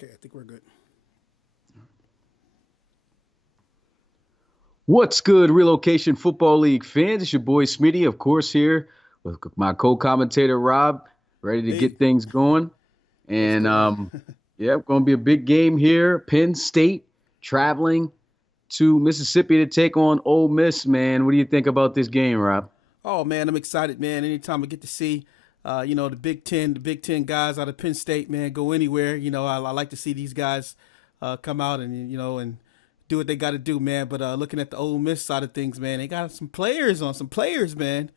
Okay, I think we're good. What's good, Relocation Football League fans? It's your boy Smitty, of course, here with my co-commentator Rob, ready to Hey, get things going. what's And going on? yeah, going to be a big game here. Penn State traveling to Mississippi to take on Ole Miss. Man, what do you think about this game, Rob? Oh man, I'm excited, man. Anytime I get to see, the Big Ten guys out of Penn State, man, go anywhere. I like to see these guys come out and do what they got to do, man. But looking at the Ole Miss side of things, man, they got some players, man,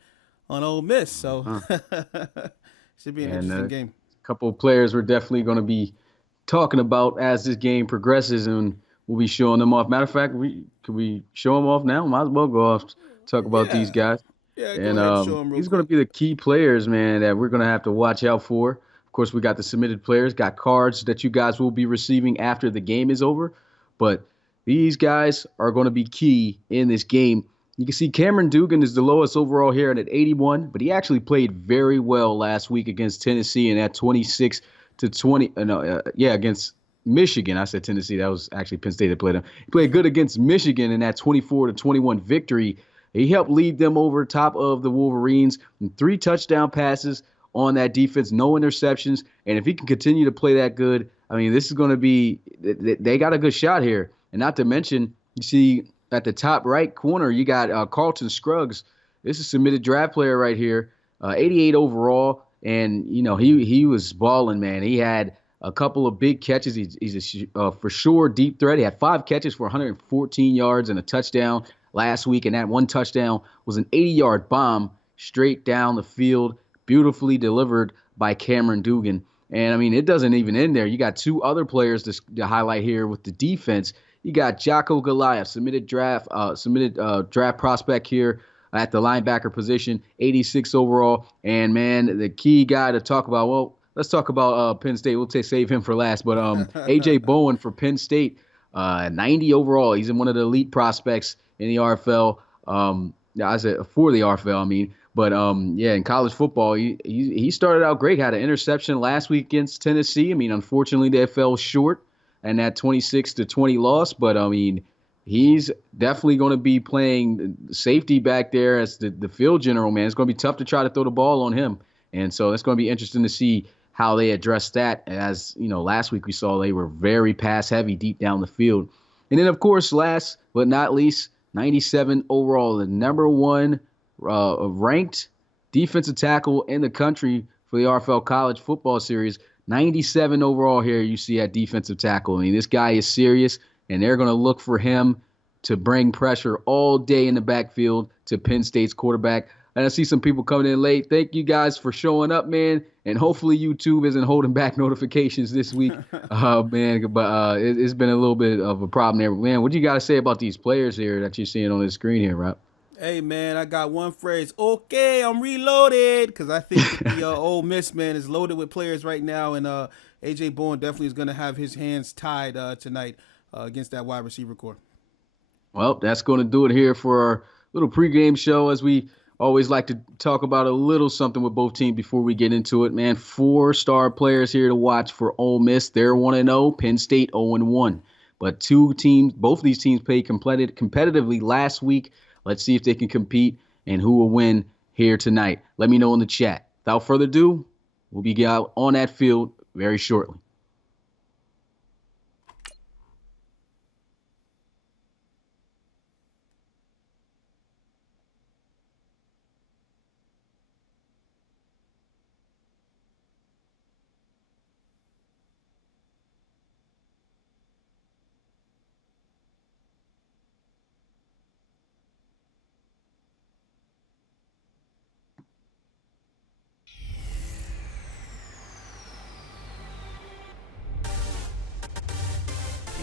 on Ole Miss. So Uh, should be an and interesting a game. couple of players we're definitely going to be talking about as this game progresses, and we'll be showing them off. Matter of fact, we show them off now? Might as well go off talk about these Yeah, guys. yeah. Go And ahead and show them real these are going quick. to be the key players, man, that we're going to have to watch out for. Of course, we got the submitted players, got cards that you guys will be receiving after the game is over. But these guys are going to be key in this game. You can see Cameron Dugan is the lowest overall here at 81, but he actually played very well last week against Tennessee in that 26 to 20. Against Michigan. I said Tennessee. That was actually Penn State that played him. He played good against Michigan in that 24 to 21 victory. He helped lead them over top of the Wolverines in 3 touchdown passes on that defense, no interceptions. And if he can continue to play that good, I mean, this is going to be they got a good shot here. And not to mention, you see at the top right corner, you got Carlton Scruggs. This is a submitted draft player right here, 88 overall. And, he was balling, man. He had a couple of big catches. He's a for sure deep threat. He had 5 catches for 114 yards and a touchdown last week, and that one touchdown was an 80-yard bomb straight down the field, beautifully delivered by Cameron Dugan. And, I mean, it doesn't even end there. You got 2 other players to highlight here with the defense. You got Jocko Goliath, submitted draft prospect here at the linebacker position, 86 overall. And, man, the key guy to talk about, well, let's talk about Penn State. We'll save him for last. But A.J. Bowen for Penn State, 90 overall. He's in one of the elite prospects in the RFL. I said for the RFL, I mean. But, in college football, he started out great, had an interception last week against Tennessee. I mean, unfortunately, they fell short in that 26 to 20 loss. But, I mean, he's definitely going to be playing safety back there as the field general, man. It's going to be tough to try to throw the ball on him. And so it's going to be interesting to see how they address that. As, last week we saw they were very pass heavy deep down the field. And then, of course, last but not least, 97 overall, the number one ranked defensive tackle in the country for the RFL College Football Series. 97 overall here you see at defensive tackle. I mean, this guy is serious, and they're going to look for him to bring pressure all day in the backfield to Penn State's quarterback. And I see some people coming in late. Thank you guys for showing up, man. And hopefully YouTube isn't holding back notifications this week, man. But it's been a little bit of a problem there. Man, what do you got to say about these players here that you're seeing on the screen here, Rob? Hey man, I got one phrase. Okay, I'm reloaded because I think that the Ole Miss man is loaded with players right now, and AJ Bowen definitely is going to have his hands tied tonight against that wide receiver core. Well, that's going to do it here for our little pregame show, as we always like to talk about a little something with both teams before we get into it, man. 4-star players here to watch for Ole Miss. They're 1-0, Penn State 0-1. But both of these teams played competitively last week. Let's see if they can compete and who will win here tonight. Let me know in the chat. Without further ado, we'll be out on that field very shortly.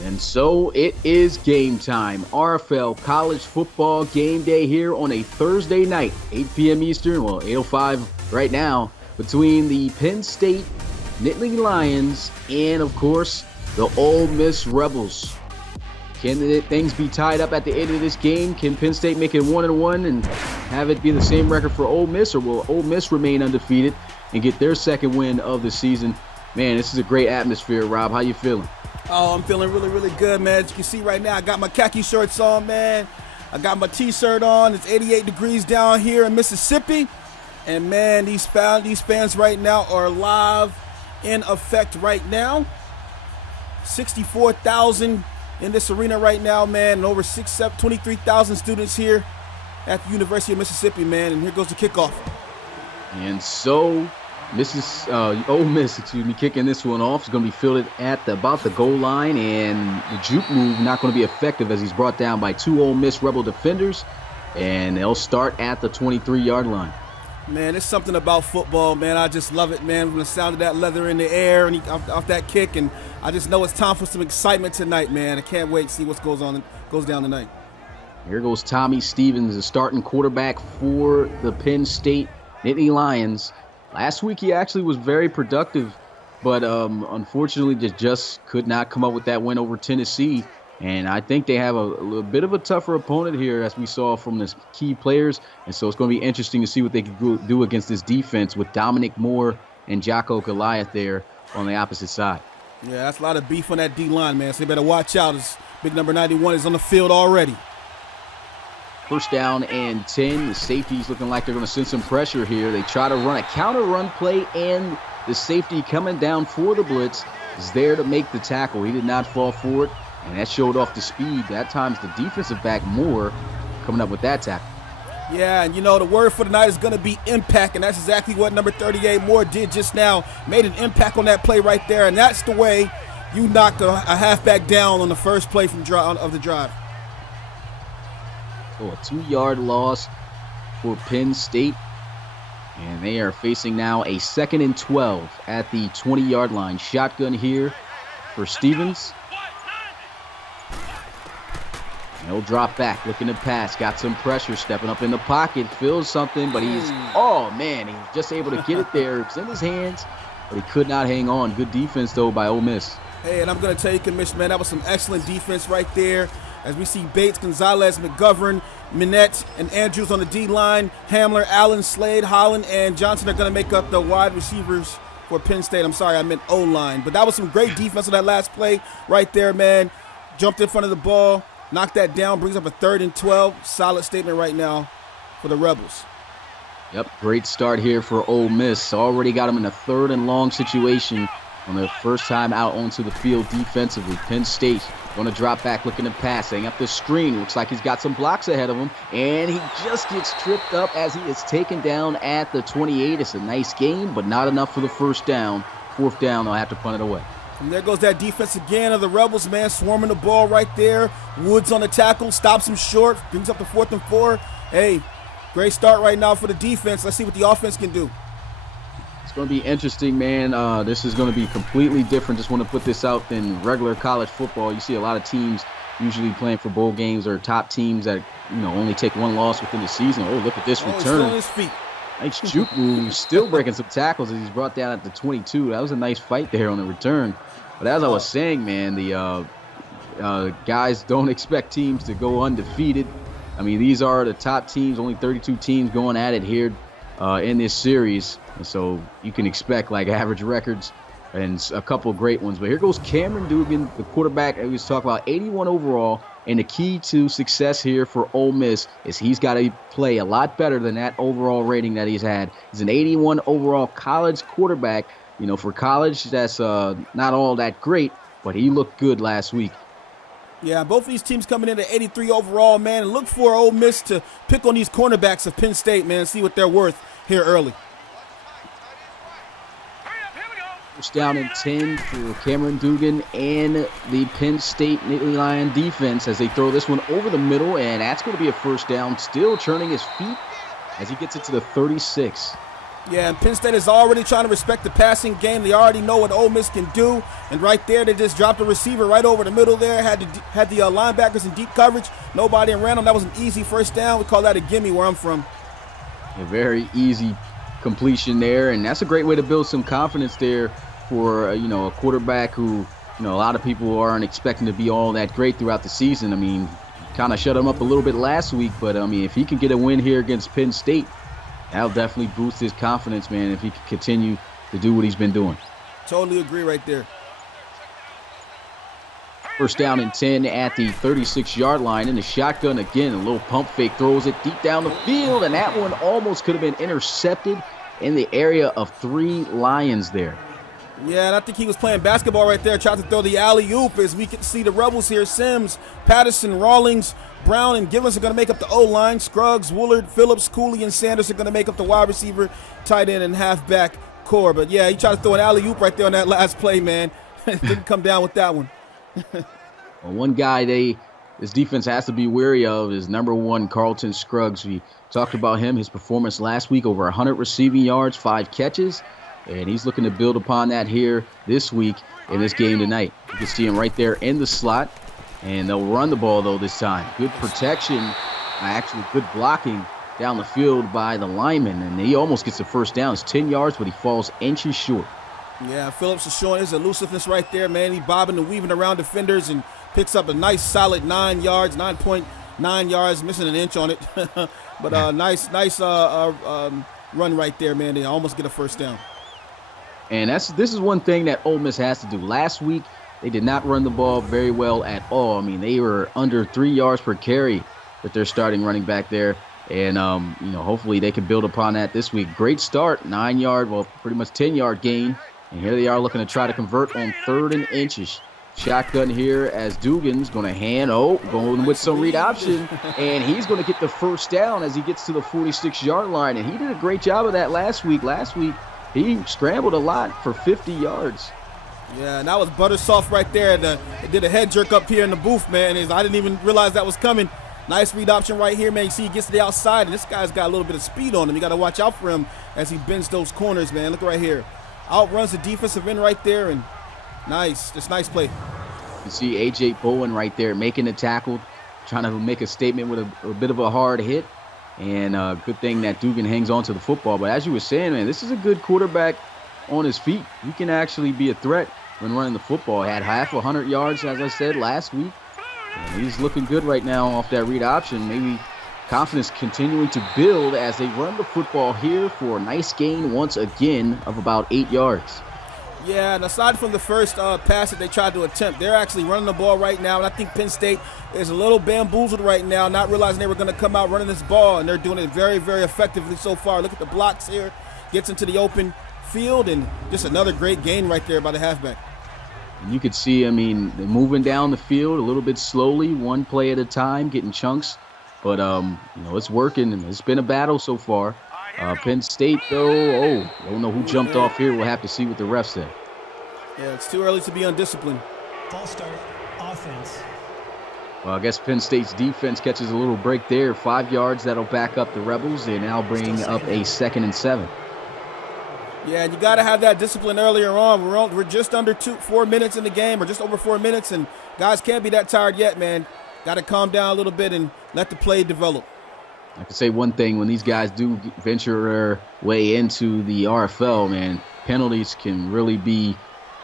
And so it is game time. RFL College Football Game Day here on a Thursday night, 8 p.m. Eastern, well, 8:05 right now, between the Penn State Nittany Lions and, of course, the Ole Miss Rebels. Can things be tied up at the end of this game? Can Penn State make it 1-1 and have it be the same record for Ole Miss, or will Ole Miss remain undefeated and get their second win of the season? Man, this is a great atmosphere, Rob. How you feeling? Oh, I'm feeling really, really good, man. As you can see right now, I got my khaki shorts on, man. I got my t-shirt on. It's 88 degrees down here in Mississippi. And, man, these fans right now are live in effect right now. 64,000 in this arena right now, man. And over 23,000 students here at the University of Mississippi, man. And here goes the kickoff. And so Ole Miss, kicking this one off. Is going to be fielded at about the goal line, and the juke move not going to be effective as he's brought down by 2 Ole Miss Rebel defenders, and they'll start at the 23-yard line. Man, it's something about football, man. I just love it, man. From the sound of that leather in the air and off that kick, and I just know it's time for some excitement tonight, man. I can't wait to see what goes down tonight. Here goes Tommy Stevens, the starting quarterback for the Penn State Nittany Lions. Last week he actually was very productive, but unfortunately just could not come up with that win over Tennessee. And I think they have a little bit of a tougher opponent here, as we saw from the key players. And so it's going to be interesting to see what they can do against this defense with Dominic Moore and Jocko Goliath there on the opposite side. Yeah, that's a lot of beef on that D-line, man. So you better watch out as big number 91 is on the field already. First down and 10. The safety's looking like they're going to send some pressure here. They try to run a counter run play, and the safety coming down for the blitz is there to make the tackle. He did not fall for it, and that showed off the speed. That time's the defensive back Moore coming up with that tackle. Yeah, and the word for tonight is going to be impact, and that's exactly what number 38 Moore did just now. Made an impact on that play right there, and that's the way you knock a halfback down on the first play of the drive. So a 2-yard loss for Penn State. And they are facing now a 2nd and 12 at the 20-yard line. Shotgun here for Stevens. And he'll drop back, looking to pass. Got some pressure, stepping up in the pocket. Feels something, but he's just able to get it there. It's in his hands, but he could not hang on. Good defense, though, by Ole Miss. Hey, and I'm going to tell you, Commissioner, man, that was some excellent defense right there. As we see Bates, Gonzalez, McGovern, Minette, and Andrews on the D-line. Hamler, Allen, Slade, Holland, and Johnson are going to make up the wide receivers for Penn State. I'm sorry, I meant O-line. But that was some great defense on that last play right there, man. Jumped in front of the ball, knocked that down, brings up a 3rd and 12. Solid statement right now for the Rebels. Yep, great start here for Ole Miss. Already got them in a 3rd and long situation on their first time out onto the field defensively. Penn State going to drop back, looking to pass, setting up the screen. Looks like he's got some blocks ahead of him, and he just gets tripped up as he is taken down at the 28. It's a nice game, but not enough for the first down. 4th down, they'll have to punt it away. And there goes that defense again of the Rebels, man, swarming the ball right there. Woods on the tackle, stops him short, brings up the 4th and 4. Hey, great start right now for the defense. Let's see what the offense can do. It's going to be interesting, man. This is going to be completely different. Just want to put this out than regular college football. You see a lot of teams usually playing for bowl games or top teams that only take 1 loss within the season. Oh, look at this return. He's still on his feet. Nice juke move. Still breaking some tackles as he's brought down at the 22. That was a nice fight there on the return. But as I was saying, man, the guys don't expect teams to go undefeated. I mean, these are the top teams, only 32 teams going at it here in this series. And so you can expect like average records and a couple of great ones. But here goes Cameron Dugan, the quarterback we was talking about, 81 overall. And the key to success here for Ole Miss is he's got to play a lot better than that overall rating that he's had. He's an 81 overall college quarterback. For college, that's not all that great, but he looked good last week. Yeah, both of these teams coming in at 83 overall, man. And look for Ole Miss to pick on these cornerbacks of Penn State, man, see what they're worth here early. First down and 10 for Cameron Dugan and the Penn State Nittany Lion defense as they throw this one over the middle, and that's going to be a first down. Still churning his feet as he gets it to the 36. Yeah, and Penn State is already trying to respect the passing game. They already know what Ole Miss can do. And right there, they just dropped the receiver right over the middle there. Had the linebackers in deep coverage. Nobody ran them. That was an easy first down. We call that a gimme where I'm from. A very easy completion there. And that's a great way to build some confidence there for, a quarterback who, a lot of people aren't expecting to be all that great throughout the season. I mean, kind of shut him up a little bit last week. But, if he can get a win here against Penn State, that'll definitely boost his confidence, man, if he can continue to do what he's been doing. Totally agree right there. First down and 10 at the 36-yard line. In the shotgun again, a little pump fake, throws it deep down the field, and that one almost could have been intercepted in the area of 3 Lions there. Yeah, and I think he was playing basketball right there, tried to throw the alley-oop. As we can see the Rebels here, Sims, Patterson, Rawlings, Brown, and Givens are going to make up the O-line. Scruggs, Woolard, Phillips, Cooley, and Sanders are going to make up the wide receiver, tight end, and halfback core. But, yeah, he tried to throw an alley-oop right there on that last play, man. Didn't come down with that one. Well, one guy this defense has to be wary of is number 1, Carlton Scruggs. We talked about him, his performance last week, over 100 receiving yards, 5 catches. And he's looking to build upon that here this week in this game tonight. You can see him right there in the slot. And they'll run the ball, though, this time. Good protection, actually good blocking down the field by the lineman. And he almost gets the first down. It's 10 yards, but he falls inches short. Yeah, Phillips is showing his elusiveness right there, man. He's bobbing and weaving around defenders and picks up a nice solid 9 yards, 9.9 yards, missing an inch on it. But nice run right there, man. They almost get a first down. And this is one thing that Ole Miss has to do. Last week, they did not run the ball very well at all. I mean, they were under 3 yards per carry with their starting running back there. And, hopefully they can build upon that this week. Great start, 9-yard, well, pretty much 10-yard gain. And here they are looking to try to convert on 3rd and inches. Shotgun here as Dugan's going to going with some read option. And he's going to get the first down as he gets to the 46-yard line. And he did a great job of that last week. Last week, he scrambled a lot for 50 yards. Yeah, and that was butter soft right there. It did a head jerk up here in the booth, man. I didn't even realize that was coming. Nice read option right here, man. You see he gets to the outside, and this guy's got a little bit of speed on him. You got to watch out for him as he bends those corners, man. Look right here. Outruns the defensive end right there, and just nice play. You see A.J. Bowen right there making the tackle, trying to make a statement with a bit of a hard hit. And good thing that Dugan hangs on to the football. But as you were saying, man, this is a good quarterback on his feet. He can actually be a threat when running the football. Had half 100 yards, as I said, last week. And he's looking good right now off that read option. Maybe confidence continuing to build as they run the football here for a nice gain once again of about 8 yards. Yeah, and aside from the first pass that they tried to attempt, they're actually running the ball right now. And I think Penn State is a little bamboozled right now, not realizing they were going to come out running this ball. And they're doing it very, very effectively so far. Look at the blocks here. Gets into the open field, and just another great gain right there by the halfback. And you could see, they're moving down the field a little bit slowly, one play at a time, getting chunks. But, it's working, and it's been a battle so far. Penn State, though, don't know who jumped off here. We'll have to see what the refs say. Yeah, it's too early to be undisciplined. False start, offense. Well, I guess Penn State's defense catches a little break there. 5 yards, that'll back up the Rebels. They now bring up a 2nd and 7. Yeah, you got to have that discipline earlier on. We're just under 4 minutes in the game, or just over 4 minutes, and guys can't be that tired yet, man. Got to calm down a little bit and let the play develop. I can say one thing, when these guys do venture their way into the RFL, man, penalties can really be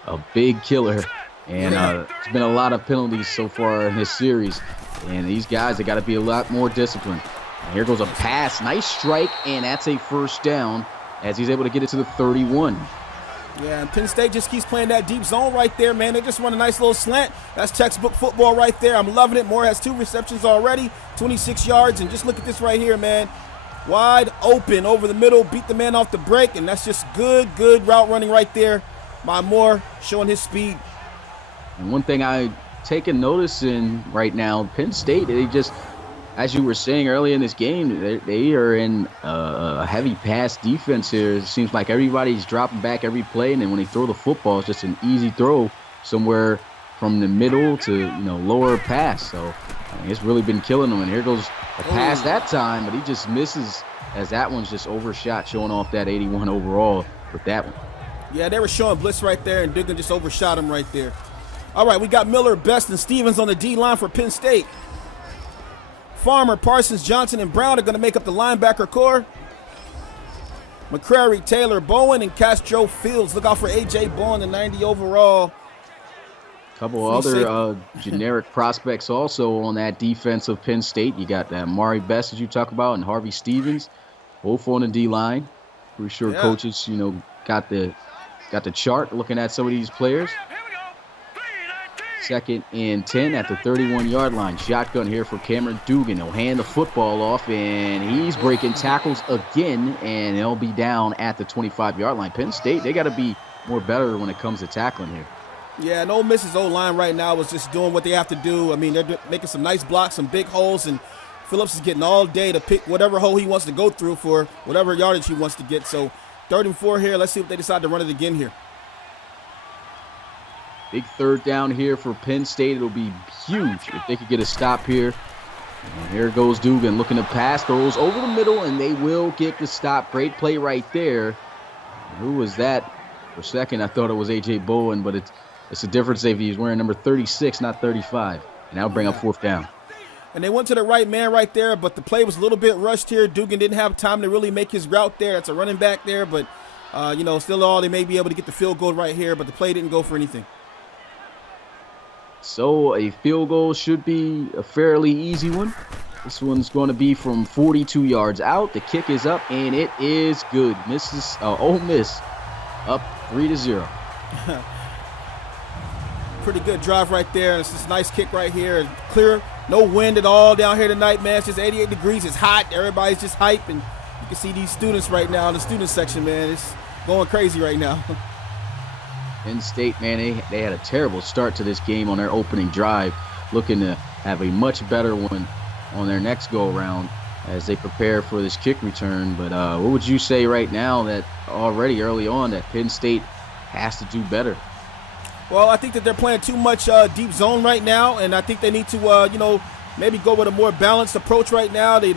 a big killer. And there's been a lot of penalties so far in this series. And these guys, they got to be a lot more disciplined. And here goes a pass, nice strike, and that's a first down as he's able to get it to the 31. Yeah, and Penn State just keeps playing that deep zone right there, man. They just run a nice little slant. That's textbook football right there. I'm loving it. Moore has 2 receptions already, 26 yards. And just look at this right here, man. Wide open over the middle, beat the man off the break. And that's just good route running right there by Moore, showing his speed. And one thing I taken notice in right now, Penn State, they just, as you were saying early in this game, they are in a heavy pass defense here. It seems like everybody's dropping back every play, and then when they throw the football, it's just an easy throw somewhere from the middle to lower pass. So it's really been killing them. And here goes a pass that time, but he just misses as that one's just overshot, showing off that 81 overall with that one. Yeah, they were showing blitz right there, and Dugan just overshot him right there. All right, we got Miller, Best, and Stevens on the D-line for Penn State. Farmer, Parsons, Johnson, and Brown are going to make up the linebacker core. McCrary, Taylor, Bowen, and Castro Fields. Look out for A.J. Bowen, the 90 overall. Couple other generic prospects also on that defense of Penn State. You got that Mari Best, as you talk about, and Harvey Stevens, both on the D-line. Pretty sure coaches, got the Got the chart looking at some of these players. 2nd and 10 at the 31-yard line. Shotgun here for Cameron Dugan. He'll hand the football off, and he's breaking tackles again, and he'll be down at the 25-yard line. Penn State, they got to be more better when it comes to tackling here. Yeah, and Ole Miss's O-line right now is just doing what they have to do. I mean, they're making some nice blocks, some big holes, and Phillips is getting all day to pick whatever hole he wants to go through for whatever yardage he wants to get. So 3rd and 4 here. Let's see if they decide to run it again here. Big 3rd down here for Penn State. It'll be huge if they could get a stop here. And here goes Dugan looking to pass, throws over the middle, and they will get the stop. Great play right there. Who was that? For a second, I thought it was A.J. Bowen, but it's a difference if he's wearing number 36, not 35. And that'll bring up 4th down. And they went to the right man right there, but the play was a little bit rushed here. Dugan didn't have time to really make his route there. That's a running back there, but, still all they may be able to get the field goal right here, but the play didn't go for anything. So a field goal should be a fairly easy one. This one's going to be from 42 yards out. The kick is up, and it is good. Ole Miss up 3-0. Pretty good drive right there. It's this nice kick right here. And clear, no wind at all down here tonight, man. It's just 88 degrees. It's hot. Everybody's just hype, and you can see these students right now in the student section, man. It's going crazy right now. Penn State, man, they had a terrible start to this game on their opening drive, looking to have a much better one on their next go-around as they prepare for this kick return. But what would you say right now that already early on that Penn State has to do better? Well, I think that they're playing too much deep zone right now, and I think they need to, maybe go with a more balanced approach right now. They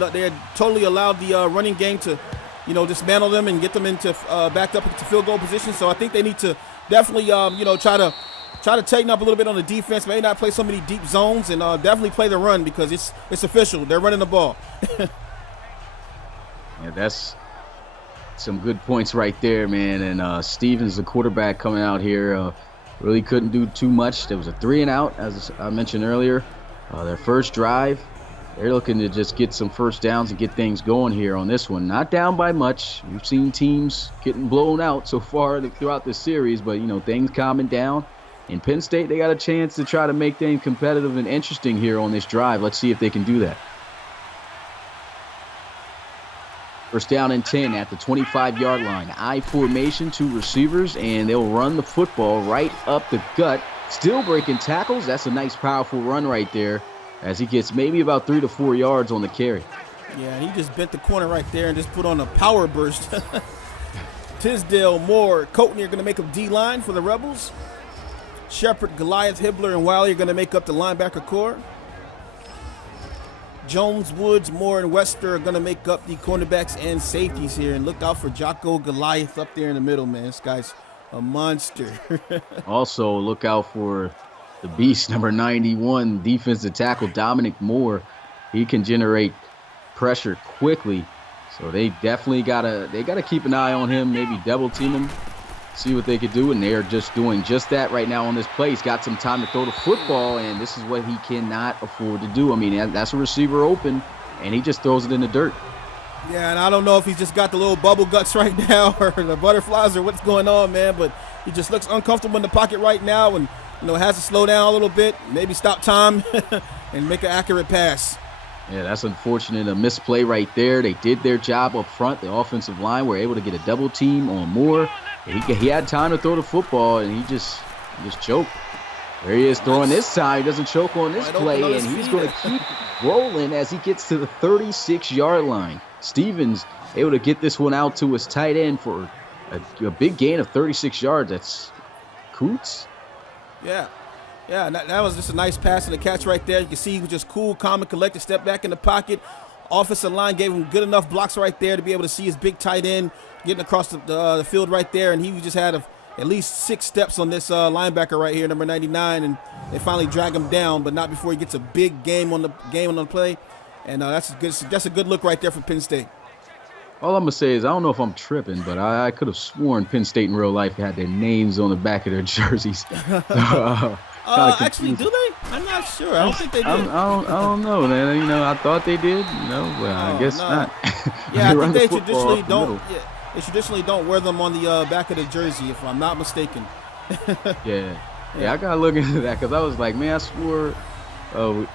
totally allowed the running game to, dismantle them and get them into backed up into field goal position. So I think they need to definitely, try to tighten up a little bit on the defense. Maybe not play so many deep zones, and definitely play the run because it's official. They're running the ball. Yeah, that's some good points right there, man. And Stevens, the quarterback, coming out here, really couldn't do too much. There was a 3-and-out, as I mentioned earlier. Their first drive, they're looking to just get some first downs and get things going here on this one. Not down by much. We've seen teams getting blown out so far throughout this series, but, things calming down. In Penn State, they got a chance to try to make things competitive and interesting here on this drive. Let's see if they can do that. 1st down and 10 at the 25-yard line. I formation, 2 receivers, and they'll run the football right up the gut. Still breaking tackles. That's a nice, powerful run right there as he gets maybe about 3 to 4 yards on the carry. Yeah, he just bent the corner right there and just put on a power burst. Tisdale, Moore, Coatney are going to make up D-line for the Rebels. Shepard, Goliath, Hibbler, and Wiley are going to make up the linebacker core. Jones, Woods, Moore, and Wester are going to make up the cornerbacks and safeties here. And look out for Jocko Goliath up there in the middle, man. This guy's a monster. Also, look out for the beast, number 91, defensive tackle Dominic Moore. He can generate pressure quickly. So they definitely gotta keep an eye on him, maybe double team him, see what they could do. And they're just doing just that right now on this play. He's got some time to throw the football, and this is what he cannot afford to do. I mean, that's a receiver open, and he just throws it in the dirt. Yeah, and I don't know if he's just got the little bubble guts right now or the butterflies or what's going on, man, but he just looks uncomfortable in the pocket right now and, has to slow down a little bit, maybe stop time and make an accurate pass. Yeah, that's unfortunate. A misplay right there. They did their job up front. The offensive line were able to get a double team on Moore. He had time to throw the football, and he just choked. There he is throwing this time. He doesn't choke on this play, and he's going to keep rolling as he gets to the 36-yard line. Stevens able to get this one out to his tight end for a big gain of 36 yards. That's Coots. Yeah, that was just a nice pass and a catch right there. You can see he was just cool, calm, and collected, stepped back in the pocket. Offensive line gave him good enough blocks right there to be able to see his big tight end getting across the field right there, and he just had at least 6 steps on this linebacker right here, number 99, and they finally drag him down, but not before he gets a big game on the play, and that's a good look right there for Penn State. All I'm going to say is I don't know if I'm tripping, but I could have sworn Penn State in real life had their names on the back of their jerseys. Actually, do they? I'm not sure. I don't think they did. I don't know, man. I thought they did, but I guess not. Yeah, I think they traditionally don't. They traditionally don't wear them on the back of the jersey, if I'm not mistaken. Yeah. Yeah, I got to look into that because I was like, man, I swore. Oh,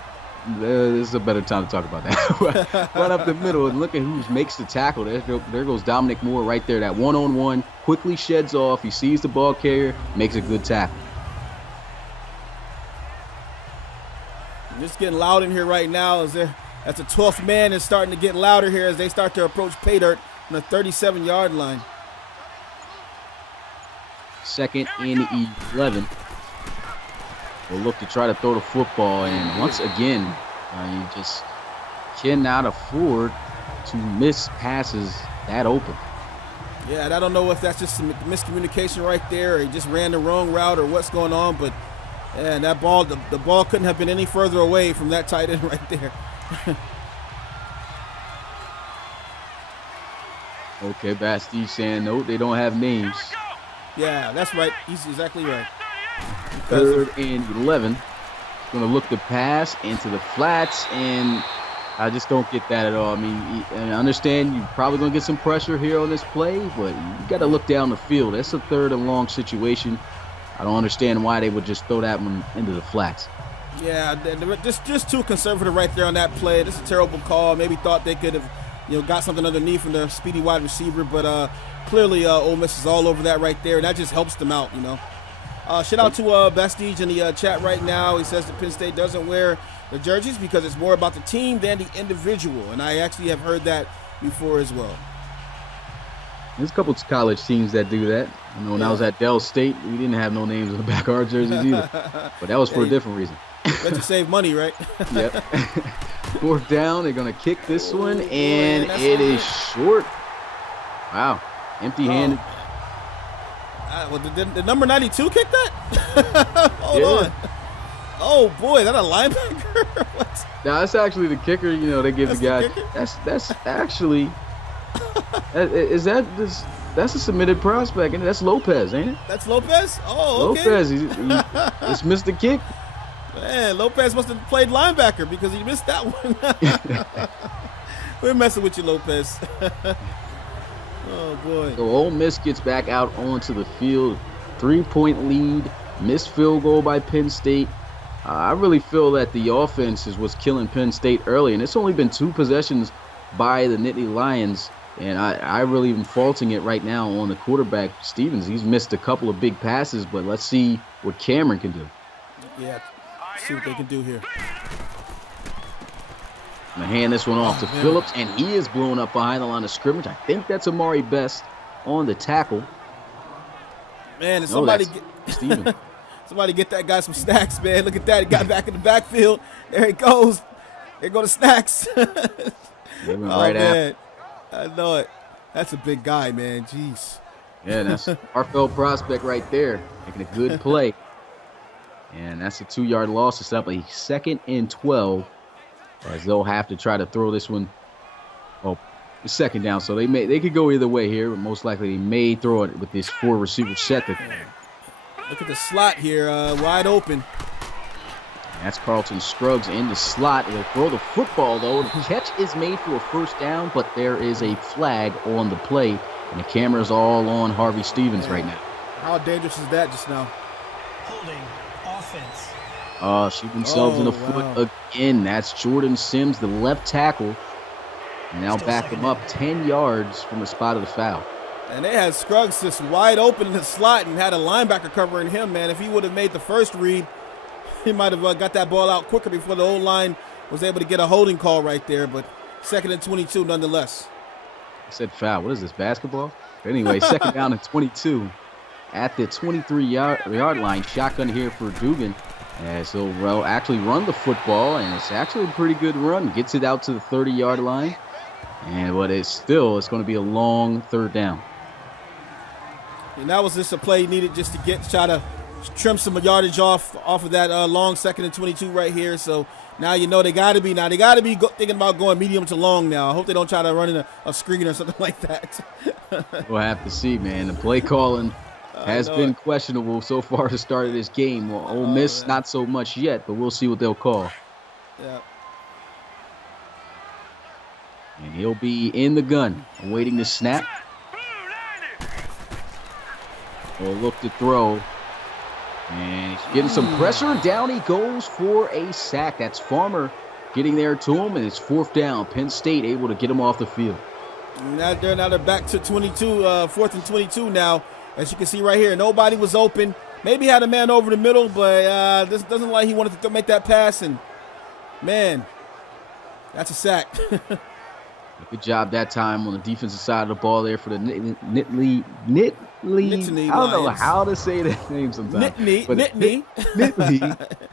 this is a better time to talk about that. Right up the middle and look at who makes the tackle. There goes Dominic Moore right there. That one-on-one quickly sheds off. He sees the ball carrier, makes a good tackle. It's getting loud in here right now. That's a 12th man is starting to get louder here as they start to approach pay dirt on the 37-yard line. 2nd and 11. We'll look to try to throw the football, and once again, you just cannot afford to miss passes that open. Yeah, and I don't know if that's just some miscommunication right there, or he just ran the wrong route, or what's going on, but and that ball, the ball couldn't have been any further away from that tight end right there. Okay, Bastille saying, no, they don't have names. Yeah, that's right. He's exactly right. 3rd and 11. Going to look to pass into the flats, and I just don't get that at all. I mean, I understand you're probably going to get some pressure here on this play, but you got to look down the field. That's a 3rd and long situation. I don't understand why they would just throw that one into the flats. Yeah, just too conservative right there on that play. This is a terrible call. Maybe thought they could have, got something underneath from the speedy wide receiver, but clearly Ole Miss is all over that right there, and that just helps them out, Shout out to Bastige in the chat right now. He says that Penn State doesn't wear the jerseys because it's more about the team than the individual, and I actually have heard that before as well. There's a couple of college teams that do that. When I was at Dell State, we didn't have no names on the back of our jerseys either, but that was for a different reason. Let you save money, right? Yep. 4th down. They're going to kick this one, and it is short. Wow. Empty-handed. Did number 92 kick that? Hold on. Oh, boy, that a linebacker? What? Now, that's actually the kicker. They give the guy. That's actually that's a submitted prospect, and that's Lopez, ain't it? That's Lopez? Oh, okay. Lopez, he just missed the kick. Man, Lopez must have played linebacker because he missed that one. We're messing with you, Lopez. Oh, boy. So Ole Miss gets back out onto the field. 3-point lead. Missed field goal by Penn State. I really feel that the offense is what's killing Penn State early, and it's only been 2 possessions by the Nittany Lions, and I really am faulting it right now on the quarterback, Stevens. He's missed a couple of big passes, but let's see what Cameron can do. Yeah, see what they can do here. Going to hand this one off to Phillips, and he is blown up behind the line of scrimmage. I think that's Amari Best on the tackle. Man, somebody get that guy some snacks, man. Look at that. He got back in the backfield. There he goes. There go the snacks. Right man. I know it. That's a big guy, man. Jeez. Yeah, that's RFL prospect right there. Making a good play. And that's a 2-yard loss. It's up a 2nd and 12. As they'll have to try to throw this one. Oh, the 2nd down. So they could go either way here, but most likely they may throw it with this 4-receiver set. Look at the slot here, wide open. That's Carlton Scruggs in the slot. He'll throw the football, though. The catch is made for a 1st down, but there is a flag on the play, and the camera's all on Harvey Stevens right now. How dangerous is that just now? Holding offense. Shoot themselves in the foot again. That's Jordan Sims, the left tackle. And now back him up 10 yards from the spot of the foul. And they had Scruggs just wide open in the slot and had a linebacker covering him, man. If he would have made the first read, he might have got that ball out quicker before the O-line was able to get a holding call right there. But 2nd and 22 nonetheless. I said foul. What is this, basketball? But anyway, 2nd down and 22 at the 23-yard line. Shotgun here for Dugan. As he'll actually run the football, and it's actually a pretty good run. Gets it out to the 30-yard line. But it's going to be a long 3rd down. And that was just a play needed just to try to trim some yardage off of that long 2nd and 22 right here. So now they got to be thinking about going medium to long now. I hope they don't try to run in a screen or something like that. We'll have to see, man. The play calling has been questionable so far at the start of this game. Well, Ole Miss, not so much yet, but we'll see what they'll call. Yeah. And he'll be in the gun, awaiting the snap. Will look to throw. And he's getting some pressure, and down he goes for a sack. That's Farmer getting there to him, and it's 4th down. Penn State able to get him off the field. Now they're back to 22, 4th and 22 now. As you can see right here, nobody was open. Maybe had a man over the middle, but this doesn't like he wanted to make that pass, and man, that's a sack. Good job that time on the defensive side of the ball there for the Nittany. I don't know how to say that name sometimes. Nittany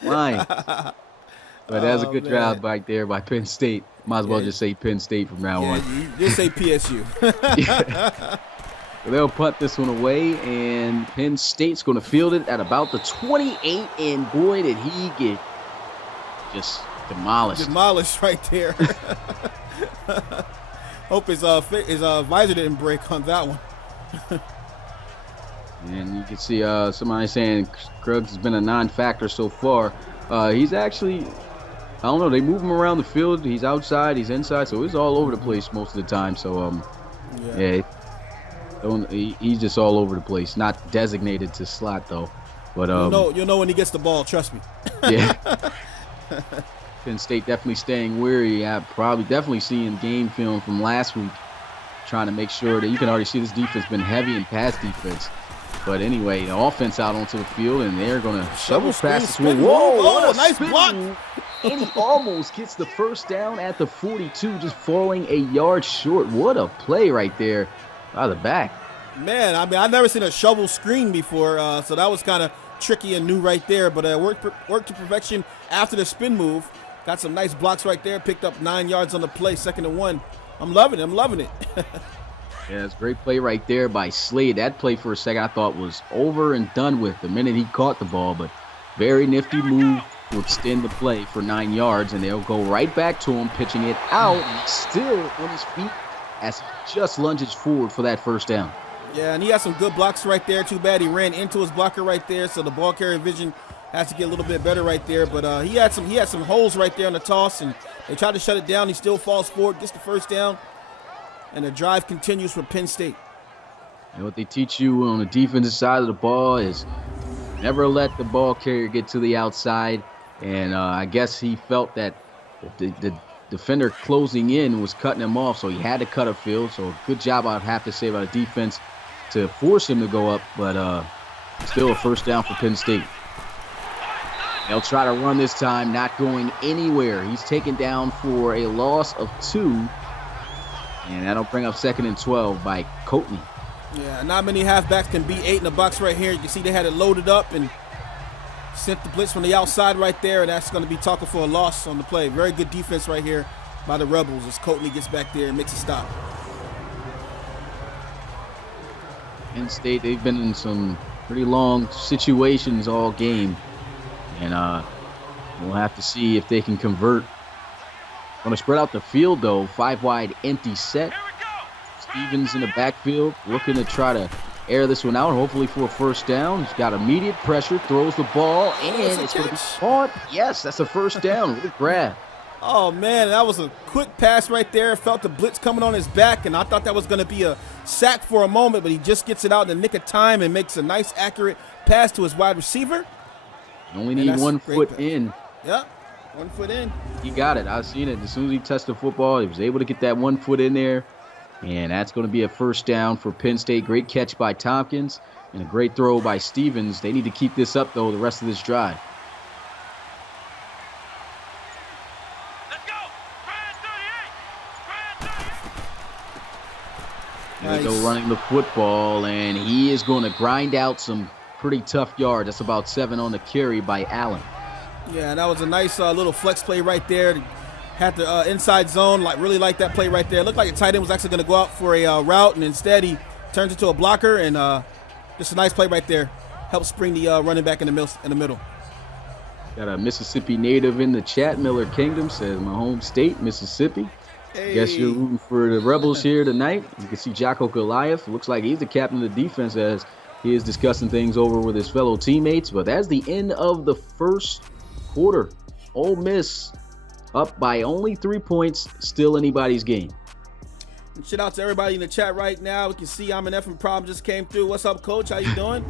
Lions. But that's a good job back there by Penn State. Might as well just say Penn State from now on. Just say PSU. So they'll punt this one away, and Penn State's going to field it at about the 28, and boy, did he get just demolished. Demolished right there. Hope his visor didn't break on that one. And you can see somebody saying Kruggs has been a non-factor so far. He's actually, I don't know, they move him around the field. He's outside, he's inside, so he's all over the place most of the time. So, he's just all over the place. Not designated to slot, though. But you'll know when he gets the ball, trust me. Yeah. Penn State definitely staying weary. Definitely seeing game film from last week, trying to make sure that you can already see this defense been heavy in pass defense. But anyway, the offense out onto the field, and they're going to shovel past the swing. Whoa, nice block. And he almost gets the 1st down at the 42, just falling a yard short. What a play right there out of the back. Man, I mean, I've never seen a shovel screen before, so that was kind of tricky and new right there. But worked to perfection after the spin move. Got some nice blocks right there. Picked up 9 yards on the play, 2nd and 1. I'm loving it. Yeah, it's a great play right there by Slade. That play for a second I thought was over and done with the minute he caught the ball, but very nifty move to extend the play for 9 yards, and they'll go right back to him, pitching it out, still on his feet as he just lunges forward for that 1st down. Yeah, and he has some good blocks right there. Too bad he ran into his blocker right there, so the ball carrier vision has to get a little bit better right there. But he had some holes right there on the toss, and they tried to shut it down. He still falls forward, gets the 1st down, and the drive continues for Penn State. And what they teach you on the defensive side of the ball is never let the ball carrier get to the outside. And I guess he felt that the defender closing in was cutting him off, so he had to cut a field. So good job, I'd have to say, by the defense to force him to go up, but still a 1st down for Penn State. They'll try to run this time, not going anywhere. He's taken down for a loss of 2. And that'll bring up 2nd and 12 by Coatney. Yeah, not many halfbacks can beat 8 in the box right here. You can see they had it loaded up and sent the blitz from the outside right there, and that's going to be talking for a loss on the play. Very good defense right here by the Rebels as Coatney gets back there and makes a stop. Penn State, they've been in some pretty long situations all game, and we'll have to see if they can convert. Going to spread out the field, though. 5 wide, empty set. Stevens in the backfield, looking to try to air this one out, hopefully for a 1st down. He's got immediate pressure, throws the ball, and it's going to be caught. Yes, that's a 1st down. What a grab. Oh, man, that was a quick pass right there. Felt the blitz coming on his back, and I thought that was going to be a sack for a moment, but he just gets it out in the nick of time and makes a nice, accurate pass to his wide receiver. You only need 1 foot in. Yep. 1 foot in. He got it. I've seen it. As soon as he touched the football, he was able to get that 1 foot in there. And that's going to be a 1st down for Penn State. Great catch by Tompkins and a great throw by Stevens. They need to keep this up, though, the rest of this drive. Let's go. Try 38. Here they go running the football, and he is going to grind out some pretty tough yards. That's about 7 on the carry by Allen. Yeah, and that was a nice little flex play right there. Had the inside zone, really like that play right there. It looked like a tight end was actually going to go out for a route, and instead he turns into a blocker, and just a nice play right there. Helps spring the running back in the middle. Got a Mississippi native in the chat. Miller Kingdom says, my home state, Mississippi. Hey. Guess you're rooting for the Rebels here tonight. You can see Jocko Goliath. Looks like he's the captain of the defense as he is discussing things over with his fellow teammates. But that's the end of the 1st quarter. Ole Miss up by only 3 points, still anybody's game. And shout out to everybody in the chat right now. We can see I'm an effing problem just came through. What's up, Coach? How you doing?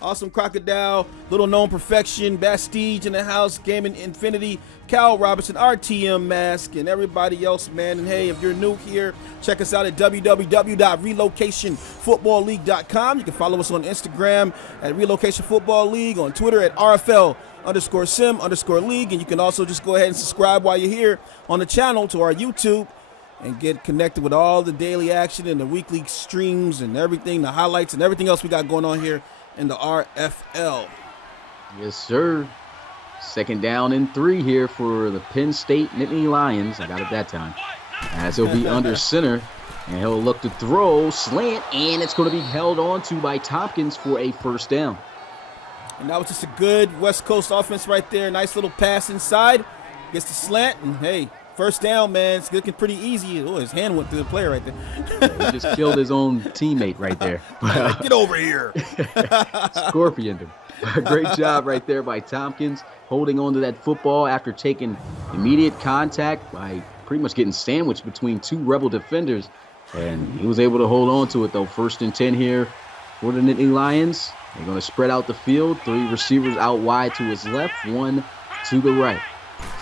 Awesome Crocodile, Little Known Perfection, Bastige in the house, Gaming Infinity, Cal Robinson, RTM Mask, and everybody else, man. And hey, if you're new here, check us out at www.relocationfootballleague.com. You can follow us on Instagram at Relocation Football League, on Twitter at RFL_sim_league, and you can also just go ahead and subscribe while you're here on the channel to our YouTube and get connected with all the daily action and the weekly streams and everything, the highlights and everything else we got going on here in the RFL. Yes, sir. 2nd down and 3 here for the Penn State Nittany Lions. I got it that time. As he'll be under center, and he'll look to throw, slant, and it's going to be held on to by Tompkins for a 1st down. And that was just a good West Coast offense right there. Nice little pass inside. Gets the slant, and hey, 1st down, man. It's looking pretty easy. Oh, his hand went through the player right there. He just killed his own teammate right there. Get over here. Scorpioned him. Great job right there by Tompkins, holding on to that football after taking immediate contact by pretty much getting sandwiched between 2 Rebel defenders. And he was able to hold on to it, though. 1st and 10 here for the Nittany Lions. They're going to spread out the field. 3 receivers out wide to his left, 1 to the right.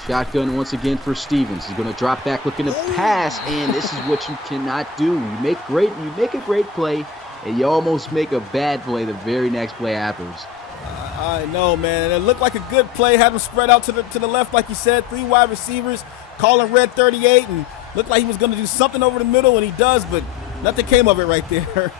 Shotgun once again for Stevens. He's going to drop back looking to pass, and this is what you cannot do. You make a great play, and you almost make a bad play the very next play afterwards. I know, man. And it looked like a good play. Had him spread out to the left, like you said. 3 wide receivers, calling red 38, and looked like he was going to do something over the middle, and he does, but nothing came of it right there.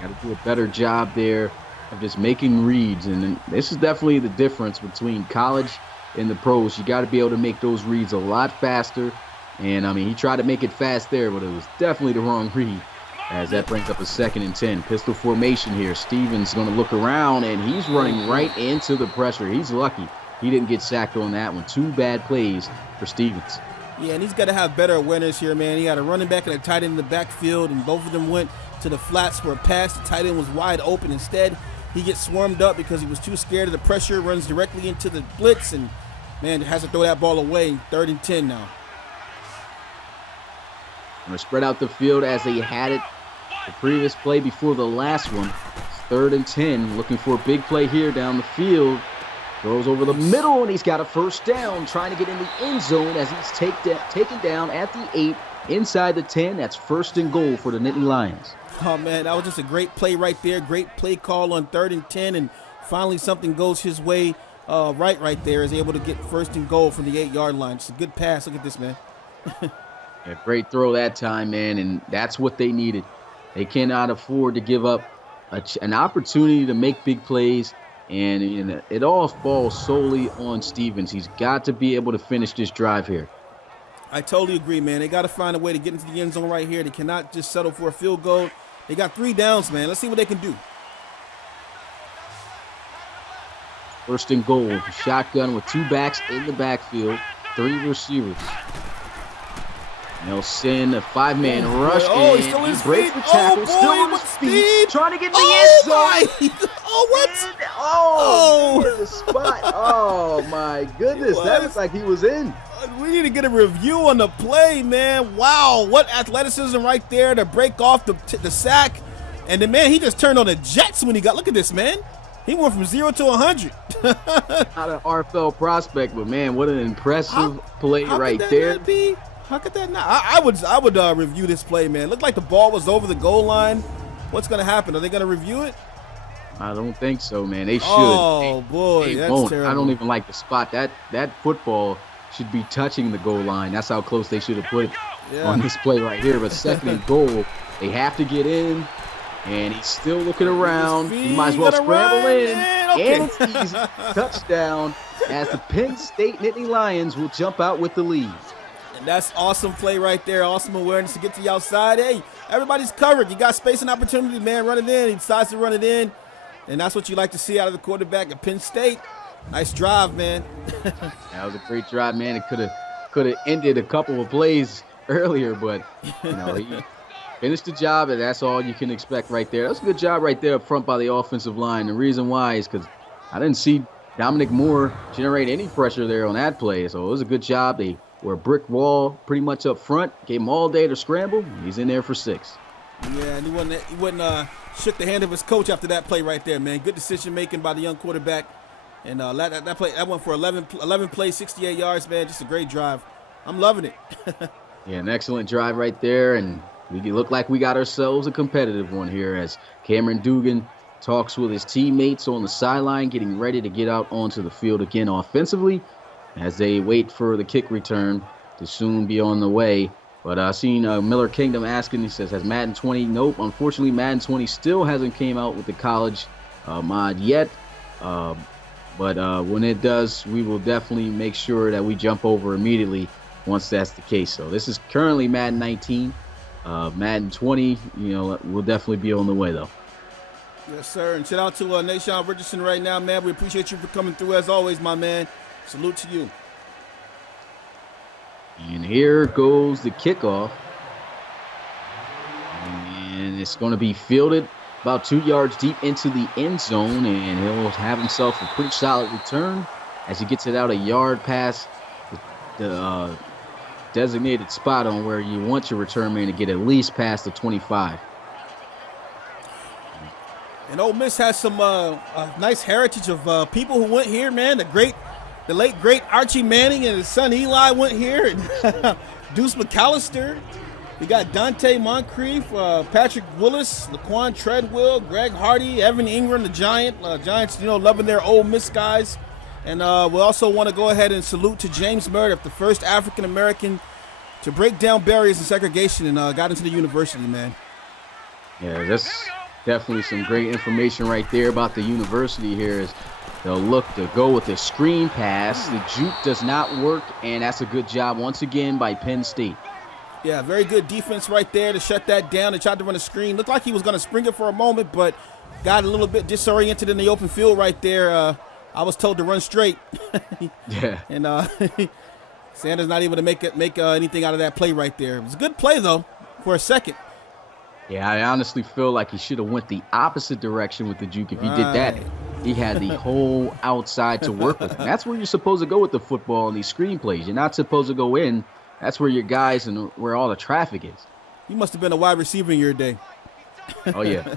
Got to do a better job there of just making reads, and this is definitely the difference between college and the pros. You got to be able to make those reads a lot faster, and I mean, he tried to make it fast there, but it was definitely the wrong read, as that brings up a 2nd and 10. Pistol formation here. Stevens going to look around, and he's running right into the pressure. He's lucky he didn't get sacked on that one. 2 bad plays for Stevens. Yeah, and he's got to have better awareness here, man. He had a running back and a tight end in the backfield, and both of them went to the flats for a pass. The tight end was wide open. Instead, he gets swarmed up because he was too scared of the pressure, runs directly into the blitz, and, man, has to throw that ball away. 3rd and 10 now. Going to spread out the field as they had it the previous play before the last one. 3rd and 10, looking for a big play here down the field. Throws over the middle, and he's got a 1st down, trying to get in the end zone as he's taken down at the 8, inside the 10. That's 1st and goal for the Nittany Lions. Oh, man, that was just a great play right there. Great play call on 3rd and 10, and finally something goes his way right there. Is able to get 1st and goal from the 8-yard line. It's a good pass. Look at this, man. Yeah, great throw that time, man, and that's what they needed. They cannot afford to give up an opportunity to make big plays, and it all falls solely on Stevens. He's got to be able to finish this drive here. I totally agree, man. They got to find a way to get into the end zone right here. They cannot just settle for a field goal. They got 3 downs, man. Let's see what they can do. 1st and goal. Shotgun with 2 backs in the backfield, 3 receivers. They'll send a 5-man rush. Oh, he's still in his breaks feet. the tackle. Oh, boy, still in what his feet. Trying to get in the end Oh, zone. my. Oh, what? Oh, near the spot. Oh, my goodness. That What? looks like he was in. We need to get a review on the play, man. Wow, what athleticism right there to break off the sack. And then, man, he just turned on the jets when he got – look at this, man. He went from 0 to 100. Not an RFL prospect, but, man, what an impressive play right there. How could that not? I would review this play, man. Looked like the ball was over the goal line. What's going to happen? Are they going to review it? I don't think so, man. They should. Oh, boy, that's won't. terrible. I don't even like the spot. That football should be touching the goal line. That's how close they should have put it on this play right here. But 2nd and goal, they have to get in, and he's still looking around. He might as well scramble in, and it's easy. Touchdown as the Penn State Nittany Lions will jump out with the lead. And that's awesome play right there. Awesome awareness to get to the outside. Hey, everybody's covered. You got space and opportunity, man. Run it in. He decides to run it in. And that's what you like to see out of the quarterback at Penn State. Nice drive, man. That was a great drive, man. It could have ended a couple of plays earlier, but he finished the job, and that's all you can expect right there. That's a good job right there up front by the offensive line. The reason why is because I didn't see Dominic Moore generate any pressure there on that play, so it was a good job. They We're a brick wall pretty much up front. Gave him all day to scramble. He's in there for 6. Yeah, and he wouldn't shook the hand of his coach after that play right there, man. Good decision making by the young quarterback. And that play, that went for 11 plays, 68 yards, man. Just a great drive. I'm loving it. Yeah, an excellent drive right there, and we look like we got ourselves a competitive one here as Cameron Dugan talks with his teammates on the sideline, getting ready to get out onto the field again offensively as they wait for the kick return to soon be on the way. But I seen Miller Kingdom asking, he says, has Madden 20? Nope, unfortunately, Madden 20 still hasn't came out with the college mod yet. But when it does, we will definitely make sure that we jump over immediately once that's the case. So this is currently Madden 19. Madden 20, will definitely be on the way, though. Yes, sir. And shout out to Nashawn Richardson right now, man. We appreciate you for coming through as always, my man. Salute to you. And here goes the kickoff. And it's going to be fielded about 2 yards deep into the end zone, and he'll have himself a pretty solid return as he gets it out a yard past the designated spot on where you want your return man to get at least past the 25. And Ole Miss has some nice heritage of people who went here, man. The late great Archie Manning and his son Eli went here, and Deuce McAllister. We got Dante Moncrief, Patrick Willis, Laquan Treadwell, Greg Hardy, Evan Ingram, the Giant. Giants, loving their Ole Miss guys. And we also want to go ahead and salute to James Meredith, the first African-American to break down barriers and segregation and got into the university, man. Yeah, that's definitely some great information right there about the university here. Is they'll look to go with the screen pass. The juke does not work, and that's a good job once again by Penn State. Yeah, very good defense right there to shut that down. They tried to run a screen. Looked like he was going to spring it for a moment, but got a little bit disoriented in the open field right there. I was told to run straight. Yeah. And Sanders not able to make anything out of that play right there. It was a good play, though, for a second. Yeah, I honestly feel like he should have went the opposite direction with the juke. If he did that, he had the whole outside to work with. And that's where you're supposed to go with the football in these screen plays. You're not supposed to go in. That's where your guys and where all the traffic is. You must have been a wide receiver in your day. Oh, yeah.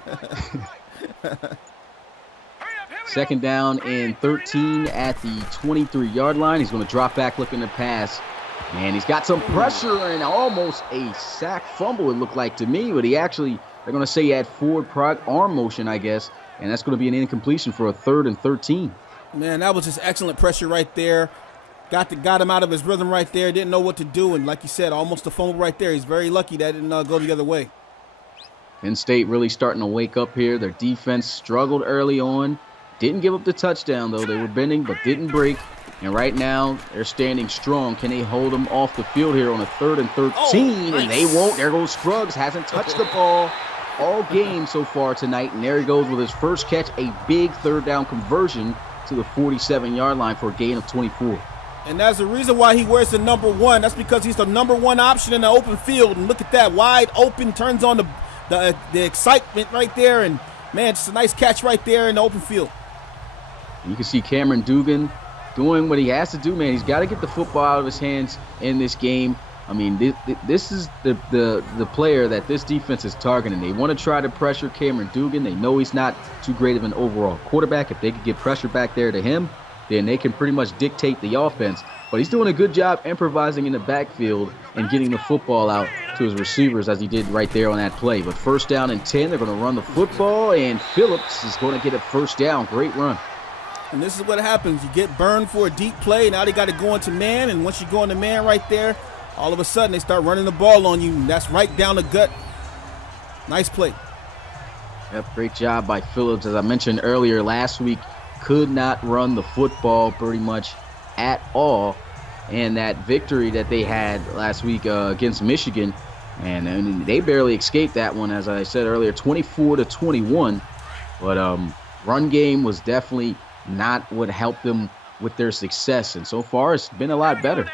Second down and 13 at the 23-yard line. He's going to drop back looking to pass. And he's got some pressure and almost a sack fumble, it looked like to me. But they're going to say he had forward arm motion, I guess. And that's going to be an incompletion for a 3rd and 13. Man, that was just excellent pressure right there. Got him out of his rhythm right there. Didn't know what to do. And like you said, almost a fumble right there. He's very lucky that didn't go the other way. Penn State really starting to wake up here. Their defense struggled early on. Didn't give up the touchdown, though. They were bending but didn't break. And right now, they're standing strong. Can they hold them off the field here on a 3rd and 13? Oh, nice. And they won't. There goes Scruggs. Hasn't touched the ball all game so far tonight. And there he goes with his first catch, a big 3rd down conversion to the 47-yard line for a gain of 24. And that's the reason why he wears the number 1. That's because he's the number 1 option in the open field. And look at that, wide open, turns on the excitement right there. And, man, just a nice catch right there in the open field. You can see Cameron Dugan doing what he has to do, man. He's got to get the football out of his hands in this game. I mean, this is the player that this defense is targeting. They want to try to pressure Cameron Dugan. They know he's not too great of an overall quarterback. If they could get pressure back there to him, then they can pretty much dictate the offense. But he's doing a good job improvising in the backfield and getting the football out to his receivers as he did right there on that play. But 1st down and 10, they're going to run the football, and Phillips is going to get a 1st down. Great run. And this is what happens. You get burned for a deep play. Now they got to go into man, and once you go into man right there, all of a sudden they start running the ball on you, and that's right down the gut. Nice play. Yep, great job by Phillips. As I mentioned earlier, last week could not run the football pretty much at all. And that victory that they had last week against Michigan, and they barely escaped that one, as I said earlier, 24-21. But run game was definitely not what helped them with their success. And so far, it's been a lot better.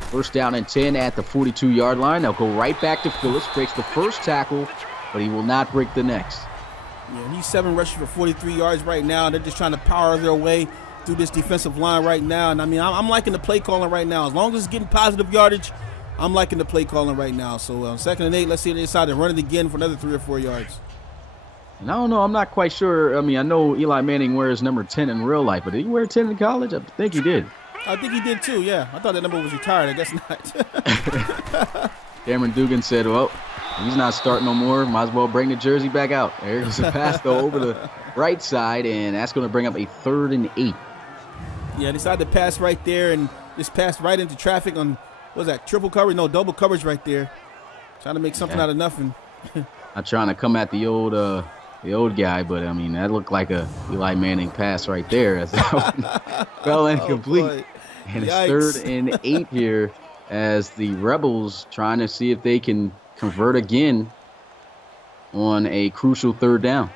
1st down and 10 at the 42-yard line. They'll go right back to Phillips. Breaks the first tackle, but he will not break the next. Yeah, he's 7 rushes for 43 yards right now. They're just trying to power their way through this defensive line right now. And I mean, I'm liking the play calling right now. As long as it's getting positive yardage, I'm liking the play calling right now. So 2nd and 8, let's see if they decide to run it again for another 3 or 4 yards. And I don't know. I'm not quite sure. I mean, I know Eli Manning wears number 10 in real life, but did he wear 10 in college? I think he did. I think he did too, yeah. I thought that number was retired. I guess not. Cameron Dugan said, well, he's not starting no more. Might as well bring the jersey back out. There goes the pass, though, over the right side, and that's going to bring up a 3rd and 8. Yeah, decided to pass right there and just passed right into traffic on, what was that, triple coverage? No, double coverage right there. Trying to make something out of nothing. Not trying to come at the old guy, but I mean that looked like a Eli Manning pass right there as that one fell incomplete. And it's 3rd and 8 here as the Rebels trying to see if they can convert again on a crucial 3rd down.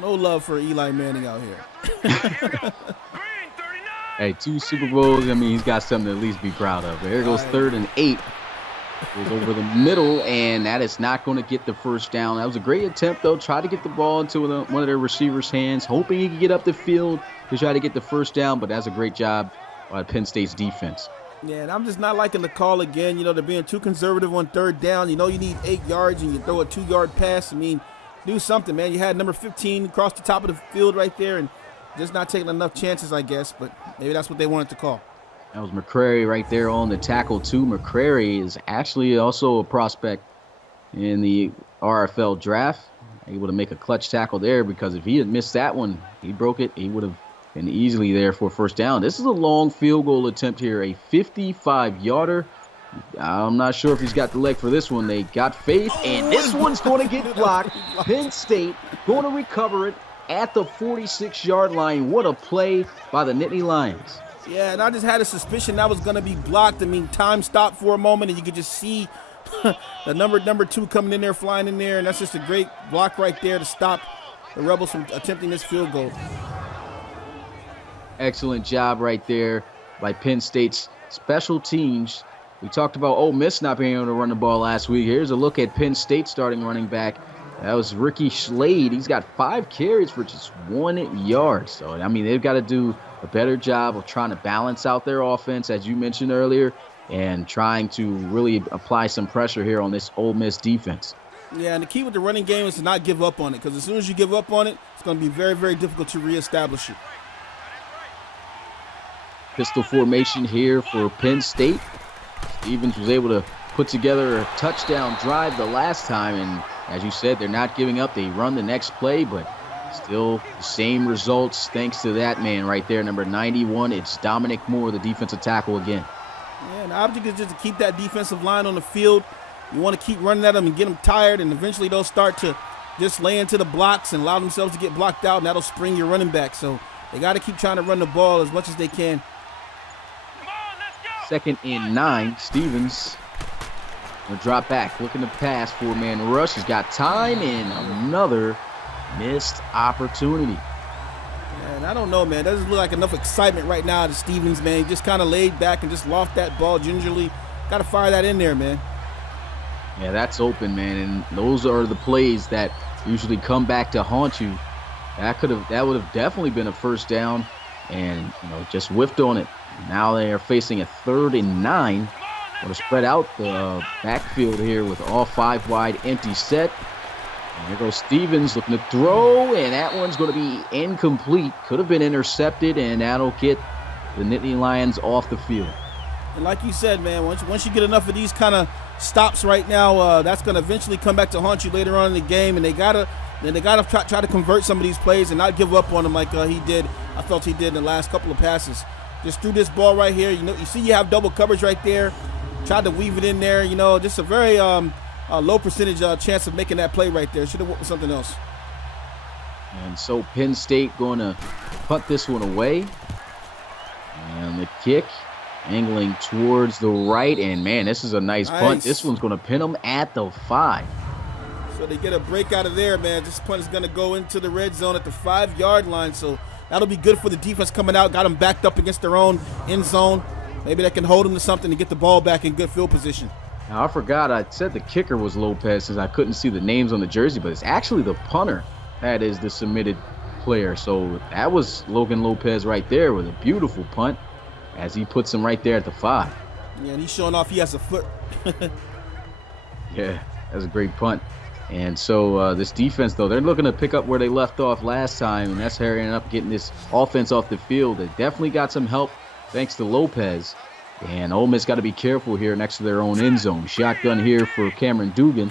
No love for Eli Manning out here. Hey, 2 Super Bowls. I mean, he's got something to at least be proud of. But here goes 3rd and 8. Goes over the middle, and that is not going to get the 1st down. That was a great attempt, though. Try to get the ball into one of their receivers' hands, hoping he could get up the field to try to get the 1st down, but that's a great job by Penn State's defense. Yeah, and I'm just not liking the call again. You know, they're being too conservative on 3rd down. You know you need 8 yards, and you throw a 2-yard pass. I mean, do something, man. You had number 15 across the top of the field right there, and just not taking enough chances, I guess, but maybe that's what they wanted to call. That was McCrary right there on the tackle, too. McCrary is actually also a prospect in the RFL draft. Able to make a clutch tackle there because if he had missed that one, he broke it, he would have been easily there for a 1st down. This is a long field goal attempt here, a 55-yarder. I'm not sure if he's got the leg for this one. They got faith, and this one's going to get blocked. Penn State going to recover it at the 46-yard line. What a play by the Nittany Lions. Yeah, and I just had a suspicion that was going to be blocked. I mean, time stopped for a moment, and you could just see the number 2 coming in there, flying in there, and that's just a great block right there to stop the Rebels from attempting this field goal. Excellent job right there by Penn State's special teams. We talked about Ole Miss not being able to run the ball last week. Here's a look at Penn State starting running back. That was Ricky Slade. He's got 5 carries for just 1 yard. So, I mean, they've got to do a better job of trying to balance out their offense, as you mentioned earlier, and trying to really apply some pressure here on this Ole Miss defense. Yeah, and the key with the running game is to not give up on it, because as soon as you give up on it, it's going to be very, very difficult to reestablish it. Pistol formation here for Penn State. Stevens was able to put together a touchdown drive the last time, and as you said, they're not giving up. They run the next play, but still the same results thanks to that man right there, number 91. It's Dominic Moore, the defensive tackle again. Yeah, and the object is just to keep that defensive line on the field. You want to keep running at them and get them tired, and eventually they'll start to just lay into the blocks and allow themselves to get blocked out, and that'll spring your running back. So they got to keep trying to run the ball as much as they can. 2nd and 9. Stevens will drop back, looking to pass, 4-man rush. He's got time, and another missed opportunity. And I don't know, man. Doesn't look like enough excitement right now to Stevens, man. He just kind of laid back and just loft that ball gingerly. Got to fire that in there, man. Yeah, that's open, man, and those are the plays that usually come back to haunt you. That would have definitely been a 1st down, and just whiffed on it. Now they are facing a 3rd and 9. Going to spread out the backfield here with all 5 wide, empty set. And here goes Stevens looking to throw, and that one's going to be incomplete. Could have been intercepted, and that'll get the Nittany Lions off the field. And like you said, man, once you get enough of these kind of stops right now, that's going to eventually come back to haunt you later on in the game, and they gotta try to convert some of these plays and not give up on them like he did. I felt he did in the last couple of passes. Just threw this ball right here. You see you have double coverage right there. Tried to weave it in there. Just a very low percentage chance of making that play right there. Should have went with something else. And so Penn State going to punt this one away. And the kick angling towards the right. And, man, this is a nice punt. This one's going to pin them at the 5. So they get a break out of there, man. This punt is going to go into the red zone at the 5-yard line. So that'll be good for the defense coming out. Got them backed up against their own end zone. Maybe they can hold them to something to get the ball back in good field position. Now, I forgot I said the kicker was Lopez since I couldn't see the names on the jersey, but it's actually the punter that is the submitted player. So that was Logan Lopez right there with a beautiful punt as he puts him right there at the 5. Yeah, and he's showing off he has a foot. Yeah, that's a great punt. And so this defense, though, they're looking to pick up where they left off last time, and that's hurrying up getting this offense off the field. They definitely got some help thanks to Lopez. And Ole Miss got to be careful here next to their own end zone. Shotgun here for Cameron Dugan,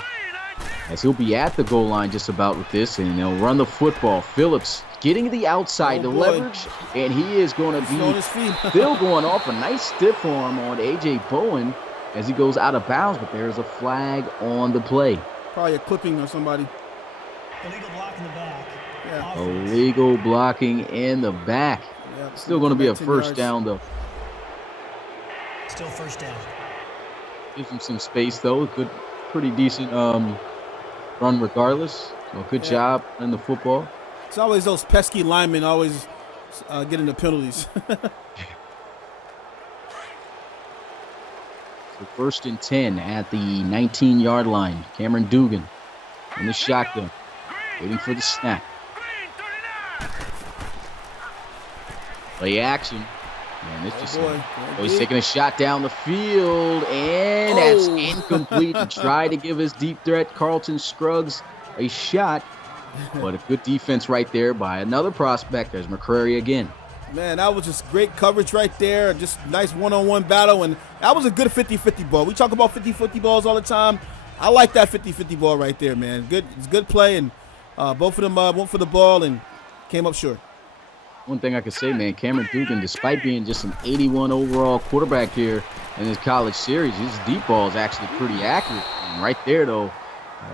as he'll be at the goal line just about with this, and they'll run the football. Phillips getting the outside to leverage, and he is going to be still going off a nice stiff arm on A.J. Bowen as he goes out of bounds, but there's a flag on the play. Probably a clipping or somebody. Illegal block in the back. Yeah. Illegal blocking in the back. Yeah, Still going to be a 10 first yards. down, though. Still first down. Gives him some space, though. Good, pretty decent run regardless. So good job in the football. It's always those pesky linemen always getting the penalties. So 1st and 10 at the 19-yard line. Cameron Dugan in the shotgun, waiting for the snap. Play action. Man, this just he's taking a shot down the field, and that's incomplete. He tried to give his deep threat Carlton Scruggs a shot, but a good defense right there by another prospect. There's McCrary again. Man, that was just great coverage right there. Just nice one-on-one battle, and that was a good 50-50 ball. We talk about 50-50 balls all the time. I like that 50-50 ball right there, man. Good, it's good play, and both of them went for the ball and came up short. One thing I could say, man, Cameron Dugan, despite being just an 81 overall quarterback here in his college series, his deep ball is actually pretty accurate. And right there, though,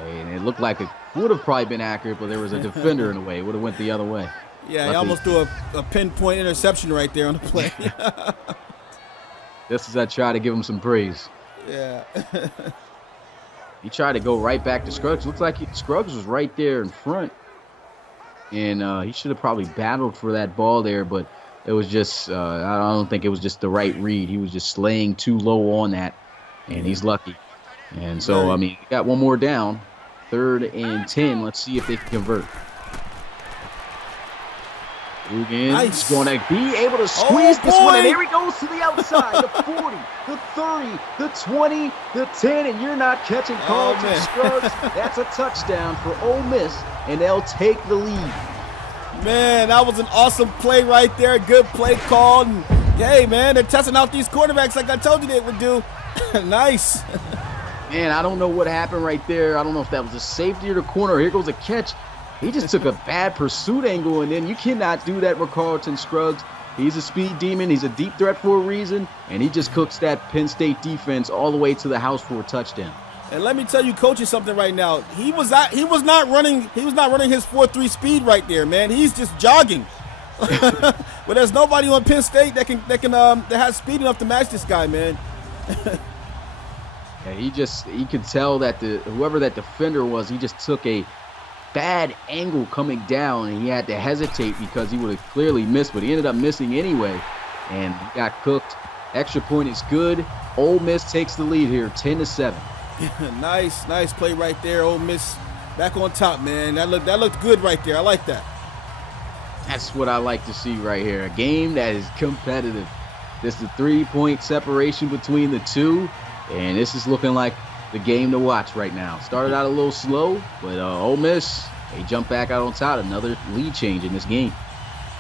and it looked like it would have probably been accurate, but there was a defender in the way. It would have went the other way. Yeah, he almost threw a pinpoint interception right there on the play. Just as I try to give him some praise. Yeah. He tried to go right back to Scruggs. Looks like Scruggs was right there in front. And he should have probably battled for that ball there, but it was just, I don't think it was just the right read. He was just laying too low on that, and he's lucky. And so, I mean, he got one more down. 3rd and 10. Let's see if they can convert. Dugan's going to be able to squeeze this one, and here he goes to the outside, the 40, the 30, the 20, the 10, and you're not catching Carlton Scruggs. That's a touchdown for Ole Miss, and they'll take the lead. Man, that was an awesome play right there. Good play called. And, hey, man, they're testing out these quarterbacks like I told you they would do. Nice. Man, I don't know what happened right there. I don't know if that was a safety or the corner. Here goes a catch. He just took a bad pursuit angle, and then you cannot do that with Carlton Scruggs. He's a speed demon. He's a deep threat for a reason, and he just cooks that Penn State defense all the way to the house for a touchdown. And let me tell you, coaches, something right now. He was not running his 4.3 speed right there, man. He's just jogging. But there's nobody on Penn State that has speed enough to match this guy, man. Yeah, he could tell that whoever that defender was, he just took a bad angle coming down, and he had to hesitate because he would have clearly missed, but he ended up missing anyway, and he got cooked. Extra point is good. Ole Miss takes the lead here, 10-7. Nice play right there. Ole Miss back on top, man. That looked good right there. I like that. That's what I like to see right here. A game that is competitive. This is a 3-point separation between the two, and this is looking like the game to watch right now. Started out a little slow, but Ole Miss, they jump back out on top. Another lead change in this game.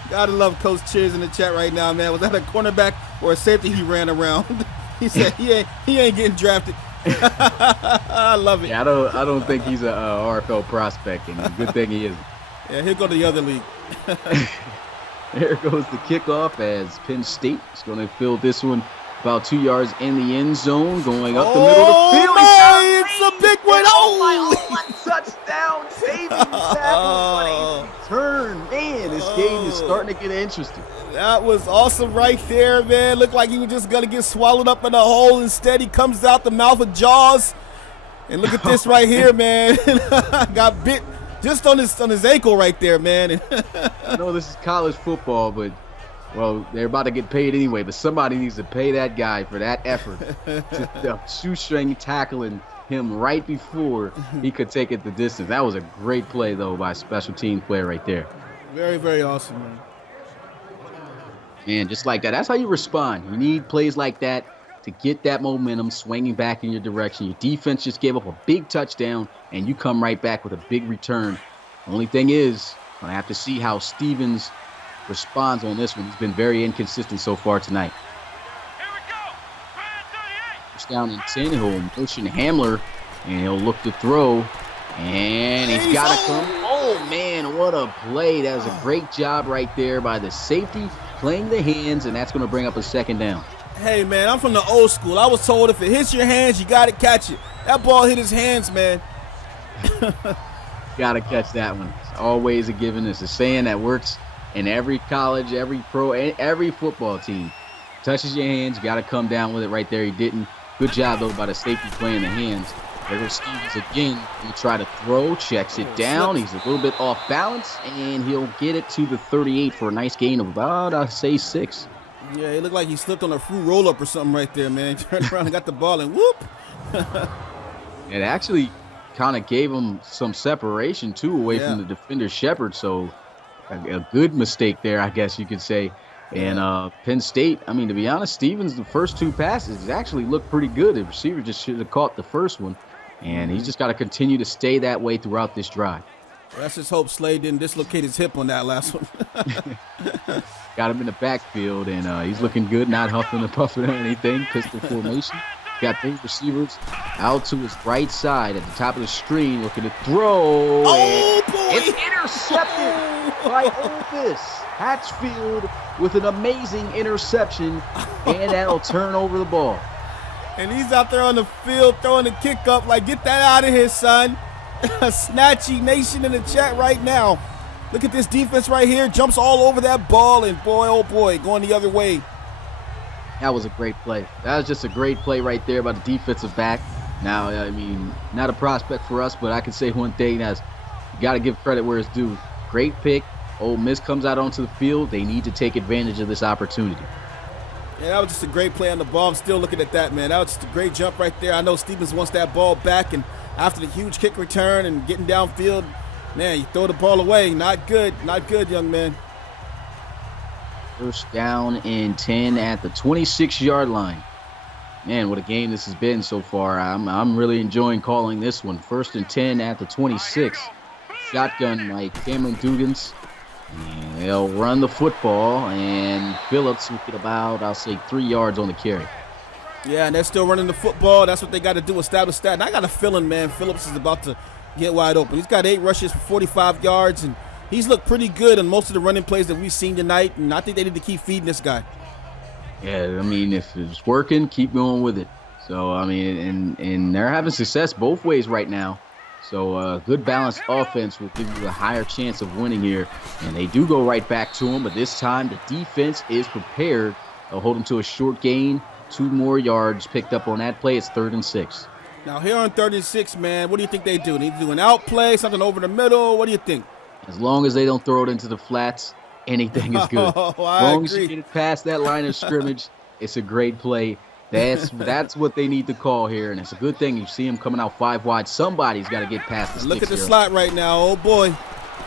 Gotta love Coach Cheers in the chat right now, man. Was that a cornerback or a safety he ran around? He said he ain't getting drafted. I love it. Yeah, I don't think he's a RFL prospect, and good thing he isn't. Yeah, he'll go to the other league. There goes the kickoff as Penn State is going to fill this one about 2 yards in the end zone, going up the middle of the field. It's a big one. What touchdown saving tackle. What a return. Man, this game is starting to get interesting. That was awesome right there, man. Looked like he was just going to get swallowed up in a hole. Instead, he comes out the mouth of Jaws. And look at this right here, man. Got bit just on his ankle right there, man. I know this is college football, but, well, they're about to get paid anyway. But somebody needs to pay that guy for that effort. Just shoestring tackling him right before he could take it the distance. That was a great play, though, by a special teams player right there. Very, very awesome, man. Man, just like that. That's how you respond. You need plays like that to get that momentum swinging back in your direction. Your defense just gave up a big touchdown, and you come right back with a big return. Only thing is, I have to see how Stevens responds on this one. He's been very inconsistent so far tonight. Here we go. Grand 38. It's down in 10. He'll motion Hamler, and he'll look to throw. And he's got to come. Oh, man, what a play. That was a great job right there by the safety, playing the hands, and that's going to bring up a second down. Hey, man, I'm from the old school. I was told if it hits your hands, you got to catch it. That ball hit his hands, man. Got to catch that one. It's always a given. It's a saying that works in every college, every pro, every football team. Touches your hands, you got to come down with it right there. He didn't. Good job, though, by the safety playing the hands. There goes Stevens again. He'll try to throw, checks it down. He's a little bit off balance, and he'll get it to the 38 for a nice gain of about, I'd say, 6. Yeah, it looked like he slipped on a fruit roll-up or something right there, man. Turned around and got the ball, and whoop. It actually kind of gave him some separation, too, away from the defender Shepard. So a good mistake there, I guess you could say. And Penn State, I mean, to be honest, Stevens, the first 2 passes actually looked pretty good. The receiver just should have caught the first one. And he's just got to continue to stay that way throughout this drive. Well, let's just hope Slade didn't dislocate his hip on that last one. Got him in the backfield, and he's looking good, not huffing and puffing or anything. Pistol formation. Got 3 receivers out to his right side at the top of the screen, looking to throw. Oh, boy! It's intercepted by Ole Miss. Hatchfield with an amazing interception, and that'll turn over the ball. And he's out there on the field throwing the kick up like, get that out of here, son. Snatchy Nation in the chat right now. Look at this defense right here. Jumps all over that ball, and boy, oh boy, going the other way. That was a great play. That was just a great play right there by the defensive back. Now, I mean, not a prospect for us, but I can say one thing, that's you got to give credit where it's due. Great pick. Ole Miss comes out onto the field. They need to take advantage of this opportunity. Yeah, that was just a great play on the ball. I'm still looking at that, man. That was just a great jump right there. I know Stevens wants that ball back, and after the huge kick return and getting downfield, man, you throw the ball away. Not good. Not good, young man. First down and 10 at the 26-yard line. Man, what a game this has been so far. I'm really enjoying calling this one. First and 10 at the 26. Shotgun by Cameron Dugans. And they'll run the football, and Phillips will get about, I'll say, 3 yards on the carry. Yeah, and they're still running the football. That's what they got to do, establish that. And I got a feeling, man, Phillips is about to get wide open. He's got 8 rushes for 45 yards, and he's looked pretty good on most of the running plays that we've seen tonight, and I think they need to keep feeding this guy. Yeah, I mean, if it's working, keep going with it. So, I mean, and they're having success both ways right now. So a good balanced offense will give you a higher chance of winning here. And they do go right back to him, but this time the defense is prepared. They'll hold him to a short gain. 2 more yards picked up on that play. It's 3rd and 6. Now here on 3rd and 6, man, what do you think they do? They need to do an out play, something over the middle? What do you think? As long as they don't throw it into the flats, anything is good. Oh, as long agree. as you get it past that line of scrimmage, it's a great play. That's what they need to call here, and it's a good thing. You see him coming out 5 wide. Somebody's got to get past the sticks. Look at the here. slot right now. Oh, boy.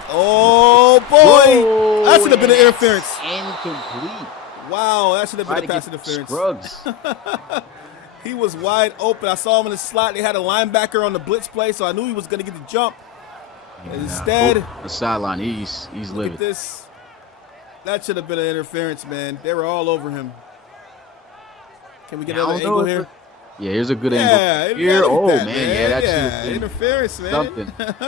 Oh, boy. Whoa, That should have been an interference. Incomplete. Wow, that should have Try been to a pass get interference. Scruggs. He was wide open. I saw him in the slot. They had a linebacker on the blitz play, so I knew he was going to get the jump. Instead, the sideline, he's look livid. at this. That should have been an interference, man. They were all over him. Can we get another angle here? Yeah, here's a good Yeah, angle. Here, look oh at that, man, yeah, that should yeah, have been interference, man. something.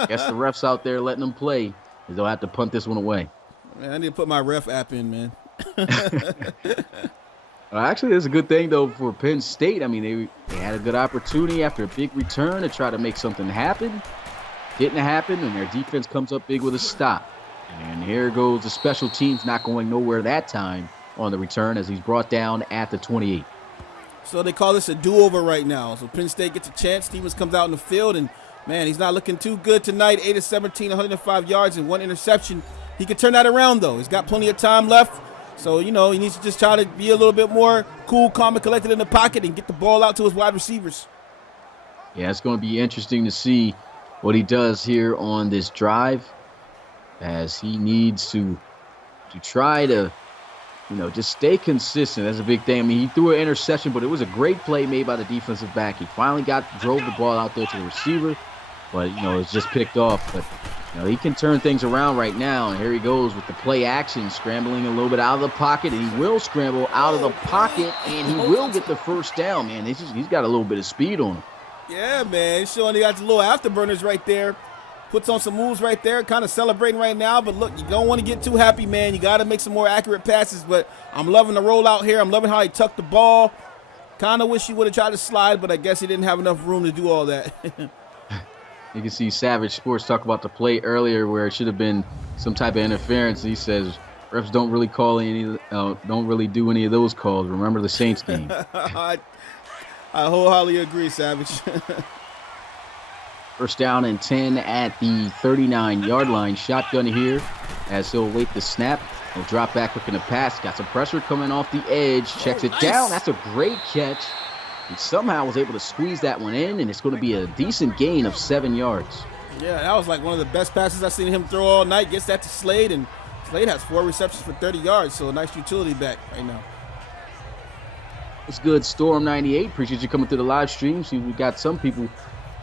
Guess the refs out there letting them play, 'cause they'll have to punt this one away. Man, I need to put my ref app in, man. Actually, it's a good thing, though, for Penn State. I mean, they had a good opportunity after a big return to try to make something happen. Didn't happen, and their defense comes up big with a stop. And here goes the special teams not going nowhere that time on the return as he's brought down at the 28. So they call this a do-over right now. So Penn State gets a chance. Stevens comes out in the field, and, man, he's not looking too good tonight. 8 of 17, 105 yards, and 1 interception. He can turn that around, though. He's got plenty of time left. So, he needs to just try to be a little bit more cool, calm, and collected in the pocket and get the ball out to his wide receivers. Yeah, it's going to be interesting to see what he does here on this drive. as he needs to try to, just stay consistent. That's a big thing. I mean, he threw an interception, but it was a great play made by the defensive back. He finally drove the ball out there to the receiver, but, it's just picked off. But, he can turn things around right now, and here he goes with the play action, scrambling a little bit out of the pocket, and he will scramble out of the pocket, and he will get the first down, man. He's got a little bit of speed on him. Yeah, man. He's showing he got the little afterburners right there. Puts on some moves right there, kind of celebrating right now. But look, you don't want to get too happy, man. You got to make some more accurate passes. But I'm loving the rollout here. I'm loving how he tucked the ball. Kind of wish he would have tried to slide, but I guess he didn't have enough room to do all that. You can see Savage Sports talk about the play earlier where it should have been some type of interference. He says refs don't really don't really do any of those calls. Remember the Saints game. I wholeheartedly agree, Savage. First down and 10 at the 39-yard line. Shotgun here as he'll wait the snap. He'll drop back looking to pass. Got some pressure coming off the edge. Checks it down. That's a great catch. He somehow was able to squeeze that one in, and it's going to be a decent gain of 7 yards. Yeah, that was like one of the best passes I've seen him throw all night. Gets that to Slade, and Slade has 4 receptions for 30 yards, so a nice utility back right now. What's good, Storm 98? Appreciate you coming through the live stream. See, we got some people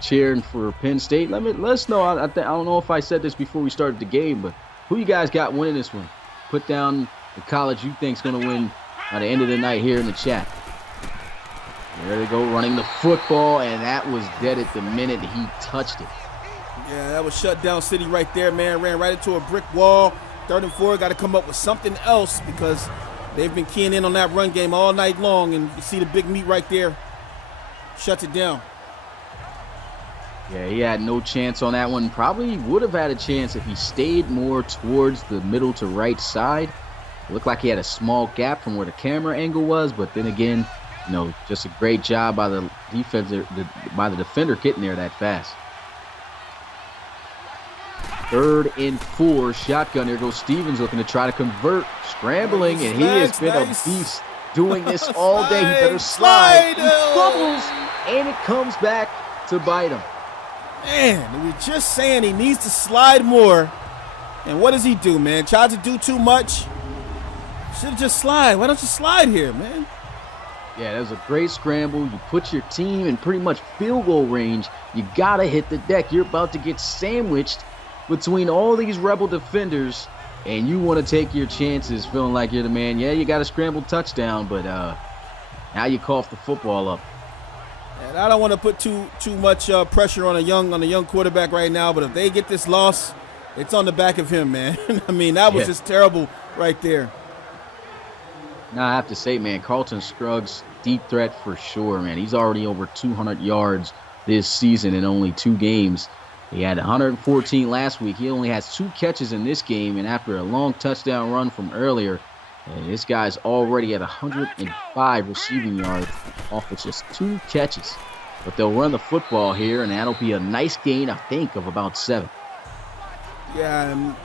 cheering for Penn State. Let us know. I don't know if I said this before we started the game, but who you guys got winning this one? Put down the college you think's going to win at the end of the night here in the chat. There they go, running the football, and that was dead at the minute he touched it. Yeah, that was shut down city right there, man. Ran right into a brick wall. 3rd and 4, got to come up with something else because they've been keying in on that run game all night long, and you see the big meat right there. Shuts it down. Yeah, he had no chance on that one. Probably would have had a chance if he stayed more towards the middle to right side. It looked like he had a small gap from where the camera angle was, but then again, just a great job by the defender getting there that fast. 3rd and 4, shotgun. There goes Stevens looking to try to convert, scrambling, and he has been a beast doing this all day. He better slide. He fumbles, and it comes back to bite him. Man, we were just saying he needs to slide more. And what does he do, man? Tries to do too much. Should have just slide. Why don't you slide here, man? Yeah, that was a great scramble. You put your team in pretty much field goal range. You got to hit the deck. You're about to get sandwiched between all these Rebel defenders, and you want to take your chances feeling like you're the man. Yeah, you got a scrambled touchdown, but now you cough the football up. And I don't want to put too much pressure on a young quarterback right now, but if they get this loss, it's on the back of him, man. I mean, that was just terrible right there. Now, I have to say, man, Carlton Scruggs, deep threat for sure, man. He's already over 200 yards this season in only 2 games. He had 114 last week. He only has 2 catches in this game, and after a long touchdown run from earlier, this guy's already at 105 receiving yards off of just 2 catches. But they'll run the football here, and that'll be a nice gain, I think, of about 7. Yeah, and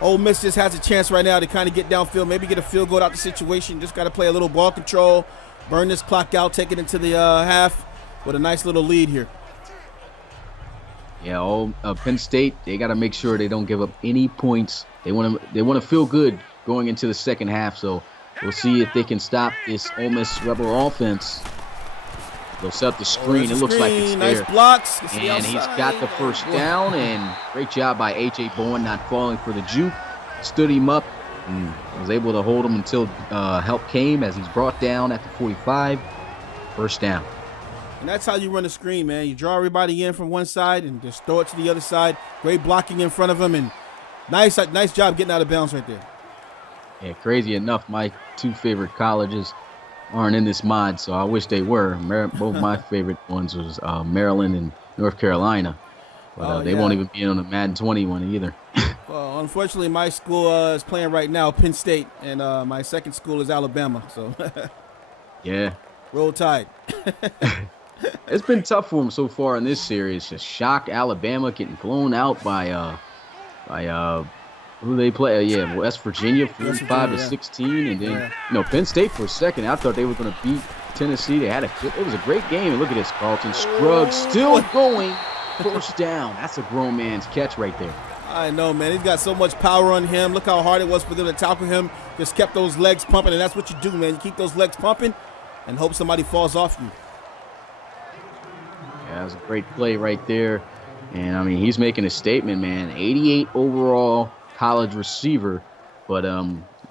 Ole Miss just has a chance right now to kind of get downfield, maybe get a field goal out the situation. Just got to play a little ball control, burn this clock out, take it into the half with a nice little lead here. Yeah, Penn State, they got to make sure they don't give up any points. They want to feel good going into the second half. So we'll see if they can stop this Ole Miss Rebel offense. They'll set up the screen. It looks like it's there. Nice blocks. And he's got the first down, and great job by A.J. Bowen not falling for the juke. Stood him up and was able to hold him until help came as he's brought down at the 45. First down. And that's how you run the screen, man. You draw everybody in from one side and just throw it to the other side. Great blocking in front of him, and nice job getting out of bounds right there. Yeah, crazy enough, my 2 favorite colleges aren't in this mod, so I wish they were. Both my favorite ones was Maryland and North Carolina, but they won't even be on the Madden 20 one either. Well, unfortunately, my school is playing right now, Penn State, and my second school is Alabama. So, yeah, roll Tide. It's been tough for them so far in this series. Just shock Alabama getting blown out by who they play? West Virginia, 45-16, and then Penn State for a second. I thought they were going to beat Tennessee. It was a great game. And look at this, Carlton Scruggs still going. First down. That's a grown man's catch right there. I know, man. He's got so much power on him. Look how hard it was for them to tackle him. Just kept those legs pumping, and that's what you do, man. You keep those legs pumping and hope somebody falls off you. Yeah, that was a great play right there. And, I mean, he's making a statement, man. 88 overall college receiver. But,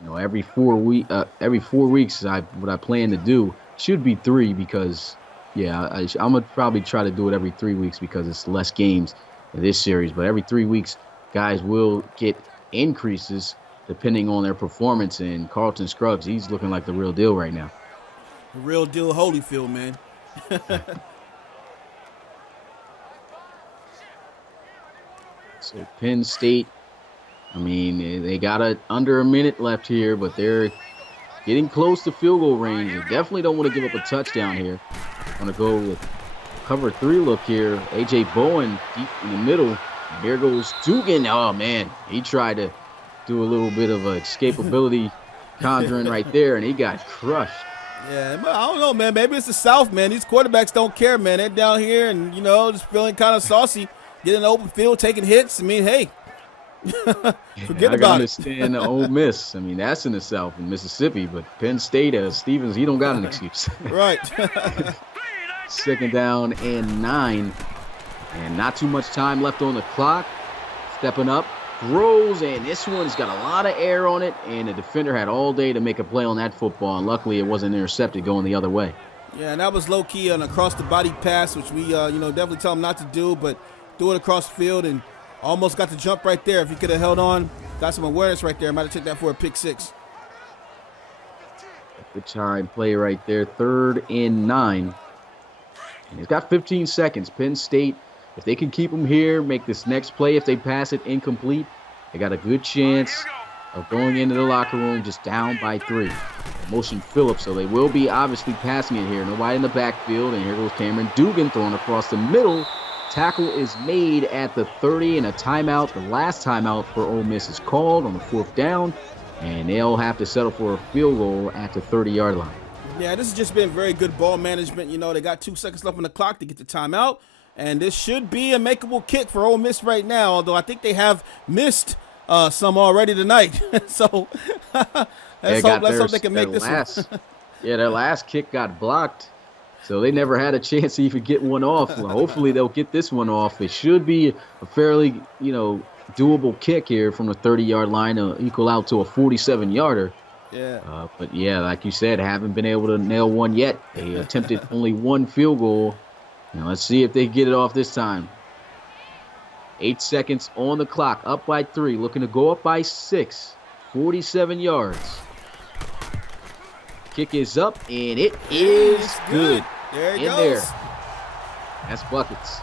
every 4 weeks, what I plan to do should be 3 because, I'm going to probably try to do it every 3 weeks because it's less games in this series. But every 3 weeks, guys will get increases depending on their performance. And Carlton Scruggs, he's looking like the real deal right now. The real deal Holyfield, man. So Penn State, I mean, they got under a minute left here, but they're getting close to field goal range. They definitely don't want to give up a touchdown here. Want to go with cover 3 look here. A.J. Bowen deep in the middle. Here goes Dugan. Oh, man. He tried to do a little bit of a escapability conjuring right there, and he got crushed. Yeah, I don't know, man. Maybe it's the South, man. These quarterbacks don't care, man. They're down here and, just feeling kind of saucy, getting in the open field, taking hits. I mean, hey, forget I about understand the Ole Miss. I mean, that's in the South in Mississippi, but Penn State, Stevens, he don't got an excuse. Right. 2nd down and 9. And not too much time left on the clock. Stepping up, throws, and this one's got a lot of air on it, and the defender had all day to make a play on that football, and luckily it wasn't intercepted going the other way. Yeah, and that was low-key an across-the-body pass, which we, definitely tell him not to do, but threw it across the field and almost got the jump right there. If he could have held on, got some awareness right there, might have took that for a pick 6. Good time play right there, 3rd and 9. And he's got 15 seconds. Penn State, if they can keep him here, make this next play, if they pass it incomplete, they got a good chance of going into the locker room just down by 3. Motion Phillips, so they will be obviously passing it here. Nobody in the backfield, and here goes Cameron Dugan throwing across the middle. Tackle is made at the 30, and a timeout, the last timeout for Ole Miss is called on the 4th down, and they'll have to settle for a field goal at the 30-yard line. Yeah, this has just been very good ball management. They got 2 seconds left on the clock to get the timeout, and this should be a makeable kick for Ole Miss right now, although I think they have missed some already tonight. So let's hope they can make this one. Their last kick got blocked, so they never had a chance to even get one off. Well, hopefully they'll get this one off. It should be a fairly, doable kick here from the 30-yard line to equal out to a 47-yarder. Yeah. But, like you said, haven't been able to nail one yet. They attempted only 1 field goal. Now let's see if they get it off this time. 8 seconds on the clock, up by 3, looking to go up by 6, 47 yards. Kick is up, and it is good. There it goes. There. That's buckets.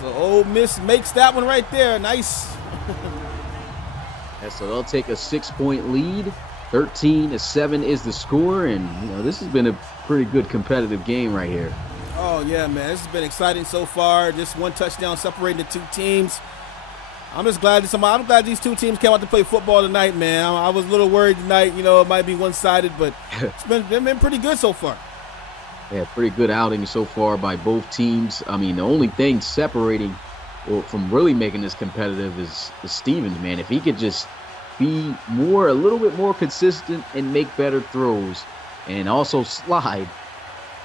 So Ole Miss makes that one right there. Nice. So they'll take a 6-point lead. 13-7 is the score, and this has been a pretty good competitive game right here. Oh yeah, man, this has been exciting so far. Just 1 touchdown separating the 2 teams. I'm just glad I'm glad these 2 teams came out to play football tonight, man. I was a little worried tonight, it might be one-sided, but it's been pretty good so far. Yeah, pretty good outing so far by both teams. I mean, the only thing separating from really making this competitive is Stevens, man. If he could just be a little bit more consistent and make better throws and also slide,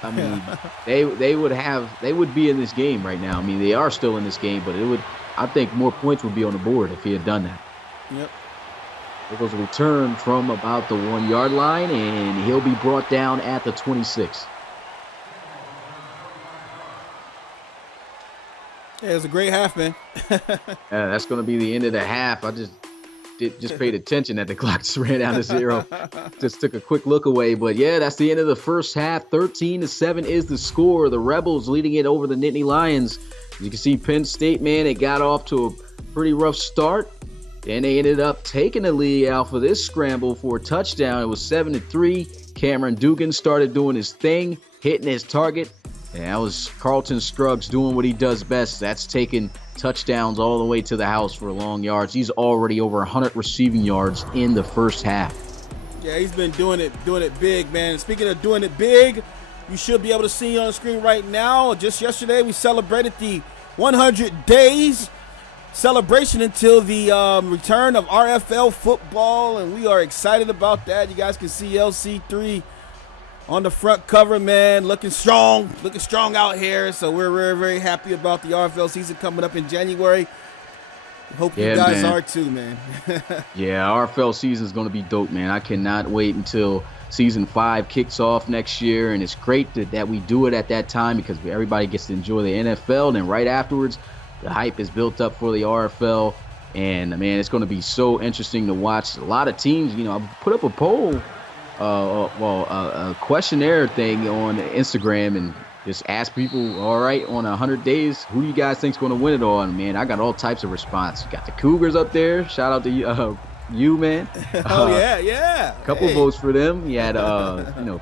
I mean, they would be in this game right now. I mean, they are still in this game, but I think more points would be on the board if he had done that. Yep. There goes a return from about the 1-yard line, and he'll be brought down at the 26. Yeah, it was a great half, man. That's going to be the end of the half. I just paid attention that the clock just ran out of 0. Just took a quick look away. But, that's the end of the first half. 13-7 is the score. The Rebels leading it over the Nittany Lions. As you can see, Penn State, man, it got off to a pretty rough start. Then they ended up taking the lead out for this scramble for a touchdown. It was 7-3. Cameron Dugan started doing his thing, hitting his target. And that was Carlton Scruggs doing what he does best. That's taking touchdowns all the way to the house for long yards. He's already over 100 receiving yards in the first half. Yeah, he's been doing it big, man. Speaking of doing it big, you should be able to see on the screen right now. Just yesterday, we celebrated the 100 days celebration until the return of RFL football, and we are excited about that. You guys can see LC3 on the front cover, man, looking strong out here. So we're very, very happy about the RFL season coming up in January. Hope you guys are too, man. Yeah, RFL season is going to be dope, man. I cannot wait until season 5 kicks off next year, and it's great that we do it at that time because everybody gets to enjoy the NFL, and then right afterwards, the hype is built up for the RFL, and man, it's going to be so interesting to watch. A lot of teams, I put up a poll, a questionnaire thing on Instagram, and just ask people, all right, on 100 days, who do you guys think's going to win it all? And man, I got all types of response. You got the Cougars up there. Shout out to you, man. Yeah. A couple votes for them. You had,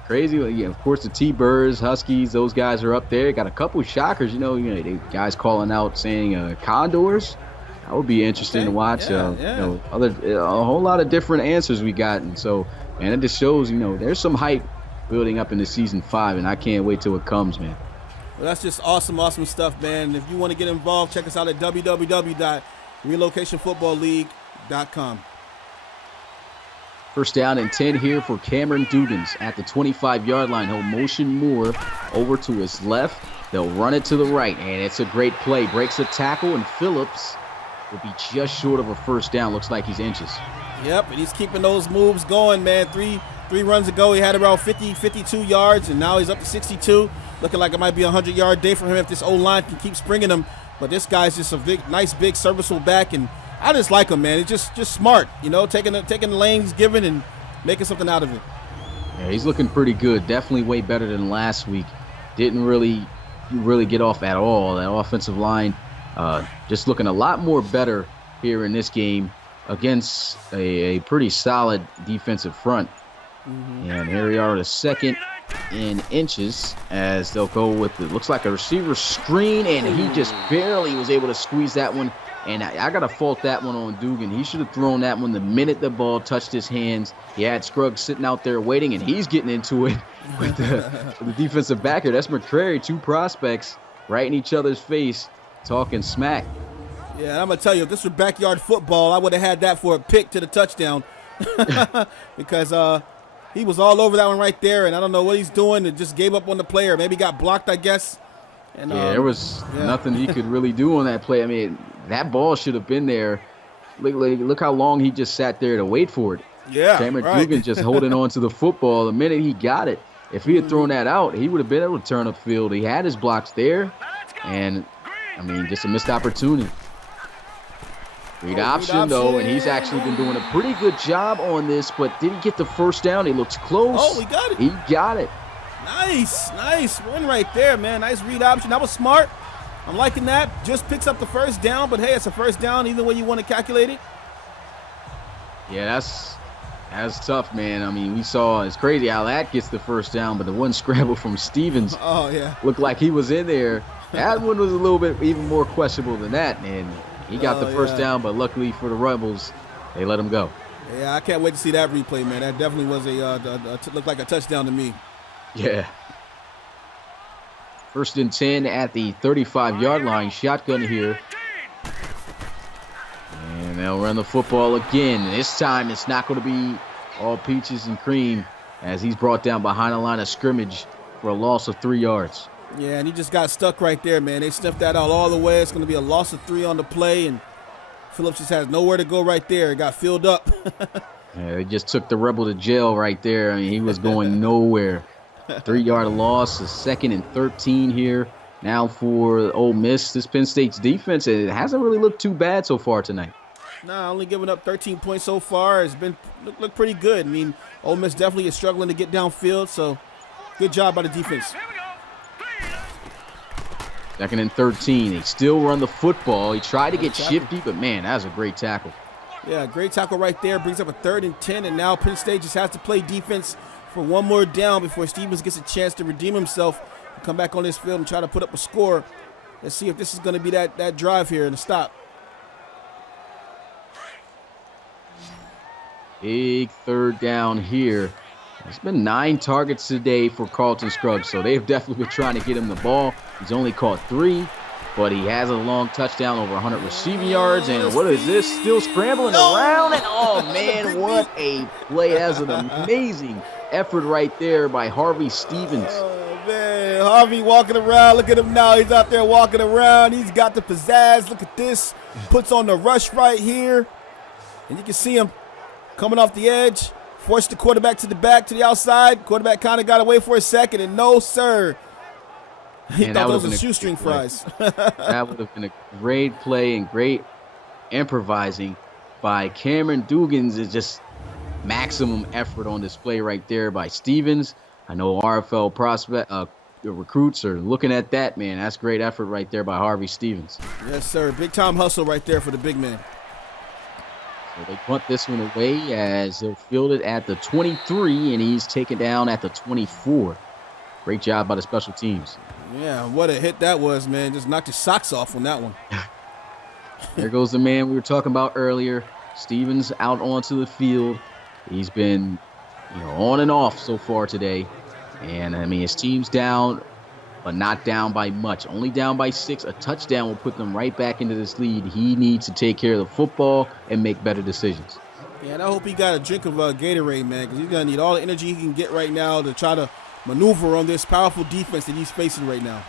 crazy. Yeah, of course, the T-Birds, Huskies, those guys are up there. Got a couple shockers. They guys calling out saying Condors. That would be interesting to watch. A whole lot of different answers we got, and so, man, it just shows there's some hype building up into season 5, and I can't wait till it comes, man. Well, that's just awesome stuff, man. If you want to get involved, check us out at www.relocationfootballleague.com. First down and 10 here for Cameron Dugans at the 25-yard line. He'll motion Moore over to his left. They'll run it to the right, and it's a great play. Breaks a tackle, and Phillips will be just short of a first down. Looks like he's inches. Yep, and he's keeping those moves going, man. Three runs ago, he had around 52 yards, and now he's up to 62. Looking like it might be a 100-yard day for him if this O-line can keep springing him. But this guy's just a nice, big, serviceable back, and I just like him, man. He's just smart, taking the lanes given and making something out of it. Yeah, he's looking pretty good. Definitely way better than last week. Didn't really get off at all. That offensive line just looking a lot more better here in this game against a pretty solid defensive front. Mm-hmm. And here we are at a 2nd and inches as they'll go with it. Looks like a receiver screen, and he just barely was able to squeeze that one. And I got to fault that one on Dugan. He should have thrown that one the minute the ball touched his hands. He had Scruggs sitting out there waiting, and he's getting into it with the defensive backer. That's McCrary, 2 prospects right in each other's face talking smack. Yeah, I'm going to tell you, if this were backyard football, I would have had that for a pick to the touchdown because he was all over that one right there, and I don't know what he's doing. It just gave up on the play, or maybe got blocked, I guess. And, there was nothing he could really do on that play. I mean, that ball should have been there. Look how long he just sat there to wait for it. Yeah, Cameron Dugan just holding on to the football. The minute he got it, if he had thrown that out, he would have been able to turn upfield. He had his blocks there, and, I mean, just a missed opportunity. Read option, though, and he's actually been doing a pretty good job on this, but did he get the first down? He looks close. Oh, he got it. He got it. Nice run right there, man. Nice read option. That was smart. I'm liking that. Just picks up the first down, but hey, it's a first down either way you want to calculate it. Yeah, that's tough, man. I mean, we saw, it's crazy how that gets the first down, but the one scramble from Stevens looked like he was in there. That one was a little bit even more questionable than that, and he got the first down, but luckily for the Rebels, they let him go. Yeah, I can't wait to see that replay, man. That definitely was looked like a touchdown to me. Yeah. 1st and 10 at the 35-yard line. Shotgun here. And they'll run the football again. This time it's not going to be all peaches and cream as he's brought down behind the line of scrimmage for a loss of 3 yards. Yeah, and he just got stuck right there, man. They sniffed that out all the way. It's going to be a loss of 3 on the play, and Phillips just has nowhere to go right there. It got filled up. Yeah, they just took the Rebel to jail right there. I mean, he was going nowhere. 3-yard loss, a 2nd and 13 here. Now for Ole Miss, this Penn State's defense, it hasn't really looked too bad so far tonight. Nah, only giving up 13 points so far. It's been look pretty good. I mean, Ole Miss definitely is struggling to get downfield, so good job by the defense. 2nd and 13. They still run the football. He tried to get shifty, but man, that was a great tackle. Yeah, great tackle right there. Brings up a 3rd and 10, and now Penn State just has to play defense for one more down before Stevens gets a chance to redeem himself and come back on this field and try to put up a score. Let's see if this is going to be that drive here and a stop. Big 3rd down here. It's been 9 targets today for Carlton Scruggs, so they've definitely been trying to get him the ball. He's only caught 3, but he has a long touchdown, over 100 receiving yards. And what is this? Speed. Still scrambling Oh! around. And oh, man, Big what a play. That's an amazing effort right there by Harvey Stevens. Oh, man. Harvey walking around. Look at him now. He's out there walking around. He's got the pizzazz. Look at this. Puts on the rush right here. And you can see him coming off the edge. Forced the quarterback to the back, to the outside. Quarterback kind of got away for a second. And no, sir. He Man, thought those were shoestring fries. That would have been a great play and great improvising by Cameron Dugans. Is just maximum effort on display right there by Stevens. I know RFL recruits are looking at that, man. That's great effort right there by Harvey Stevens. Yes, sir. Big time hustle right there for the big man. So they punt this one away as they'll field it at the 23, and he's taken down at the 24. Great job by the special teams. Yeah, what a hit that was, man. Just knocked his socks off on that one. There goes the man we were talking about earlier. Stevens out onto the field. He's been, on and off so far today. And, I mean, his team's down, but not down by much. Only down by 6. A touchdown will put them right back into this lead. He needs to take care of the football and make better decisions. Yeah, and I hope he got a drink of Gatorade, man, because he's going to need all the energy he can get right now to try to maneuver on this powerful defense that he's facing right now.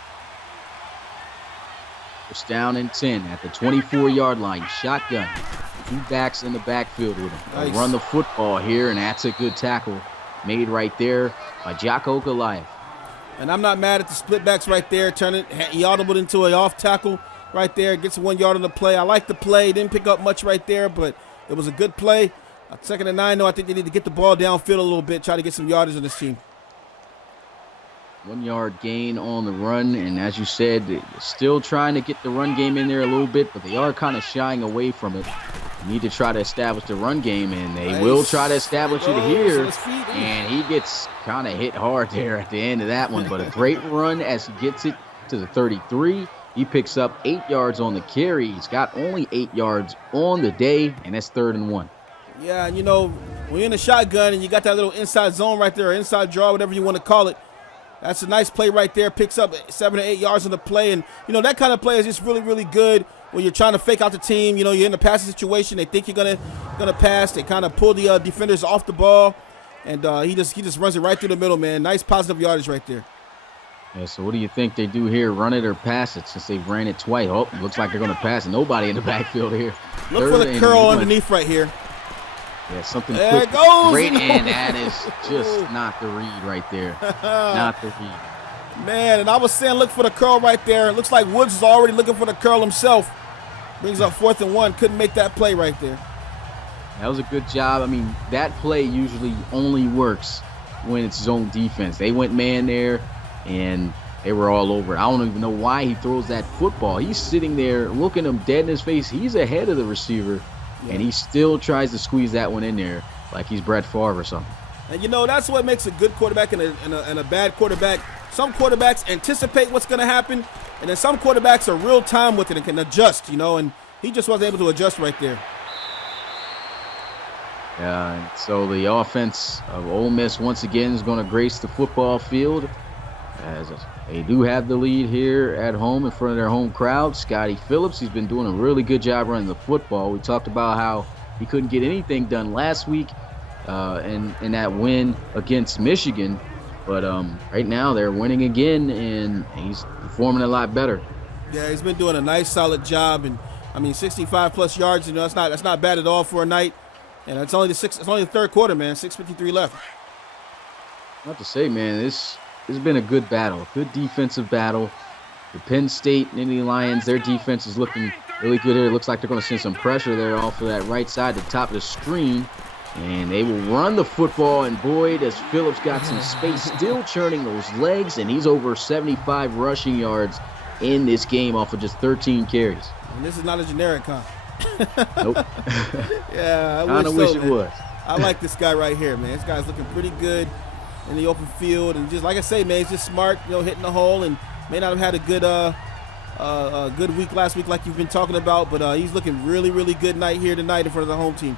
It's down and 10 at the 24-yard line. Shotgun. 2 backs in the backfield with him. Nice. Run the football here, and that's a good tackle made right there by Jocko Goliath. And I'm not mad at the split backs right there. He audibled into an off tackle right there. Gets 1 yard on the play. I like the play. Didn't pick up much right there, but it was a good play. 2nd and 9, though. I think they need to get the ball downfield a little bit, try to get some yardage on this team. 1 yard gain on the run, and as you said, still trying to get the run game in there a little bit, but they are kind of shying away from it. You need to try to establish the run game, and they will try to establish it here. And he gets kind of hit hard there at the end of that one, but a great run as he gets it to the 33. He picks up 8 yards on the carry. He's got only 8 yards on the day, and that's 3rd and 1. Yeah, and when you're in a shotgun and you got that little inside zone right there, or inside draw, whatever you want to call it, that's a nice play right there. Picks up 7 or 8 yards on the play. And, that kind of play is just really, really good when you're trying to fake out the team. You're in a passing situation. They think you're gonna pass. They kind of pull the defenders off the ball. And he just runs it right through the middle, man. Nice positive yardage right there. Yeah, so what do you think they do here? Run it or pass it since they've ran it twice? Oh, looks like they're going to pass it. Nobody in the backfield here. Look for the curl underneath right here. Yeah, something there quick. It goes. Great, and that is just not the read right there. Not the read. Man, and I was saying look for the curl right there. It looks like Woods is already looking for the curl himself. Brings up 4th and 1. Couldn't make that play right there. That was a good job. I mean, that play usually only works when it's zone defense. They went man there, and they were all over it. I don't even know why he throws that football. He's sitting there looking him dead in his face. He's ahead of the receiver. Yeah. And he still tries to squeeze that one in there like he's Brett Favre or something. And, that's what makes a good quarterback and a bad quarterback. Some quarterbacks anticipate what's going to happen, and then some quarterbacks are real time with it and can adjust, and he just wasn't able to adjust right there. Yeah, and so the offense of Ole Miss once again is going to grace the football field as they do have the lead here at home in front of their home crowd. Scotty Phillips, he's been doing a really good job running the football. We talked about how he couldn't get anything done last week in that win against Michigan. But right now they're winning again, and he's performing a lot better. Yeah, he's been doing a nice, solid job. And, 65-plus yards, that's not bad at all for a night. And it's only the 3rd quarter, man. 6:53 left. Not to say, man, this has been a good battle, good defensive battle. The Penn State Nittany Lions, their defense is looking really good here. It looks like they're going to send some pressure there off of that right side, the top of the screen. And they will run the football, and boy, does Phillips got some space, still churning those legs, and he's over 75 rushing yards in this game off of just 13 carries. And this is not a generic, huh? Nope. Yeah, I kind of wish so, it was. I like this guy right here, man. This guy's looking pretty good in the open field, and just like I say, man, he's just smart, hitting the hole, and may not have had a good week last week like you've been talking about, but he's looking really, really good here tonight in front of the home team.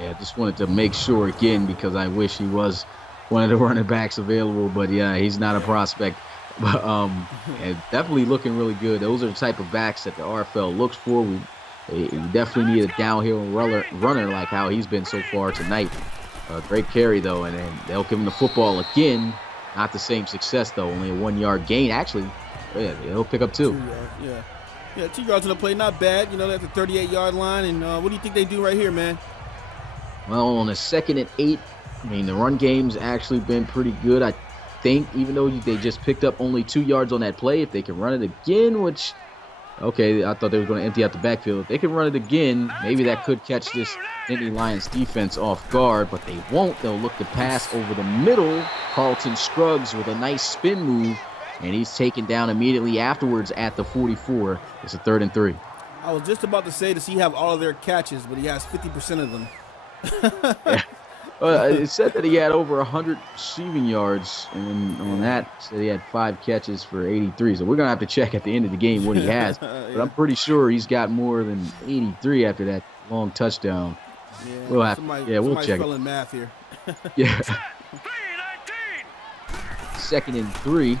Yeah, just wanted to make sure again because I wish he was one of the running backs available, but yeah, he's not a prospect But and definitely looking really good. Those are the type of backs that the RFL looks for. We definitely need a downhill runner like how he's been so far tonight. Great carry though, and then they'll give him the football again. Not the same success though. Only a 1 yard gain. Actually, yeah, he'll pick up 2. 2 yards, yeah. Yeah, 2 yards on the play, not bad. You know, at the 38-yard line. And what do you think they do right here, man? Well, on a 2nd and 8, I mean, the run game's actually been pretty good. I think, even though they just picked up only 2 yards on that play, if they can run it again, which, okay, I thought they were going to empty out the backfield. If they can run it again, maybe that could catch this Nittany Lions defense off guard, but they won't. They'll look to pass over the middle. Carlton Scruggs with a nice spin move, and he's taken down immediately afterwards at the 44. It's a 3rd and 3. I was just about to say, does he have all of their catches, but he has 50% of them. Yeah. It said that he had over 100 receiving yards, and on that, it said he had 5 catches for 83. So we're going to have to check at the end of the game what he has. Yeah. But I'm pretty sure he's got more than 83 after that long touchdown. Yeah, We'll have, we'll check fell it. in math here. Yeah. 3-19. 2nd and 3.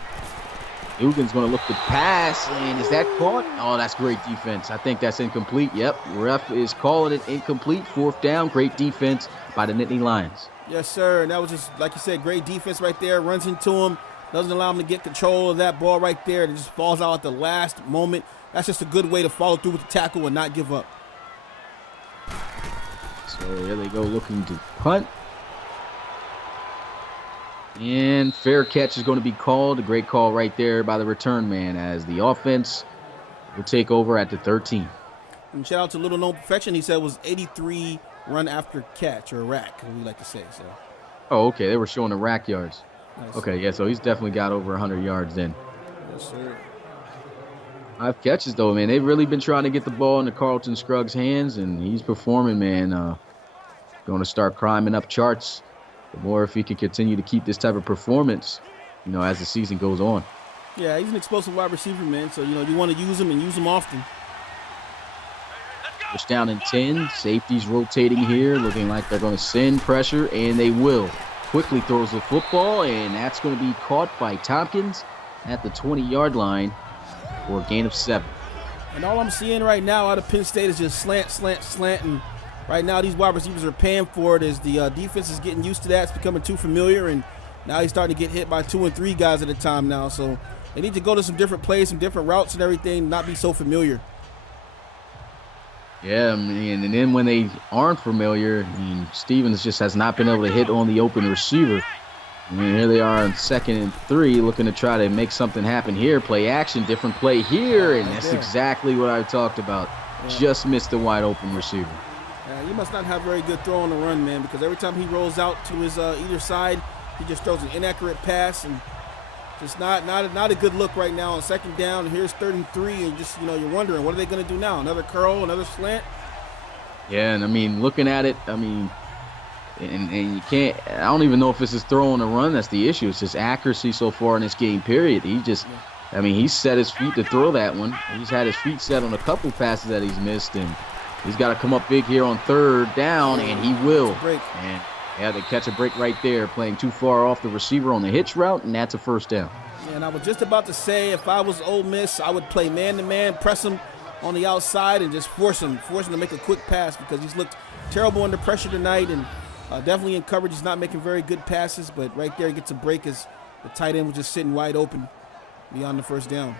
Dugan's going to look to pass, and is that caught? Oh, that's great defense. I think that's incomplete. Yep, ref is calling it incomplete. 4th down. Great defense by the Nittany Lions. Yes, sir. And that was just, like you said, great defense right there. Runs into him. Doesn't allow him to get control of that ball right there. It just falls out at the last moment. That's just a good way to follow through with the tackle and not give up. So here they go looking to punt. And fair catch is going to be called. A great call right there by the return man as the offense will take over at the 13. And shout out to Little Known Perfection. He said it was 83 run after catch, or rack, as we like to say. So. Oh, okay. They were showing the rack yards. Nice. Okay, yeah, so he's definitely got over 100 yards then. Yes, sir. 5 catches, though, man. They've really been trying to get the ball into Carlton Scruggs' hands, and he's performing, man. Going to start climbing up charts. The more if he can continue to keep this type of performance, you know, as the season goes on. Yeah, he's an explosive wide receiver, man. So, you know, you want to use him and use him often. Push down in 10. Safeties rotating here, looking like they're going to send pressure, and they will. Quickly throws the football, and that's going to be caught by Tompkins at the 20-yard line for a gain of 7. And all I'm seeing right now out of Penn State is just slant, slant, slant. And right now these wide receivers are paying for it as the defense is getting used to that. It's becoming too familiar, and now he's starting to get hit by 2 and 3 guys at a time now. So they need to go to some different plays, some different routes and everything, not be so familiar. Yeah, I mean, and then when they aren't familiar, I mean, Stevens just has not been able to hit on the open receiver. I mean, here they are on 2nd and 3, looking to try to make something happen here. Play action, different play here, and that's exactly what I talked about. Yeah. Just missed the wide open receiver. He must not have very good throw on the run, man, because every time he rolls out to his either side, he just throws an inaccurate pass, and just not a good look right now on 2nd down. Here's 3rd and 3, and just, you know, you're wondering, what are they going to do now? Another curl, another slant? Yeah, and I mean, looking at it, I mean, and you can't, I don't even know if it's his throw on the run that's the issue. It's just accuracy so far in this game, period. He just, I mean, he's set his feet to throw that one. He's had his feet set on a couple passes that he's missed, and he's got to come up big here on 3rd down, and he will. And yeah, they catch a break right there, playing too far off the receiver on the hitch route, and that's a 1st down. And I was just about to say, if I was Ole Miss, I would play man-to-man, press him on the outside, and just force him to make a quick pass, because he's looked terrible under pressure tonight, and definitely in coverage. He's not making very good passes, but right there he gets a break as the tight end was just sitting wide open beyond the 1st down.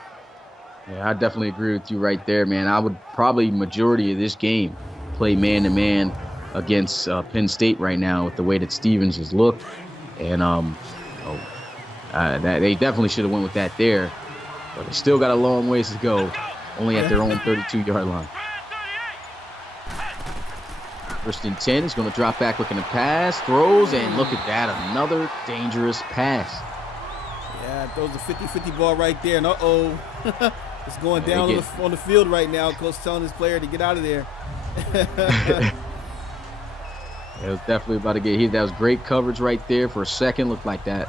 Yeah, I definitely agree with you right there, man. I would probably majority of this game play man-to-man against Penn State right now with the way that Stevens has looked. And they definitely should have went with that there. But they still got a long ways to go, only at their own 32-yard line. 1st and 10, he's going to drop back looking to pass, throws, and look at that, another dangerous pass. Yeah, throws the 50-50 ball right there, and uh-oh. It's going down on the field right now. Coach telling his player to get out of there. It was definitely about to get hit. That was great coverage right there for a second. Looked like that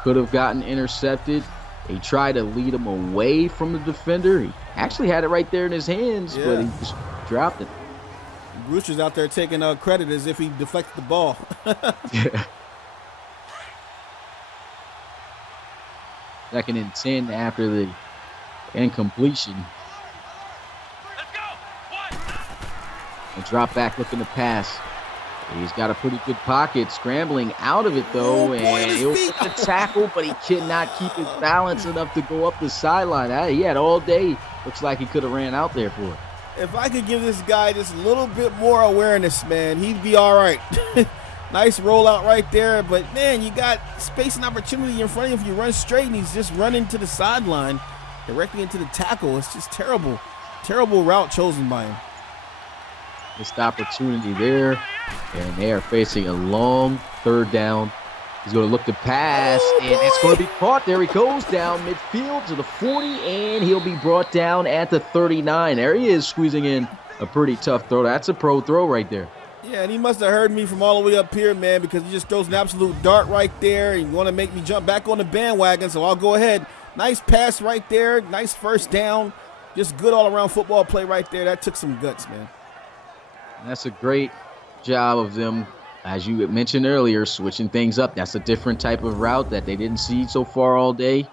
could have gotten intercepted. He tried to lead him away from the defender. He actually had it right there in his hands, but he just dropped it. Brewster's out there taking credit as if he deflected the ball. Yeah. 2nd and 10 after the incompletion. Let's go. 1. A drop back looking to pass. He's got a pretty good pocket, scrambling out of it though, Oh, boy, on and his he'll feet. get the tackle, but he cannot keep his balance enough to go up the sideline. He had all day. Looks like he could have ran out there for it. If I could give this guy just a little bit more awareness, man, he'd be all right. Nice rollout right there, but man, you got space and opportunity in front of you if you run straight, and he's just running to the sideline, directly into the tackle. It's just terrible, terrible route chosen by him. Missed opportunity there, and they are facing a long 3rd down. He's going to look to pass, and it's going to be caught. There he goes down midfield to the 40, and he'll be brought down at the 39. There he is, squeezing in a pretty tough throw. That's a pro throw right there. Yeah, and he must have heard me from all the way up here, man, because he just throws an absolute dart right there, and you want to make me jump back on the bandwagon, so I'll go ahead. Nice pass right there, nice 1st down. Just good all-around football play right there. That took some guts, man. That's a great job of them, as you mentioned earlier, switching things up. That's a different type of route that they didn't see so far all day.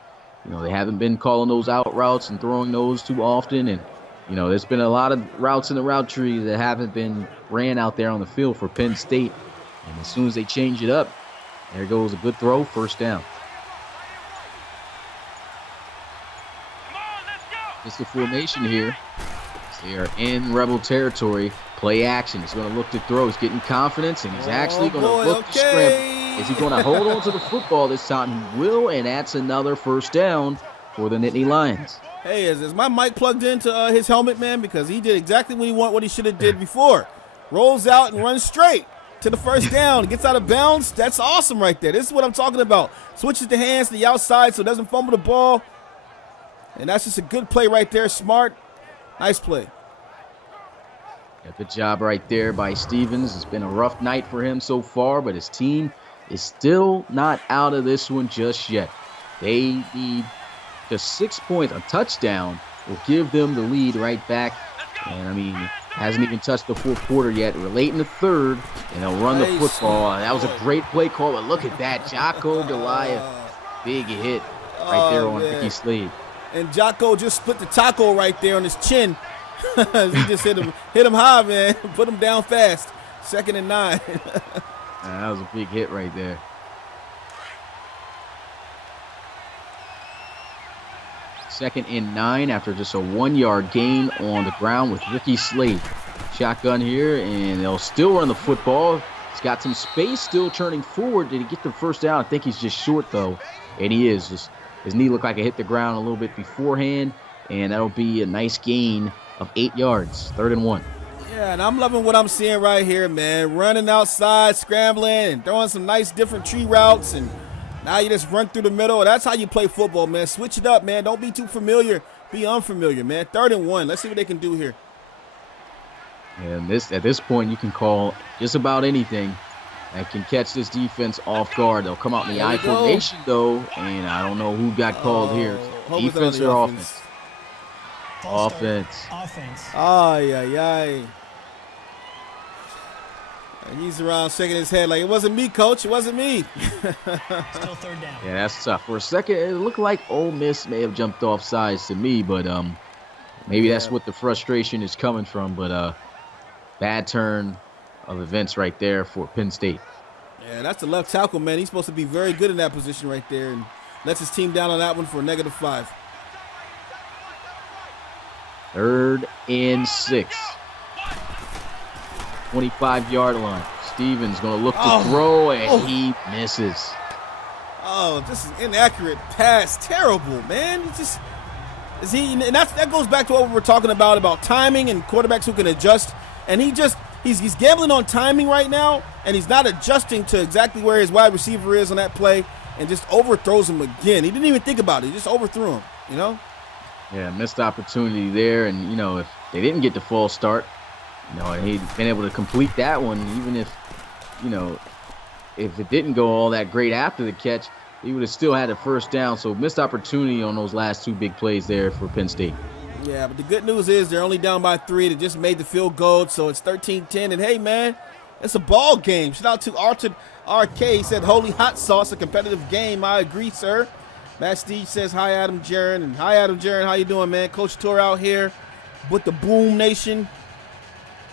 You know, they haven't been calling those out routes and throwing those too often. And, you know, there's been a lot of routes in the route tree that haven't been ran out there on the field for Penn State. And as soon as they change it up, there goes a good throw, 1st down. Come on, let's go. It's the formation here. They are in Rebel territory. Play action. He's going to look to throw. He's getting confidence, and he's actually going to look to scramble. Is he going to hold on to the football this time? He will, and that's another 1st down for the Nittany Lions. Hey, is my mic plugged into his helmet, man? Because he did exactly what he should have did before. Rolls out and runs straight to the 1st down. Gets out of bounds. That's awesome right there. This is what I'm talking about. Switches the hands to the outside so it doesn't fumble the ball. And that's just a good play right there. Smart. Nice play. Yeah, good job right there by Stevens. It's been a rough night for him so far, but his team is still not out of this one just yet. They need just 6 points. A touchdown will give them the lead right back. And, I mean, hasn't even touched the 4th quarter yet. We're late in the 3rd, and they'll run the football. That was a great play call, but look at that. Jocko Goliath, big hit right there on Ricky Slade. And Jocko just split the taco right there on his chin. He just hit him high, man. Put him down fast. 2nd and 9. That was a big hit right there. Second and 9 after just a 1-yard gain on the ground with Ricky Slade. Shotgun here, and they'll still run the football. He's got some space, still turning forward. Did he get the 1st down? I think he's just short, though. And he is. Just his knee looked like it hit the ground a little bit beforehand, and that'll be a nice gain of 8 yards, 3rd and 1. Yeah, and I'm loving what I'm seeing right here, man. Running outside, scrambling, and throwing some nice different tree routes, and now you just run through the middle. That's how you play football, man. Switch it up, man. Don't be too familiar. Be unfamiliar, man. 3rd and 1. Let's see what they can do here. And at this point, you can call just about anything that can catch this defense off guard. They'll come out in the I formation, though, and I don't know who got called here. Defense or offense? Offense. Ay, ay, ay. And he's around shaking his head like, it wasn't me, coach. It wasn't me. Still 3rd down. Yeah, that's tough. For a second, it looked like Ole Miss may have jumped off sides to me, but maybe that's what the frustration is coming from. But bad turn of events right there for Penn State. Yeah, that's the left tackle, man. He's supposed to be very good in that position right there, and lets his team down on that one for a -5. 3rd and 6. 25-yard line. Stevens going to look to throw, and he misses. Oh, this is inaccurate pass. Terrible, man. It's just and that goes back to what we were talking about timing and quarterbacks who can adjust. And he's gambling on timing right now, and he's not adjusting to exactly where his wide receiver is on that play, and just overthrows him again. He didn't even think about it. He just overthrew him, you know? Yeah, missed opportunity there. And, you know, if they didn't get the false start, you know, and he'd been able to complete that one, even if, you know, if it didn't go all that great after the catch, he would have still had a 1st down. So missed opportunity on those last 2 big plays there for Penn State. Yeah, but the good news is they're only down by 3. They just made the field goal, so it's 13-10. And, hey, man, it's a ball game. Shout out to Arthur RK. He said, holy hot sauce, a competitive game. I agree, sir. Matt Steve says hi, Adam Jaron, and hi, Adam Jaron. How you doing, man? Coach Tour out here with the Boom Nation,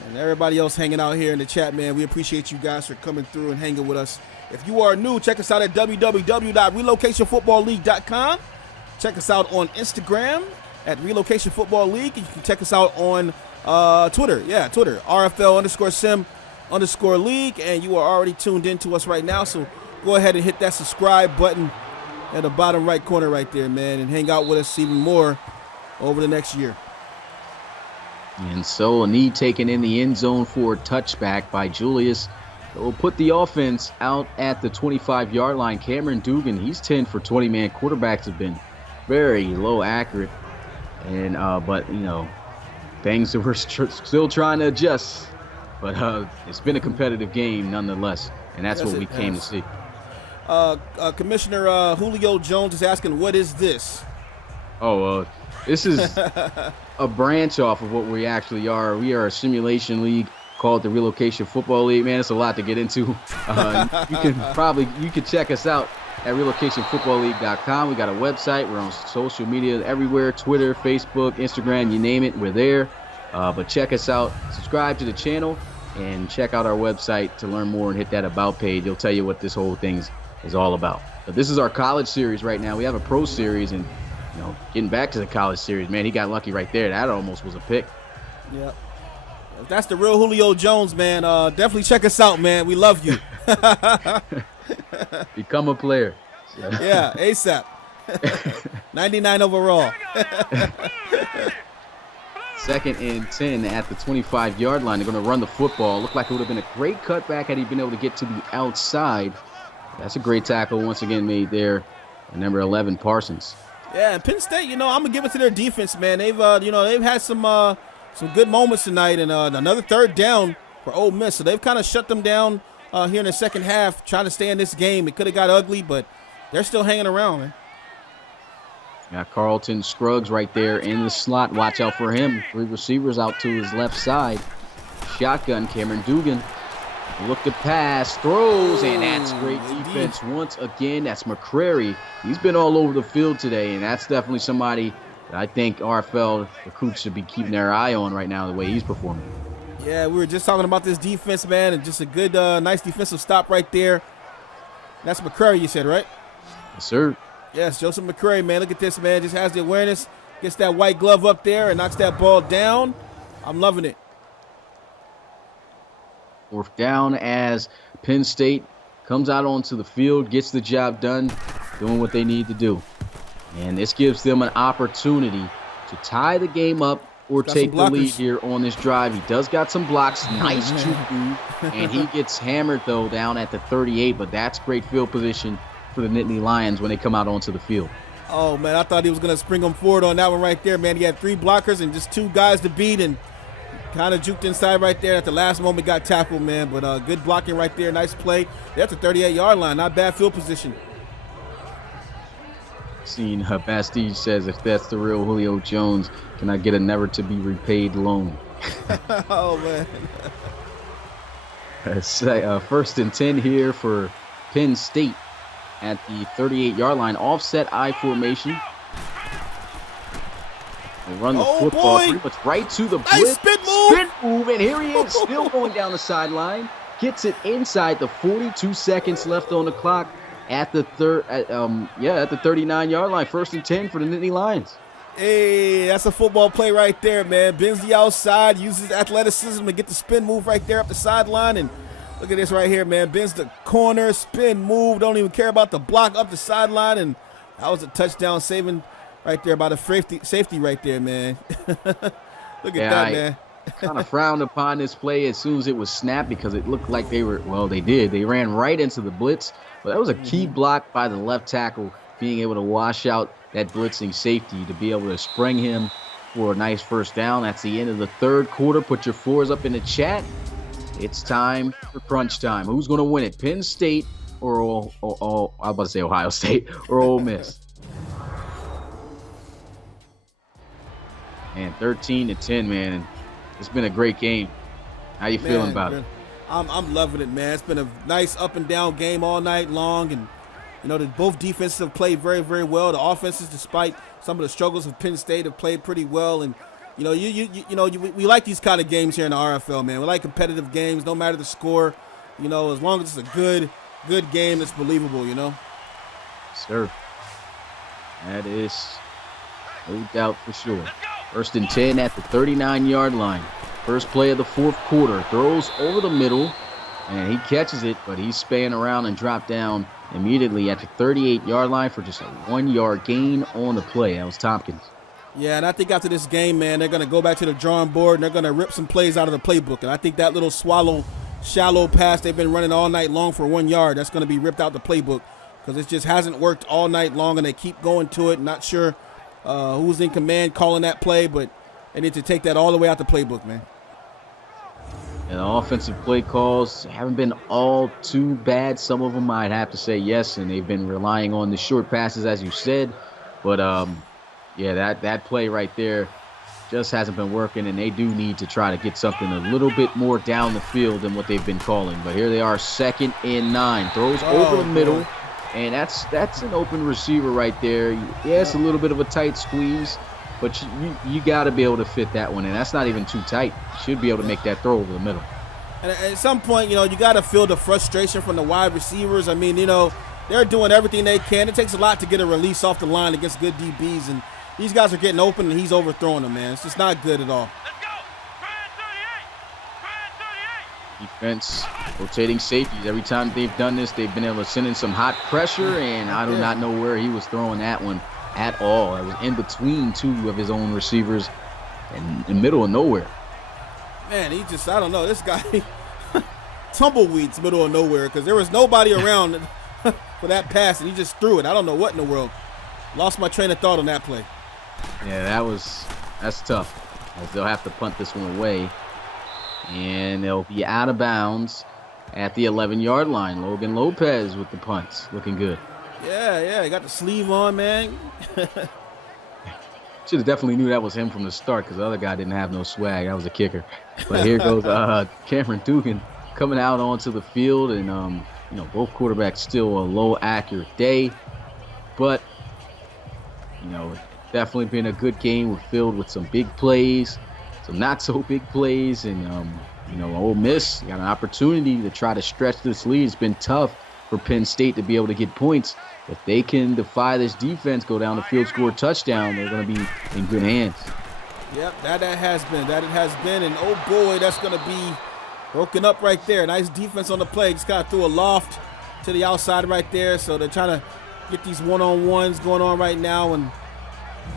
and everybody else hanging out here in the chat, man. We appreciate you guys for coming through and hanging with us. If you are new, check us out at www.relocationfootballleague.com. Check us out on Instagram at Relocation Football League. You can check us out on Twitter. Yeah, Twitter, RFL_sim_league. And you are already tuned in to us right now. So go ahead and hit that subscribe button at the bottom right corner right there, man, and hang out with us even more over the next year. And so a knee taken in the end zone for a touchback by Julius. Will put the offense out at the 25-yard line. Cameron Dugan, he's 10 for 20, man. Quarterbacks have been very low accurate. And but, you know, things that we're still trying to adjust. But it's been a competitive game nonetheless. And that's what we came to see. Commissioner Julio Jones is asking, what is this? This is a branch off of what we actually are. We are a simulation league called the Relocation Football League. Man, it's a lot to get into. You can check us out at relocationfootballleague.com. We got a website. We're on social media everywhere, Twitter, Facebook, Instagram, you name it, we're there. But check us out, subscribe to the channel, and check out our website to learn more and hit that About page. It'll tell you what this whole thing is all about. But this is our college series right now. We have a pro series, and you know, getting back to the college series, man, he got lucky right there. That almost was a pick. Yep. If that's the real Julio Jones, man, definitely check us out, man. We love you. Become a player. Yeah, ASAP. 99 overall. 2nd and 10 at the 25-yard line. They're going to run the football. Looked like it would have been a great cutback had he been able to get to the outside. That's a great tackle once again made there. And number 11, Parsons. Yeah, and Penn State, you know, I'm gonna give it to their defense, man. They've had some good moments tonight, and another third down for Ole Miss. So they've kind of shut them down here in the second half, trying to stay in this game. It could have got ugly, but they're still hanging around, man. Got Carlton Scruggs right there in the slot. Watch out for him. 3 receivers out to his left side. Shotgun, Cameron Dugan. Look to pass, throws, and that's great defense once again. That's McCrary. He's been all over the field today, and that's definitely somebody that I think RFL recruits should be keeping their eye on right now, the way he's performing. Yeah, we were just talking about this defense, man, and just a good, nice defensive stop right there. That's McCrary, you said, right? Yes, sir. Yes, Joseph McCrary, man. Look at this, man. Just has the awareness, gets that white glove up there and knocks that ball down. I'm loving it. 4th down as Penn State comes out onto the field, gets the job done, doing what they need to do. And this gives them an opportunity to tie the game up or take the lead here on this drive. He does got some blocks. Nice juke move. And he gets hammered, though, down at the 38. But that's great field position for the Nittany Lions when they come out onto the field. Oh, man, I thought he was going to spring them forward on that one right there, man. He had 3 blockers and just 2 guys to beat, and kind of juked inside right there at the last moment, got tackled, man. But good blocking right there. Nice play. That's the 38-yard line. Not bad field position. Seeing Bastille says, if that's the real Julio Jones, can I get a never-to-be-repaid loan? Oh, man. It's 1st and 10 here for Penn State at the 38-yard line. Offset I formation. They run the football pretty much right to the blitz. Nice spin move, and here he is, still going down the sideline. Gets it inside the 42 seconds left on the clock at the 39-yard line. 1st and 10 for the Nittany Lions. Hey, that's a football play right there, man. Bends the outside, uses athleticism to get the spin move right there up the sideline, and look at this right here, man. Bends the corner, spin move, don't even care about the block up the sideline, and that was a touchdown saving right there by the safety right there, man. Look at that, man. Kind of frowned upon this play as soon as it was snapped because it looked like they did. They ran right into the blitz, but that was a key block by the left tackle, being able to wash out that blitzing safety to be able to spring him for a nice 1st down. That's the end of the 3rd quarter. Put your 4s up in the chat. It's time for crunch time. Who's going to win it? Penn State or I was about to say Ohio State or Ole Miss? And 13-10, man. It's been a great game. How you feeling about it? I'm loving it, man. It's been a nice up and down game all night long, and You know, both defenses have played very, very well. The offenses, despite some of the struggles of Penn State, have played pretty well. And you know, we like these kind of games here in the RFL, man. We like competitive games, no matter the score. You know, as long as it's a good game that's believable. You know. Sir, that is no doubt for sure. 1st and 10 at the 39-yard line. First play of the 4th quarter. Throws over the middle, and he catches it, but he's spanning around and dropped down immediately at the 38-yard line for just a 1-yard gain on the play. That was Tompkins. Yeah, and I think after this game, man, they're going to go back to the drawing board, and they're going to rip some plays out of the playbook. And I think that little shallow pass they've been running all night long for 1 yard, that's going to be ripped out the playbook because it just hasn't worked all night long, and they keep going to it. Not sure who's in command calling that play, but they need to take that all the way out the playbook, man. And the offensive play calls haven't been all too bad. Some of them I'd have to say yes, and they've been relying on the short passes, as you said. But, yeah, that play right there just hasn't been working, and they do need to try to get something a little bit more down the field than what they've been calling. But here they are, 2nd and 9. Throws over the middle, and that's an open receiver right there. Yeah, it's a little bit of a tight squeeze, but you got to be able to fit that one in. That's not even too tight. You should be able to make that throw over the middle. And at some point, you know, you got to feel the frustration from the wide receivers. I mean, you know, they're doing everything they can. It takes a lot to get a release off the line against good DBs, and these guys are getting open, and he's overthrowing them, man. It's just not good at all. Let's go. Try 38. Defense rotating safeties. Every time they've done this, they've been able to send in some hot pressure, and I do not know where he was throwing that one at all. It was in between 2 of his own receivers in the middle of nowhere. Man, he just, I don't know, this guy, tumbleweeds middle of nowhere because there was nobody around for that pass, and he just threw it. I don't know what in the world. Lost my train of thought on that play. Yeah, that's tough, as they'll have to punt this one away. And they'll be out of bounds at the 11-yard line. Logan Lopez with the punts. Looking good. Yeah, he got the sleeve on, man. Should have definitely knew that was him from the start because the other guy didn't have no swag. That was a kicker. But here goes Cameron Dugan coming out onto the field. And, you know, both quarterbacks still a low accurate day. But, you know, definitely been a good game filled with some big plays, some not so big plays. And, you know, Ole Miss got an opportunity to try to stretch this lead. It's been tough for Penn State to be able to get points. If they can defy this defense, go down the field, score a touchdown, they're going to be in good hands. Yep, that has been. And, oh, boy, that's going to be broken up right there. Nice defense on the play. Just kind of threw a loft to the outside right there. So they're trying to get these one-on-ones going on right now. And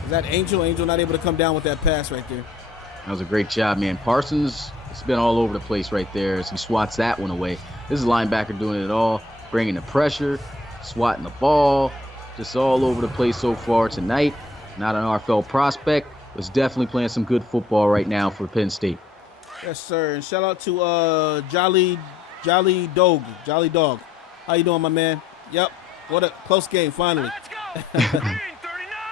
is that Angel? Angel not able to come down with that pass right there. That was a great job, man. Parsons, it's been all over the place right there as he swats that one away. This is a linebacker doing it all, bringing the pressure, swatting the ball, just all over the place so far tonight. Not an RFL prospect, but definitely playing some good football right now for Penn State. Yes, sir. And shout out to Jolly Dog. How you doing, my man? Yep. What a close game, finally. Let's go.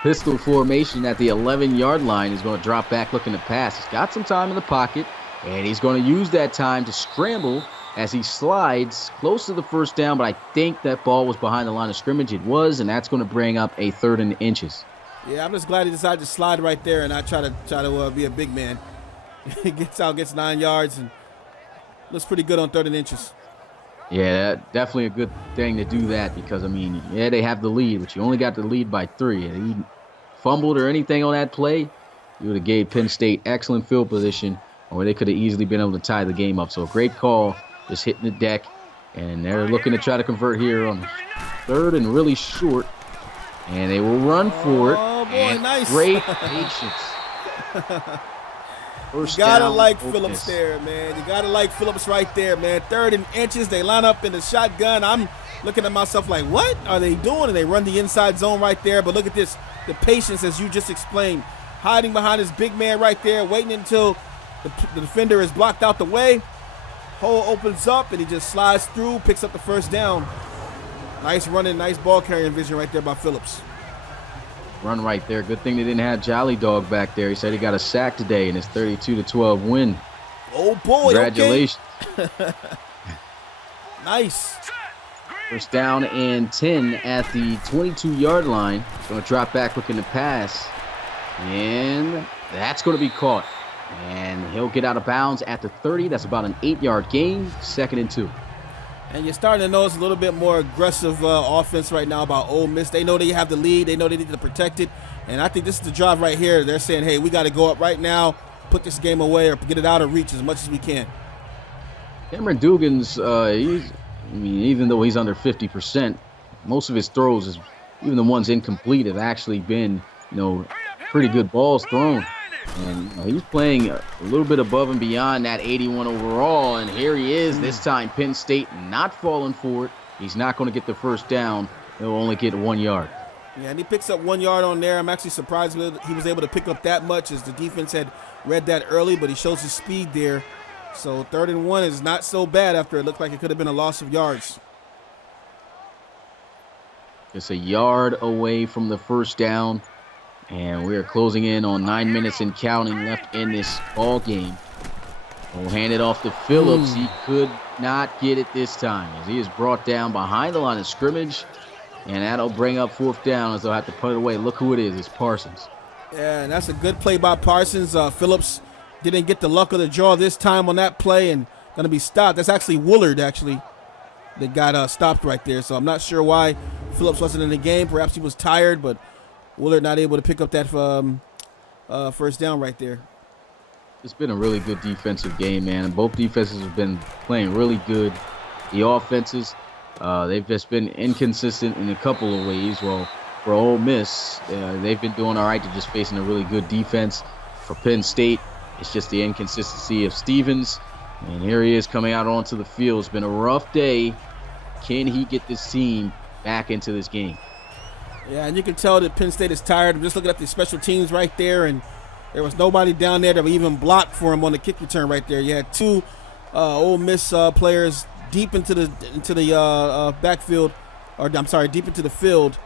Pistol formation at the 11-yard line. He's going to drop back looking to pass. He's got some time in the pocket, and he's going to use that time to scramble as he slides close to the first down, but I think that ball was behind the line of scrimmage. It was, and that's going to bring up a 3rd and inches. Yeah, I'm just glad he decided to slide right there and not try to be a big man. He gets 9 yards, and looks pretty good on 3rd and inches. Yeah, definitely a good thing to do that because, I mean, yeah, they have the lead, but you only got the lead by 3. If he fumbled or anything on that play, you would have gave Penn State excellent field position, or they could have easily been able to tie the game up. So a great call, just hitting the deck, and they're looking to try to convert here on 3rd and really short, and they will run for it. Oh, boy, and nice. Great patience. You gotta like Phillips there, man. You gotta like Phillips right there, man. 3rd and inches. They line up in the shotgun. I'm looking at myself like, what are they doing? And they run the inside zone right there. But look at this, the patience as you just explained. Hiding behind his big man right there, waiting until the defender is blocked out the way. Hole opens up, and he just slides through, picks up the first down. Nice running, nice ball carrying vision right there by Phillips. Run right there. Good thing they didn't have Jolly Dog back there. He said he got a sack today in his 32-12 win. Oh, boy. Congratulations. Okay. Nice. First down and 10 at the 22-yard line. Going to drop back looking to pass. And that's going to be caught. And he'll get out of bounds at the 30. That's about an 8-yard gain. 2nd and 2. And you're starting to notice a little bit more aggressive offense right now about Ole Miss. They know they have the lead. They know they need to protect it. And I think this is the drive right here. They're saying, hey, we got to go up right now, put this game away, or get it out of reach as much as we can. Cameron Dugan's, even though he's under 50%, most of his throws, even the ones incomplete, have actually been, pretty good balls thrown. And he's playing a little bit above and beyond that 81 overall. And here he is this time. Penn State not falling for it. He's not going to get the first down. He'll only get 1 yard. Yeah, and he picks up 1 yard on there. I'm actually surprised he was able to pick up that much, as the defense had read that early, but he shows his speed there. So 3rd and 1 is not so bad after it looked like it could have been a loss of yards. It's a yard away from the first down. And we're closing in on 9 minutes and counting left in this ball game. We'll hand it off to Phillips. He could not get it this time, as he is brought down behind the line of scrimmage. And that'll bring up 4th down, as they'll have to put it away. Look who it is. It's Parsons. Yeah, and that's a good play by Parsons. Phillips didn't get the luck of the draw this time on that play and going to be stopped. That's actually Woolard, that got stopped right there. So I'm not sure why Phillips wasn't in the game. Perhaps he was tired, but Woolard not able to pick up that first down right there. It's been a really good defensive game, man. And both defenses have been playing really good. The offenses, they've just been inconsistent in a couple of ways. Well, for Ole Miss, they've been doing all right. They're just facing a really good defense. For Penn State, it's just the inconsistency of Stevens. And here he is coming out onto the field. It's been a rough day. Can he get this team back into this game? Yeah, and you can tell that Penn State is tired. I'm just looking at the special teams right there, and there was nobody down there that would even block for him on the kick return right there. You had 2 Ole Miss players deep into the backfield, deep into the field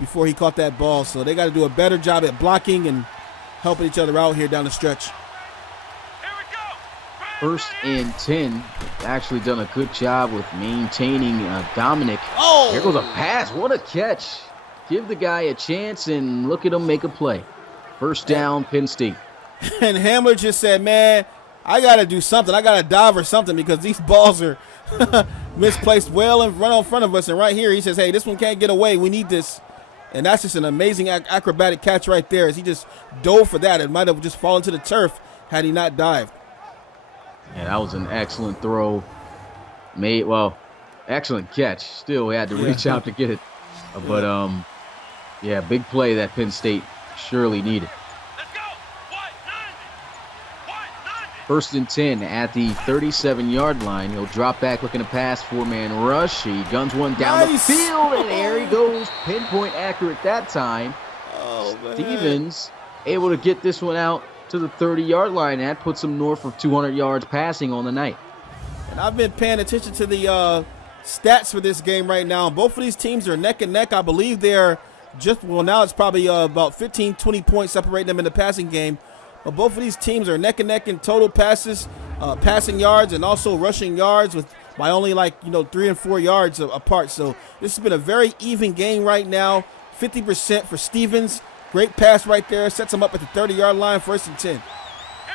before he caught that ball. So they got to do a better job at blocking and helping each other out here down the stretch. 1st and 10. Actually done a good job with maintaining Dominic. Oh! Here goes a pass. What a catch. Give the guy a chance and look at him make a play. First down, Penn State. And Hamler just said, man, I got to do something. I got to dive or something, because these balls are misplaced well and run in front of us. And right here, he says, hey, this one can't get away. We need this. And that's just an amazing acrobatic catch right there, as he just dove for that. It might have just fallen to the turf had he not dived. Yeah, that was an excellent throw. Excellent catch. Still had to reach out to get it. But, big play that Penn State surely needed. Let's go. 1st and 10 at the 37-yard line. He'll drop back looking to pass. 4-man rush. He guns one down the field, and there he goes. Pinpoint accurate that time. Oh, man. Stevens able to get this one out to the 30-yard line. That puts him north of 200 yards passing on the night. And I've been paying attention to the stats for this game right now. Both of these teams are neck and neck. I believe they're now it's probably about 15, 20 points separating them in the passing game. But both of these teams are neck and neck in total passes, passing yards, and also rushing yards by only 3 and 4 yards apart. So this has been a very even game right now. 50% for Stevens. Great pass right there. Sets him up at the 30-yard line, 1st and 10. Here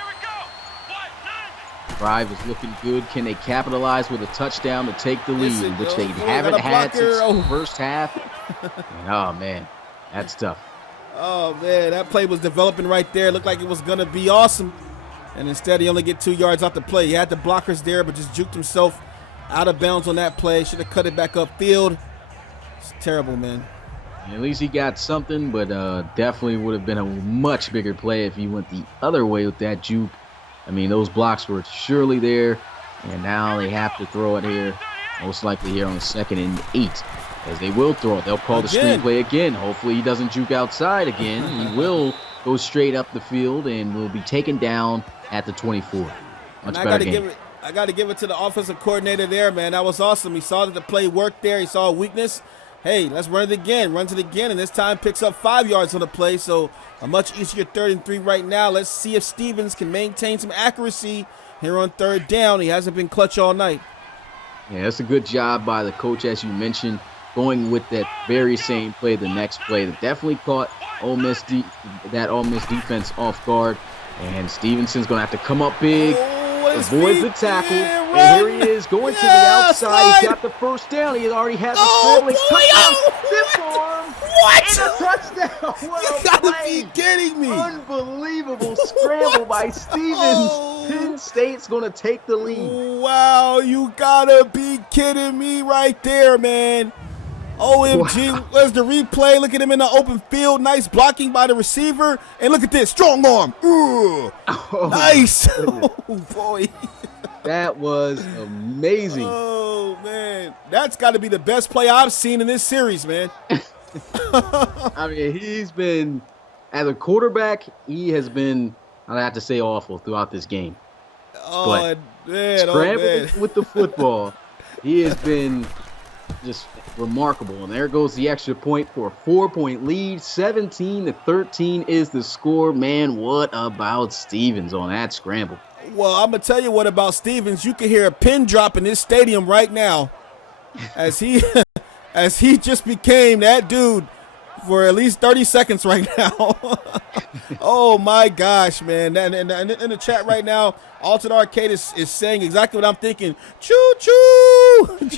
we go. Drive is looking good. Can they capitalize with a touchdown to take the lead, which they haven't had since the first half? Oh, man, that's tough. Oh, man, that play was developing right there. Looked like it was going to be awesome. And instead, he only get 2 yards off the play. He had the blockers there, but just juked himself out of bounds on that play. Should have cut it back upfield. It's terrible, man. At least he got something, but definitely would have been a much bigger play if he went the other way with that juke. I mean, those blocks were surely there, and now they have to throw it here, most likely here on the 2nd and 8, as they will throw it. They'll call the screenplay again. Hopefully he doesn't juke outside again. He will go straight up the field and will be taken down at the 24. Much better game. I got to give it to the offensive coordinator there, man. That was awesome. He saw that the play worked there. He saw a weakness. Hey, let's run it again. Runs it again, and this time picks up 5 yards on the play. So a much easier 3rd and 3 right now. Let's see if Stevens can maintain some accuracy here on 3rd down. He hasn't been clutch all night. Yeah, that's a good job by the coach, as you mentioned, going with that very same play, the next play that definitely caught that Ole Miss defense off guard. And Stevenson's going to have to come up big, Oh, his avoid feet. the tackle, Yeah, and here he run. is going to the Yeah, outside. He's slide. got the first down. He already has the Oh, scrambling touchdown, boy. stiff Oh, arm, what? and a touchdown. You What a gotta play! be kidding me. Unbelievable scramble by Stevens. Oh. Penn State's going to take the lead. Wow, you gotta be kidding me right there, man. OMG, Wow. where's the replay? Look at him in the open field. Nice blocking by the receiver. And look at this, strong arm. Ugh. Oh, Nice. Oh, boy. that was amazing. Oh, man. That's got to be the best play I've seen in this series, man. I mean, he's been, as a quarterback, he has been, I have to say, awful throughout this game. Oh, But man. Oh, Scrambling man. with the football, he has been just remarkable. And there goes the extra point for a 4-point lead. 17-13 is the score. Man, what about Stevens on that scramble? Well, I'm going to tell you what about Stevens. You can hear a pin drop in this stadium right now as he as he just became that dude for at least 30 seconds right now. Oh, my gosh, man. And in the chat right now, Altered Arcade is saying exactly what I'm thinking. Choo-choo!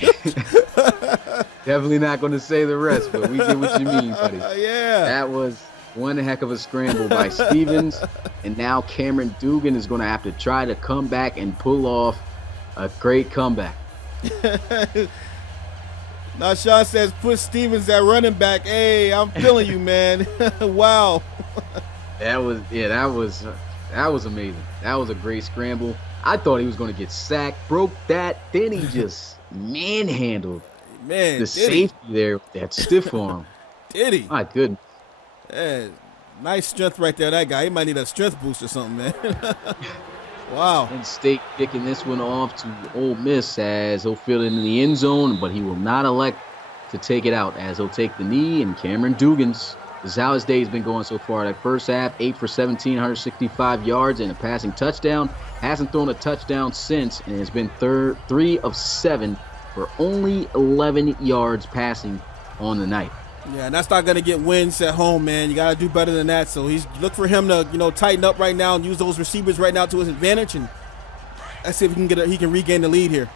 Definitely not going to say the rest, but we get what you mean, buddy. Yeah. That was one heck of a scramble by Stevens. And now Cameron Dugan is going to have to try to come back and pull off a great comeback. Now Sean says, put Stevens at running back. Hey, I'm feeling you, man. Wow. That was amazing. That was a great scramble. I thought he was going to get sacked, broke that, then he just manhandled Man, the safety there with that stiff arm. Did he? My goodness. Yeah, nice strength right there, that guy. He might need a strength boost or something, man. Wow. Penn State kicking this one off to Ole Miss as he'll field it in the end zone, but he will not elect to take it out as he'll take the knee. And Cameron Dugans, this is how his day has been going so far. That first half, 8 for 17, 165 yards and a passing touchdown. Hasn't thrown a touchdown since and has been 3 of 7 for only 11 yards passing on the night. Yeah, and that's not going to get wins at home, man. You got to do better than that. So look for him to, tighten up right now and use those receivers right now to his advantage. And let's see if he can regain the lead here.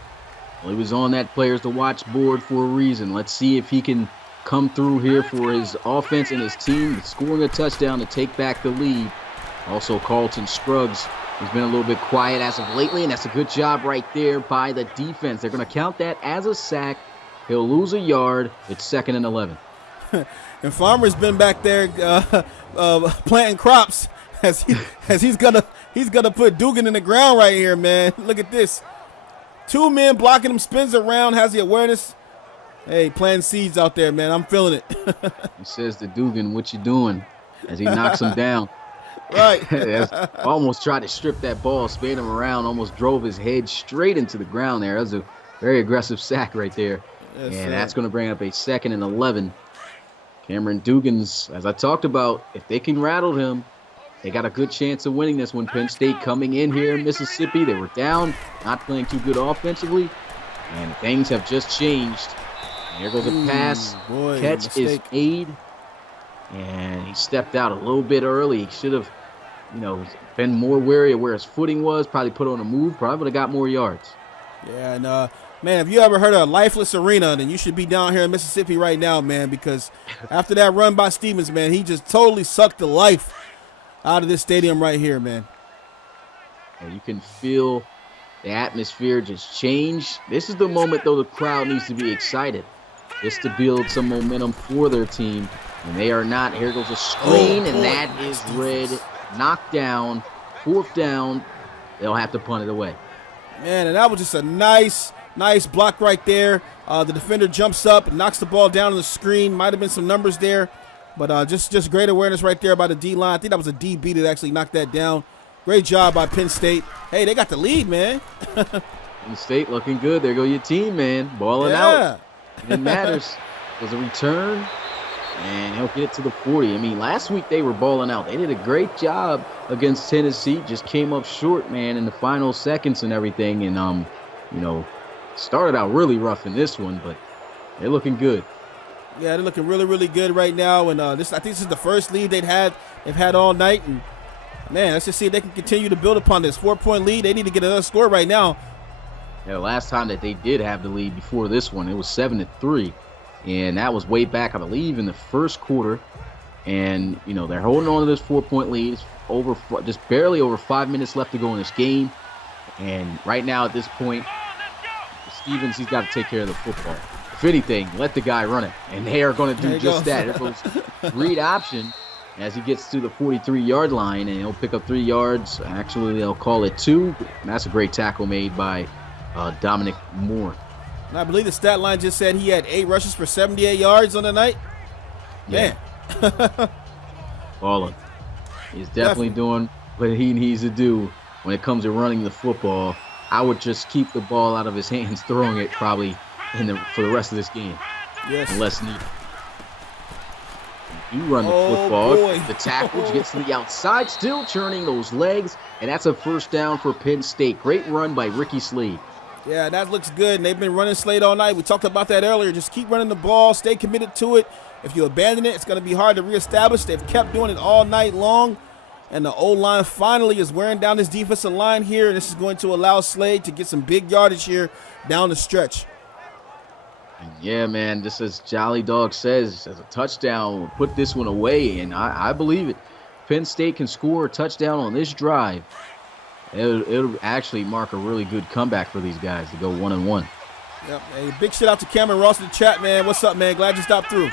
Well, he was on that players to watch board for a reason. Let's see if he can come through here for his offense and his team, scoring a touchdown to take back the lead. Also, Carlton Scruggs has been a little bit quiet as of lately, and that's a good job right there by the defense. They're going to count that as a sack. He'll lose a yard. It's 2nd and 11. And Farmer's been back there planting crops as he's gonna put Dugan in the ground right here, man. Look at this. 2 men blocking him, spins around, has the awareness. Hey, planting seeds out there, man. I'm feeling it. He says to Dugan, "What you doing?" as he knocks him down. Right. Almost tried to strip that ball, spin him around, almost drove his head straight into the ground there. That was a very aggressive sack right there. Yes, and that's going to bring up a 2nd and 11. Cameron Dugans, as I talked about, if they can rattle him, they got a good chance of winning this one. Penn State coming in here in Mississippi. They were down, not playing too good offensively, and things have just changed. And here goes a pass. Boy, Catch is made, and he stepped out a little bit early. He should have, been more wary of where his footing was, probably put on a move, probably would have got more yards. Yeah, and man, if you ever heard of a lifeless arena, then you should be down here in Mississippi right now, man, because after that run by Stevens, man, he just totally sucked the life out of this stadium right here, man. And you can feel the atmosphere just change. This is the moment, though, the crowd needs to be excited just to build some momentum for their team. And they are not. Here goes a screen, and that is red. Knocked down. 4th down. They'll have to punt it away. Man, and that was just a nice block right there. The defender jumps up and knocks the ball down on the screen. Might have been some numbers there, but just great awareness right there by the D-line. I think that was a DB that actually knocked that down. Great job by Penn State. Hey, they got the lead, man. Penn State looking good. There go your team, man. Balling out. It matters. There's a return, and he'll get it to the 40. I mean, last week they were balling out. They did a great job against Tennessee. Just came up short, man, in the final seconds and everything. And, started out really rough in this one, but they're looking good. Yeah, they're looking really, really good right now. And I think this is the first lead they've had all night. And man, let's just see if they can continue to build upon this 4-point lead. They need to get another score right now. Yeah, the last time that they did have the lead before this one, it was 7-3, and that was way back, I believe, in the first quarter. And they're holding on to this 4-point lead. It's just barely over 5 minutes left to go in this game. And right now, at this point, Stevens, he's got to take care of the football. If anything, let the guy run it. And they are going to do just that. It goes read option as he gets to the 43-yard line, and he'll pick up 3 yards. Actually, they'll call it 2. And that's a great tackle made by Dominic Moore. And I believe the stat line just said he had 8 rushes for 78 yards on the night. Man. Balling. He's definitely doing what he needs to do when it comes to running the football. I would just keep the ball out of his hands, throwing it probably for the rest of this game. Yes. Unless needed. You run the football. Boy. The tackle gets to the outside, still churning those legs, and that's a first down for Penn State. Great run by Ricky Slade. Yeah, that looks good. And they've been running Slade all night. We talked about that earlier. Just keep running the ball. Stay committed to it. If you abandon it, it's going to be hard to reestablish. They've kept doing it all night long. And the O-line finally is wearing down this defensive line here. And this is going to allow Slade to get some big yardage here down the stretch. And yeah, man, just as Jolly Dog says, as a touchdown, we'll put this one away. And I believe it. Penn State can score a touchdown on this drive. It'll actually mark a really good comeback for these guys to go 1-1. Yep. Hey, big shout out to Cameron Ross in the chat, man. What's up, man? Glad you stopped through.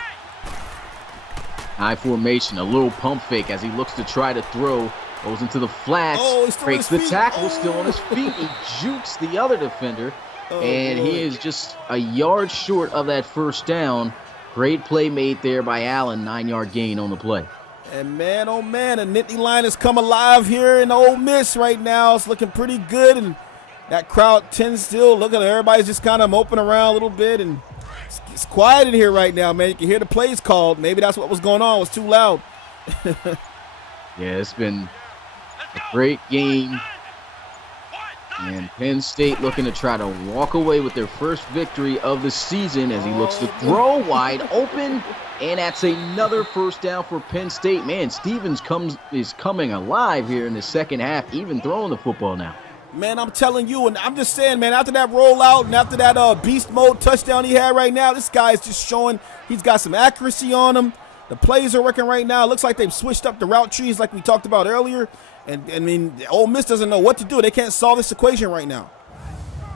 High formation, a little pump fake as he looks to try to throw. Goes into the flats, breaks the tackle, still on his feet. He jukes the other defender, and he is just a yard short of that first down. Great play made there by Allen, 9-yard gain on the play. And man, oh man, the Nittany line has come alive here in Ole Miss right now. It's looking pretty good, and that crowd tends still. Look at it, everybody's just kind of moping around a little bit, and it's quiet in here right now, man. You can hear the plays called. Maybe that's what was going on. It was too loud. Yeah, it's been a great game. And Penn State looking to try to walk away with their first victory of the season as he looks to throw wide open. And that's another first down for Penn State. Man, Stevens is coming alive here in the second half, even throwing the football now. Man, I'm telling you, and I'm just saying, man, after that rollout and after that beast mode touchdown he had right now, this guy is just showing he's got some accuracy on him. The plays are working right now. It looks like they've switched up the route trees like we talked about earlier. And, I mean, Ole Miss doesn't know what to do. They can't solve this equation right now.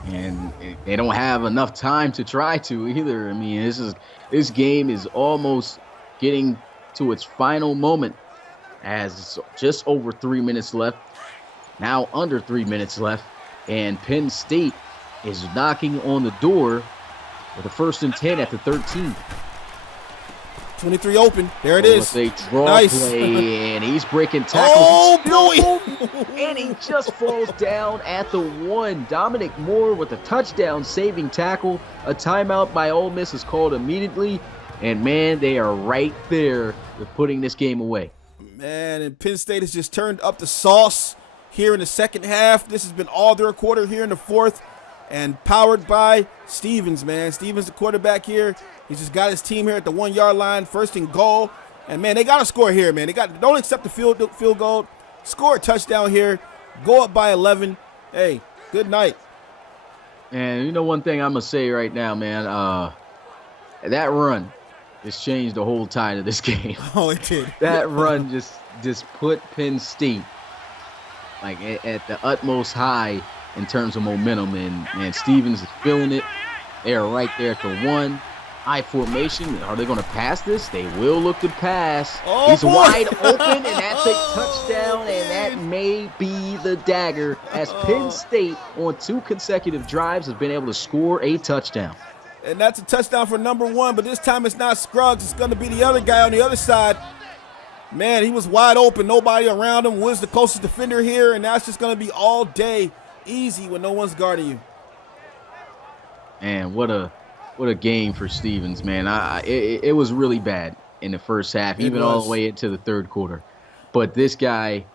And they don't have enough time to try to either. I mean, this game is almost getting to its final moment as it's just over 3 minutes left. Now under 3 minutes left, and Penn State is knocking on the door with a 1st and 10 at the 13. 23 open. There it is. They draw play, and he's breaking tackles. Oh, boy. And he just falls down at the 1. Dominic Moore with a touchdown-saving tackle. A timeout by Ole Miss is called immediately. And, man, they are right there with putting this game away. Man, and Penn State has just turned up the sauce here in the second half. This has been all their quarter here in the fourth, and powered by Stevens, man. Stevens, the quarterback here. He's just got his team here at the 1-yard line, 1st and goal. And, man, they got to score here, man. Don't accept the field goal. Score a touchdown here. Go up by 11. Hey, good night. And you know one thing I'm going to say right now, man, that run just changed the whole tide of this game. Oh, it did. That run just put Penn State like at the utmost high in terms of momentum, and Stevens is feeling it. They are right there at the 1. High formation. Are they going to pass this? They will look to pass. Oh, he's boy. wide open, and that's a touchdown, and that may be the dagger as Penn State on 2 consecutive drives has been able to score a touchdown. And that's a touchdown for number 1, but this time it's not Scruggs. It's going to be the other guy on the other side. Man, he was wide open. Nobody around him. Woods the closest defender here, and now it's just going to be all day easy when no one's guarding you. Man, what a game for Stevens, man. It was really bad in the first half, even all the way into the third quarter. But this guy,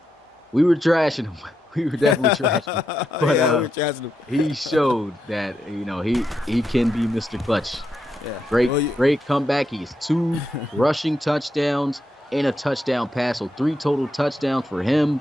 we were trashing him. We were definitely trashing him. But Yeah, we're trashing him. he showed that he can be Mr. Clutch. Yeah. Great Well, great comeback. He has 2 rushing touchdowns and a touchdown pass, so 3 total touchdowns for him.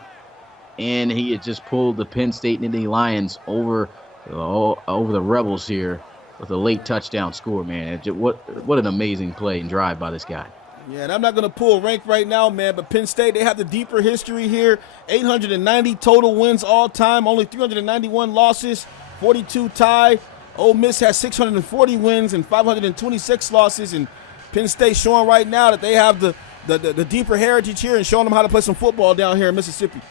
And he had just pulled the Penn State Nittany Lions over the Rebels here with a late touchdown score, man. What an amazing play and drive by this guy. yeah, and I'm not going to pull rank right now, man, but Penn State, they have the deeper history here. 890 total wins all time, only 391 losses, 42 tie. Ole Miss has 640 wins and 526 losses, and Penn State showing right now that they have the deeper heritage here and showing them how to play some football down here in Mississippi.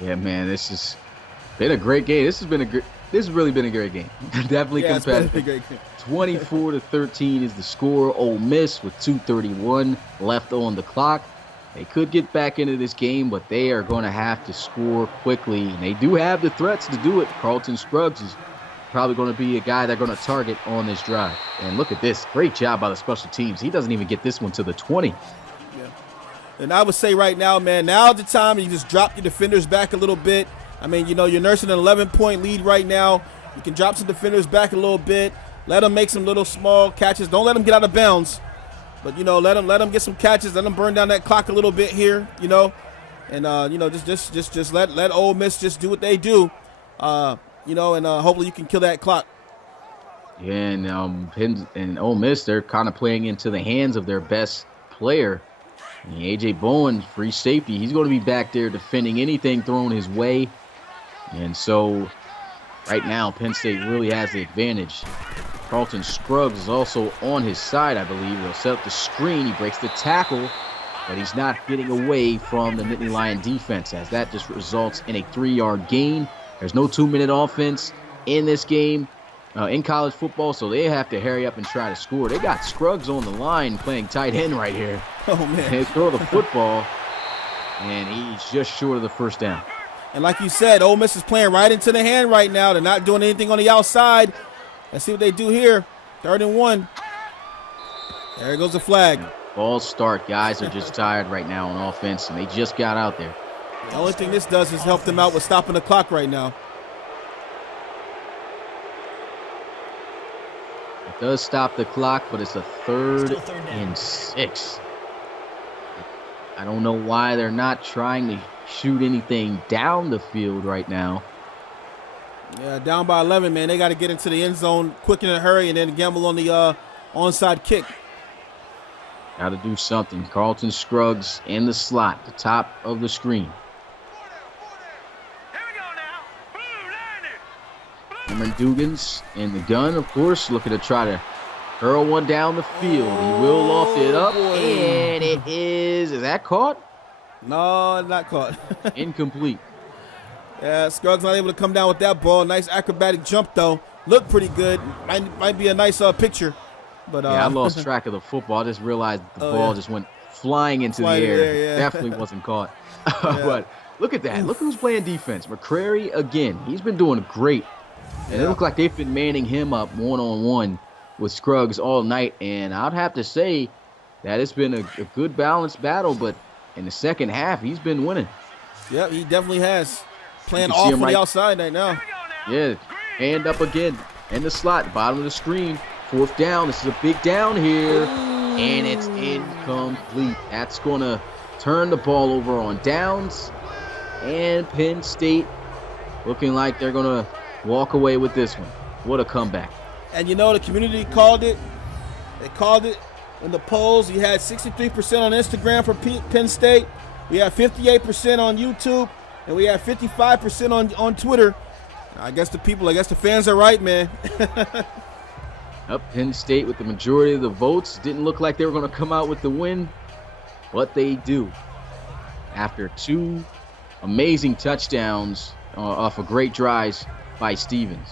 Yeah, man, this has been a great game. This has really been a great game. Definitely Yeah, it's been a competitive. great game. 24-13 is the score. Ole Miss with 2:31 left on the clock. They could get back into this game, but they are going to have to score quickly. And they do have the threats to do it. Carlton Scruggs is probably going to be a guy they're going to target on this drive. And look at this. Great job by the special teams. He doesn't even get this one to the 20. And I would say right now, man, now's the time you just drop your defenders back a little bit. I mean, you're nursing an 11-point lead right now. You can drop some defenders back a little bit. Let them make some little small catches. Don't let them get out of bounds. But, let them get some catches. Let them burn down that clock a little bit here, And, just let Ole Miss just do what they do, and hopefully you can kill that clock. Yeah, and Ole Miss, they're kind of playing into the hands of their best player. And A.J. Bowen, free safety, he's going to be back there defending anything thrown his way. And so right now, Penn State really has the advantage. Carlton Scruggs is also on his side, I believe. He'll set up the screen. He breaks the tackle, but he's not getting away from the Nittany Lion defense, as that just results in a 3-yard gain. There's no 2-minute offense in this game. In college football, so they have to hurry up and try to score. They got Scruggs on the line playing tight end right here. Oh, man. They throw the football, and he's just short of the first down. And like you said, Ole Miss is playing right into the hand right now. They're not doing anything on the outside. Let's see what they do here. 3rd and 1. There goes the flag. Ball start. Guys are just tired right now on offense, and they just got out there. The only thing this does is help them out with stopping the clock right now. Does stop the clock, but it's a third Still third down. and 6. I don't know why they're not trying to shoot anything down the field right now. Yeah, down by 11, man. They got to get into the end zone quick in a hurry and then gamble on the onside kick. Got to do something. Carlton Scruggs in the slot, the top of the screen. Here we go now. Blue line it. Cameron Dugans in the gun, of course, looking to try to hurl one down the field. He will loft it up, boy. and it is that caught? No, not caught. Incomplete. Yeah, Scruggs not able to come down with that ball. Nice acrobatic jump, though. Looked pretty good. Might be a nice picture. But Yeah, I lost track of the football. I just realized the ball just went flying into the air. Yeah. Definitely wasn't caught. But look at that. Look who's playing defense. McCrary again. He's been doing great. And it looked like they've been manning him up one-on-one with Scruggs all night. And I'd have to say that it's been a good balanced battle. But in the second half, he's been winning. Yep, he definitely has. Playing You can see off him on right- the outside right now. Yeah, hand up again in the slot, bottom of the screen. 4th down. This is a big down here. And it's incomplete. That's going to turn the ball over on downs. And Penn State looking like they're going to walk away with this one. What a comeback. And the community called it. They called it in the polls. You had 63% on Instagram for Penn State. We had 58% on YouTube. And we had 55% on Twitter. I guess the fans are right, man. Up Penn State with the majority of the votes. Didn't look like they were going to come out with the win, but they do. After 2 amazing touchdowns off of great drives by Stevens.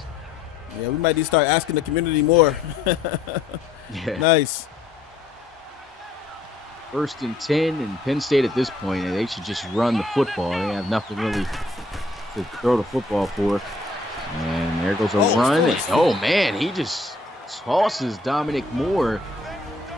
Yeah, we might need to start asking the community more. Yeah. Nice. 1st and 10, and Penn State at this point, they should just run the football. They have nothing really to throw the football for. And there goes a run. Oh, man, he just tosses Dominic Moore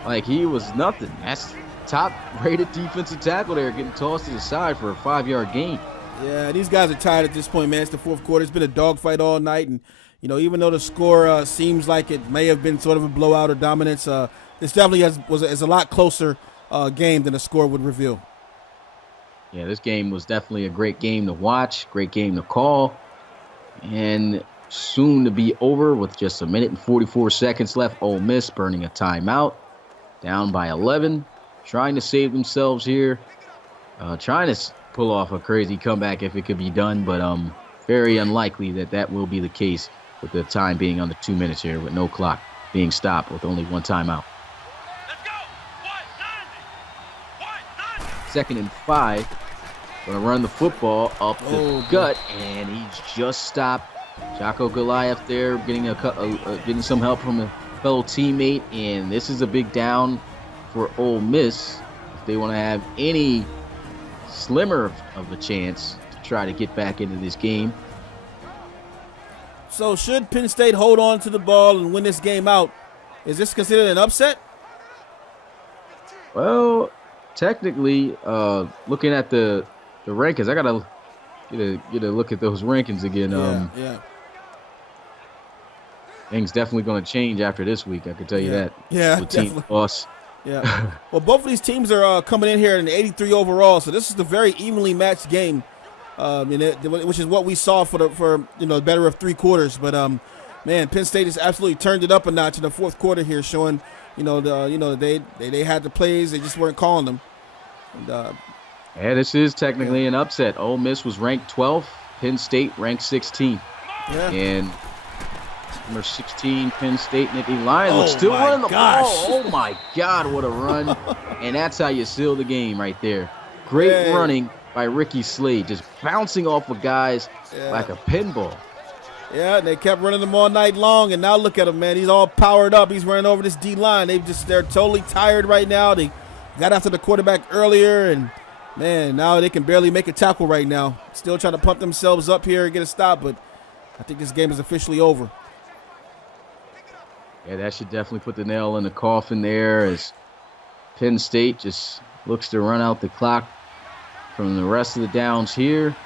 like he was nothing. That's top-rated defensive tackle there, getting tossed to the side for a 5-yard gain. Yeah, these guys are tired at this point, man. It's the fourth quarter. It's been a dogfight all night, and even though the score seems like it may have been sort of a blowout or dominance, this definitely is a lot closer game than the score would reveal. Yeah, this game was definitely a great game to watch, great game to call, and soon to be over with just 1 minute and 44 seconds left. Ole Miss burning a timeout, down by 11, trying to save themselves here, trying to pull off a crazy comeback if it could be done, but very unlikely that will be the case with the time being under 2 minutes here with no clock being stopped with only one timeout. Let's go. 190. 2nd and 5. Going to run the football up the gut, and he's just stopped. Jocko Goliath there getting some help from a fellow teammate, and this is a big down for Ole Miss if they want to have any slimmer of a chance to try to get back into this game. So should Penn State hold on to the ball and win this game out? Is this considered an upset? Well, technically, looking at the rankings, I gotta get a look at those rankings again. Yeah. Things definitely going to change after this week. I can tell you that. Yeah, With team loss. Yeah. Well, both of these teams are coming in here in 83 overall, so this is the very evenly matched game, which is what we saw for the better of 3 quarters. But man, Penn State has absolutely turned it up a notch in the fourth quarter here, showing they had the plays, they just weren't calling them. And, yeah, this is technically an upset. Ole Miss was ranked 12th, Penn State ranked 16th. Yeah. And number 16, Penn State, Nittany Lions, still running the ball. Oh, my God, what a run. And that's how you seal the game right there. Great running by Ricky Slade, just bouncing off of guys like a pinball. Yeah, they kept running them all night long, and now look at him, man. He's all powered up. He's running over this D-line. They're totally tired right now. They got after the quarterback earlier, and, man, now they can barely make a tackle right now. Still trying to pump themselves up here and get a stop, but I think this game is officially over. Yeah, that should definitely put the nail in the coffin there as Penn State just looks to run out the clock from the rest of the downs here.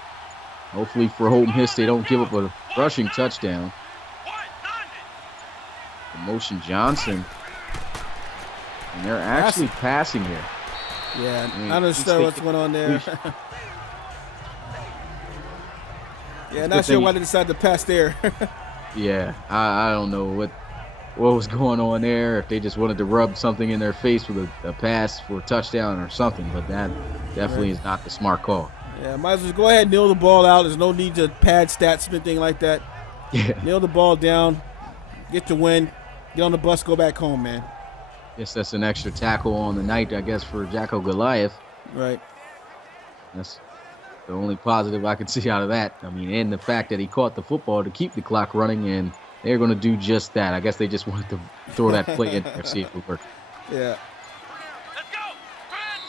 Hopefully for Ole Miss, they don't give up a rushing touchdown. Motion Johnson. And they're actually passing here. Yeah, I don't understand what's going on there. Yeah, not sure why they decided to pass there. Yeah, I don't know what was going on there, if they just wanted to rub something in their face with a pass for a touchdown or something, but that definitely is not the smart call. Yeah, might as well go ahead and kneel the ball out. There's no need to pad stats or anything like that. Yeah. Kneel the ball down, get the win, get on the bus, go back home, man. Guess that's an extra tackle on the night, I guess, for Jocko Goliath. Right. That's the only positive I can see out of that. I mean, and the fact that he caught the football to keep the clock running, and they're going to do just that. I guess they just wanted to throw that play in there, see if it worked. Yeah.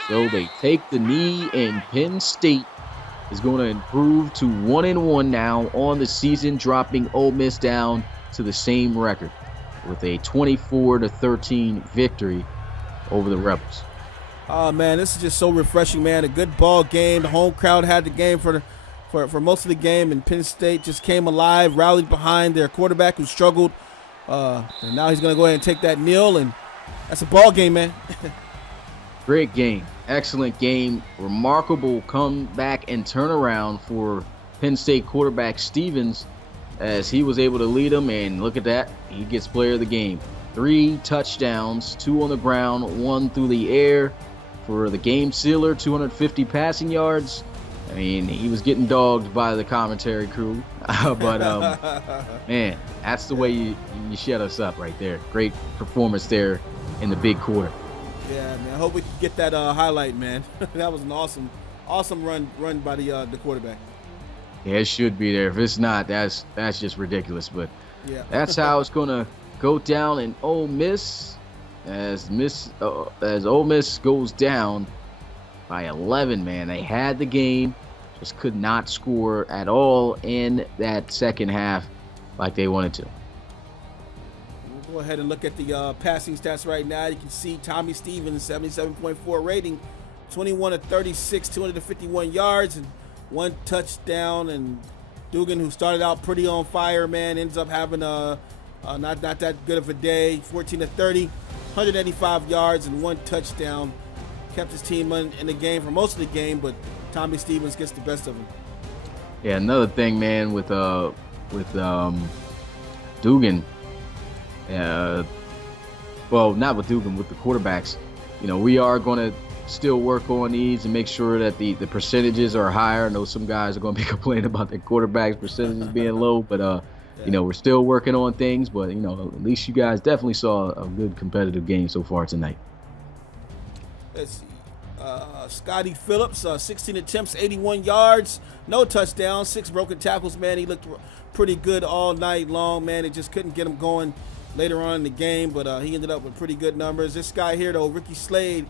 So they take the knee, and Penn State is going to improve to 1-1 now on the season, dropping Ole Miss down to the same record with a 24-13 victory over the Rebels. Oh, man, this is just so refreshing, man. A good ball game. The home crowd had the game for most of the game, and Penn State just came alive, rallied behind their quarterback who struggled. And now he's going to go ahead and take that kneel, and that's a ball game, man. Great game. Excellent game. Remarkable comeback and turnaround for Penn State quarterback Stevens as he was able to lead them, and look at that. He gets player of the game. 3 touchdowns, 2 on the ground, 1 through the air for the game sealer, 250 passing yards. I mean, he was getting dogged by the commentary crew, but man, that's the way you shut us up right there. Great performance there in the big quarter. Yeah, man. I hope we can get that highlight, man. That was an awesome run by the quarterback. Yeah, it should be there. If it's not, that's just ridiculous. But yeah, that's how it's gonna go down in Ole Miss as Ole Miss goes down by 11. Man, they had the game, just could not score at all in that second half like they wanted to. We'll go ahead and look at the passing stats right now. You can see Tommy Stevens, 77.4 rating, 21 of 36, 251 yards, and 1 touchdown, and Dugan, who started out pretty on fire, man, ends up having not that good of a day. 14 to 30, 185 yards and 1 touchdown. Kept his team in the game for most of the game, but Tommy Stevens gets the best of him. Yeah, another thing, man, with Dugan. Well, not with Dugan, with the quarterbacks. We are going to still work on these and make sure that the percentages are higher. I know some guys are going to be complaining about their quarterbacks percentages being low, but we're still working on things. But at least you guys definitely saw a good competitive game so far tonight. Let's see. Scotty Phillips, 16 attempts, 81 yards, no touchdowns, 6 broken tackles, man. He looked pretty good all night long, man. It just couldn't get him going later on in the game, but he ended up with pretty good numbers. This guy here, though, Ricky Slade,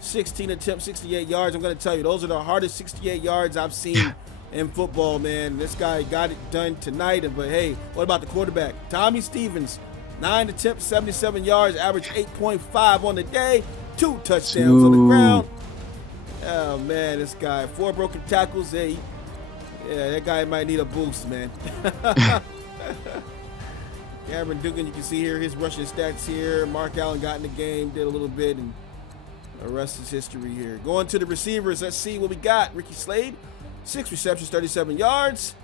16 attempts, 68 yards. I'm going to tell you, those are the hardest 68 yards I've seen in football, man. This guy got it done tonight, but hey, what about the quarterback? Tommy Stevens, 9 attempts, 77 yards, average 8.5 on the day, 2 touchdowns on the ground. Oh, man, this guy, 4 broken tackles. Hey, yeah, that guy might need a boost, man. Cameron Dugan, you can see here his rushing stats here. Mark Allen got in the game, did a little bit, and the rest is history here. Going to the receivers, let's see what we got. Ricky Slade, 6 receptions, 37 yards.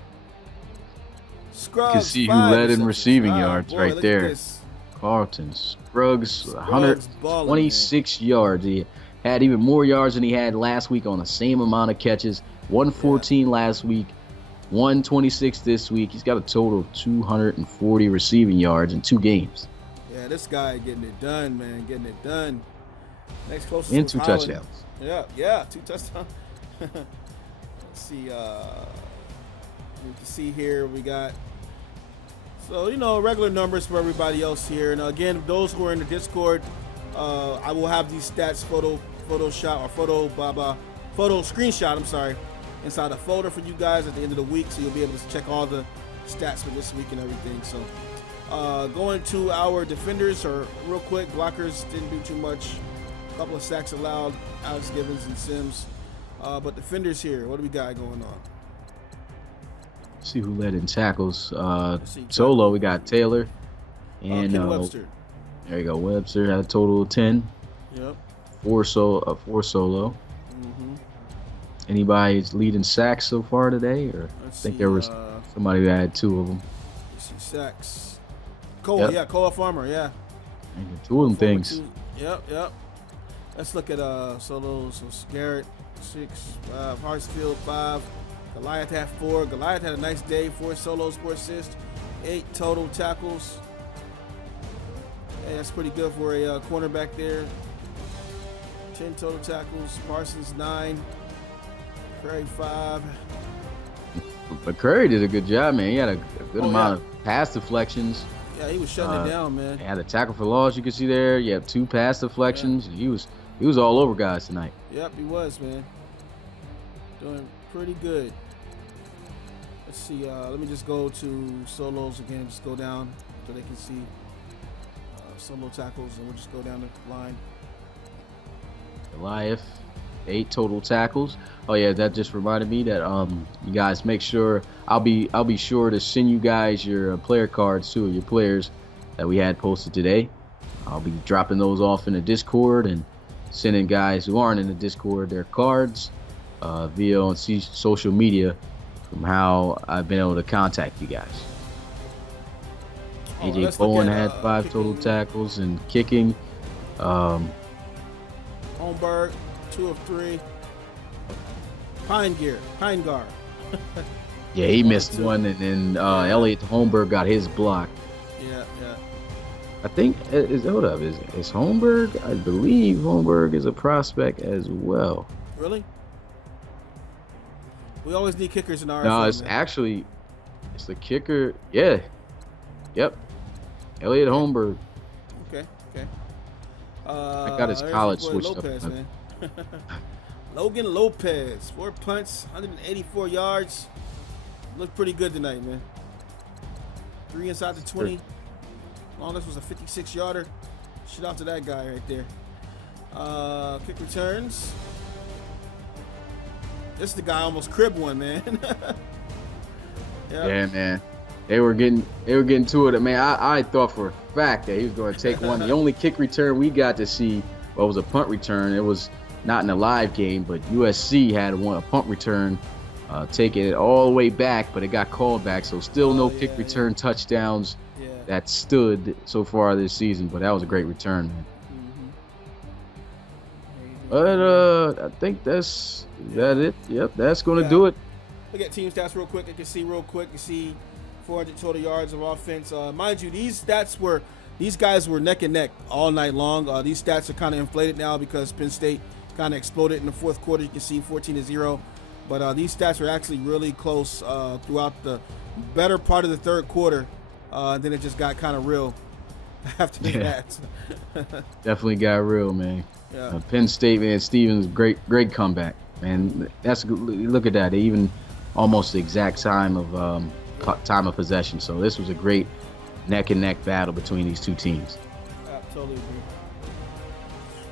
Scruggs, You can see who 5 led in receptions. receiving Oh, yards boy, right look there. at this. Carlton Scruggs, Scruggs balling, 126 yards. He had even more yards than he had last week on the same amount of catches. 114 last week, 126 this week. He's got a total of 240 receiving yards in 2 games. Yeah, this guy getting it done, man, getting it done. Next closest And was 2 Holland. touchdowns. Yeah, 2 touchdowns. Let's see, we can see here we got, so, regular numbers for everybody else here. And again, those who are in the Discord, I will have these stats photo screenshot, inside a folder for you guys at the end of the week, so you'll be able to check all the stats for this week and everything. So going to our defenders, or real quick, blockers didn't do too much. A couple of sacks allowed, Alex Gibbons and Sims. But defenders here, what do we got going on? See who led in tackles. see, Solo, we got Taylor. And Ken Webster. there you go. Webster had a total of 10. Yep. 4 solo. Mm-hmm. Anybody's leading sacks so far today? Or Let's I think see, there was somebody who had 2 of them. let's see, sacks. Cole, Yep. yeah, Cole Farmer, yeah. 2 of them things. Yep. Let's look at solos. So Garrett, 6, 5, Hartsfield, 5. Goliath had 4. Goliath had a nice day. 4 solos, 4 assists, 8 total tackles. Hey, that's pretty good for a cornerback there. 10 total tackles. Parsons, 9. Craig, 5. But Curry did a good job, man. He had a good amount yeah. of pass deflections. Yeah, he was shutting it down, man. He had a tackle for loss, you can see there. You have 2 pass deflections. Yeah. He was all over guys tonight. Yep, he was, man. Doing pretty good. Let's see. Let me just go to solos again. Just go down so they can see solo tackles, and we'll just go down the line. Goliath, 8 total tackles. Oh yeah, that just reminded me that you guys make sure I'll be sure to send you guys your player cards too, your players that we had posted today. I'll be dropping those off in the Discord and sending guys who aren't in the Discord their cards via on social media from how I've been able to contact you guys. AJ Bowen had 5 total tackles and kicking. Holmberg, 2 of 3. Pinegar. Yeah, he missed one, and then Elliot Holmberg got his block. Yeah. I think is Holmberg? I believe Holmberg is a prospect as well. Really? We always need kickers in our. No, it's the kicker. Yeah. Yep. Elliot Holmberg. Okay. I got his college switched Lopez, up. Man. Logan Lopez, 4 punts, 184 yards. Looked pretty good tonight, man. 3 inside the 20. Longest was a 56-yarder. Shout out to that guy right there. Kick returns. This the guy almost cribbed one, man. Yeah, man. They were getting to it. Man, I thought for a fact that he was going to take one. The only kick return we got to see was a punt return. It was not in a live game, but USC had a punt return, taking it all the way back, but it got called back. So still no kick return touchdowns that stood so far this season. But that was a great return, man. But I think that's it. Yep, that's going to do it. Look at team stats real quick. You can see real quick. You see 400 total yards of offense. Mind you, these guys were neck and neck all night long. These stats are kind of inflated now because Penn State kind of exploded in the fourth quarter. You can see 14-0. But these stats were actually really close throughout the better part of the third quarter. Then it just got kind of real after that. Definitely got real, man. Yeah. Penn State, man, Stevens, great comeback, man. Look at that. They even almost the exact time of possession. So this was a great neck and neck battle between these two teams. I totally agree.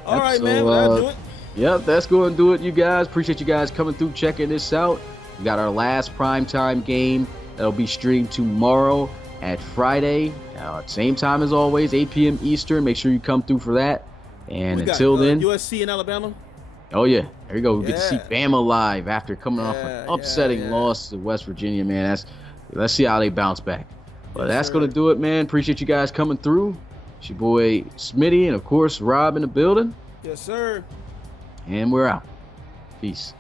All right, man. Will that do it? Yep, that's going to do it, you guys. Appreciate you guys coming through, checking this out. We got our last primetime game that'll be streamed tomorrow at Friday. Same time as always, 8 p.m. Eastern. Make sure you come through for that. And until then, USC in Alabama. Oh yeah, there you go. We get to see Bama live after coming off an upsetting loss to West Virginia, man. Let's see how they bounce back. But that's gonna do it, man. Appreciate you guys coming through. It's your boy Smitty, and of course Rob in the building. Yes, sir. And we're out. Peace.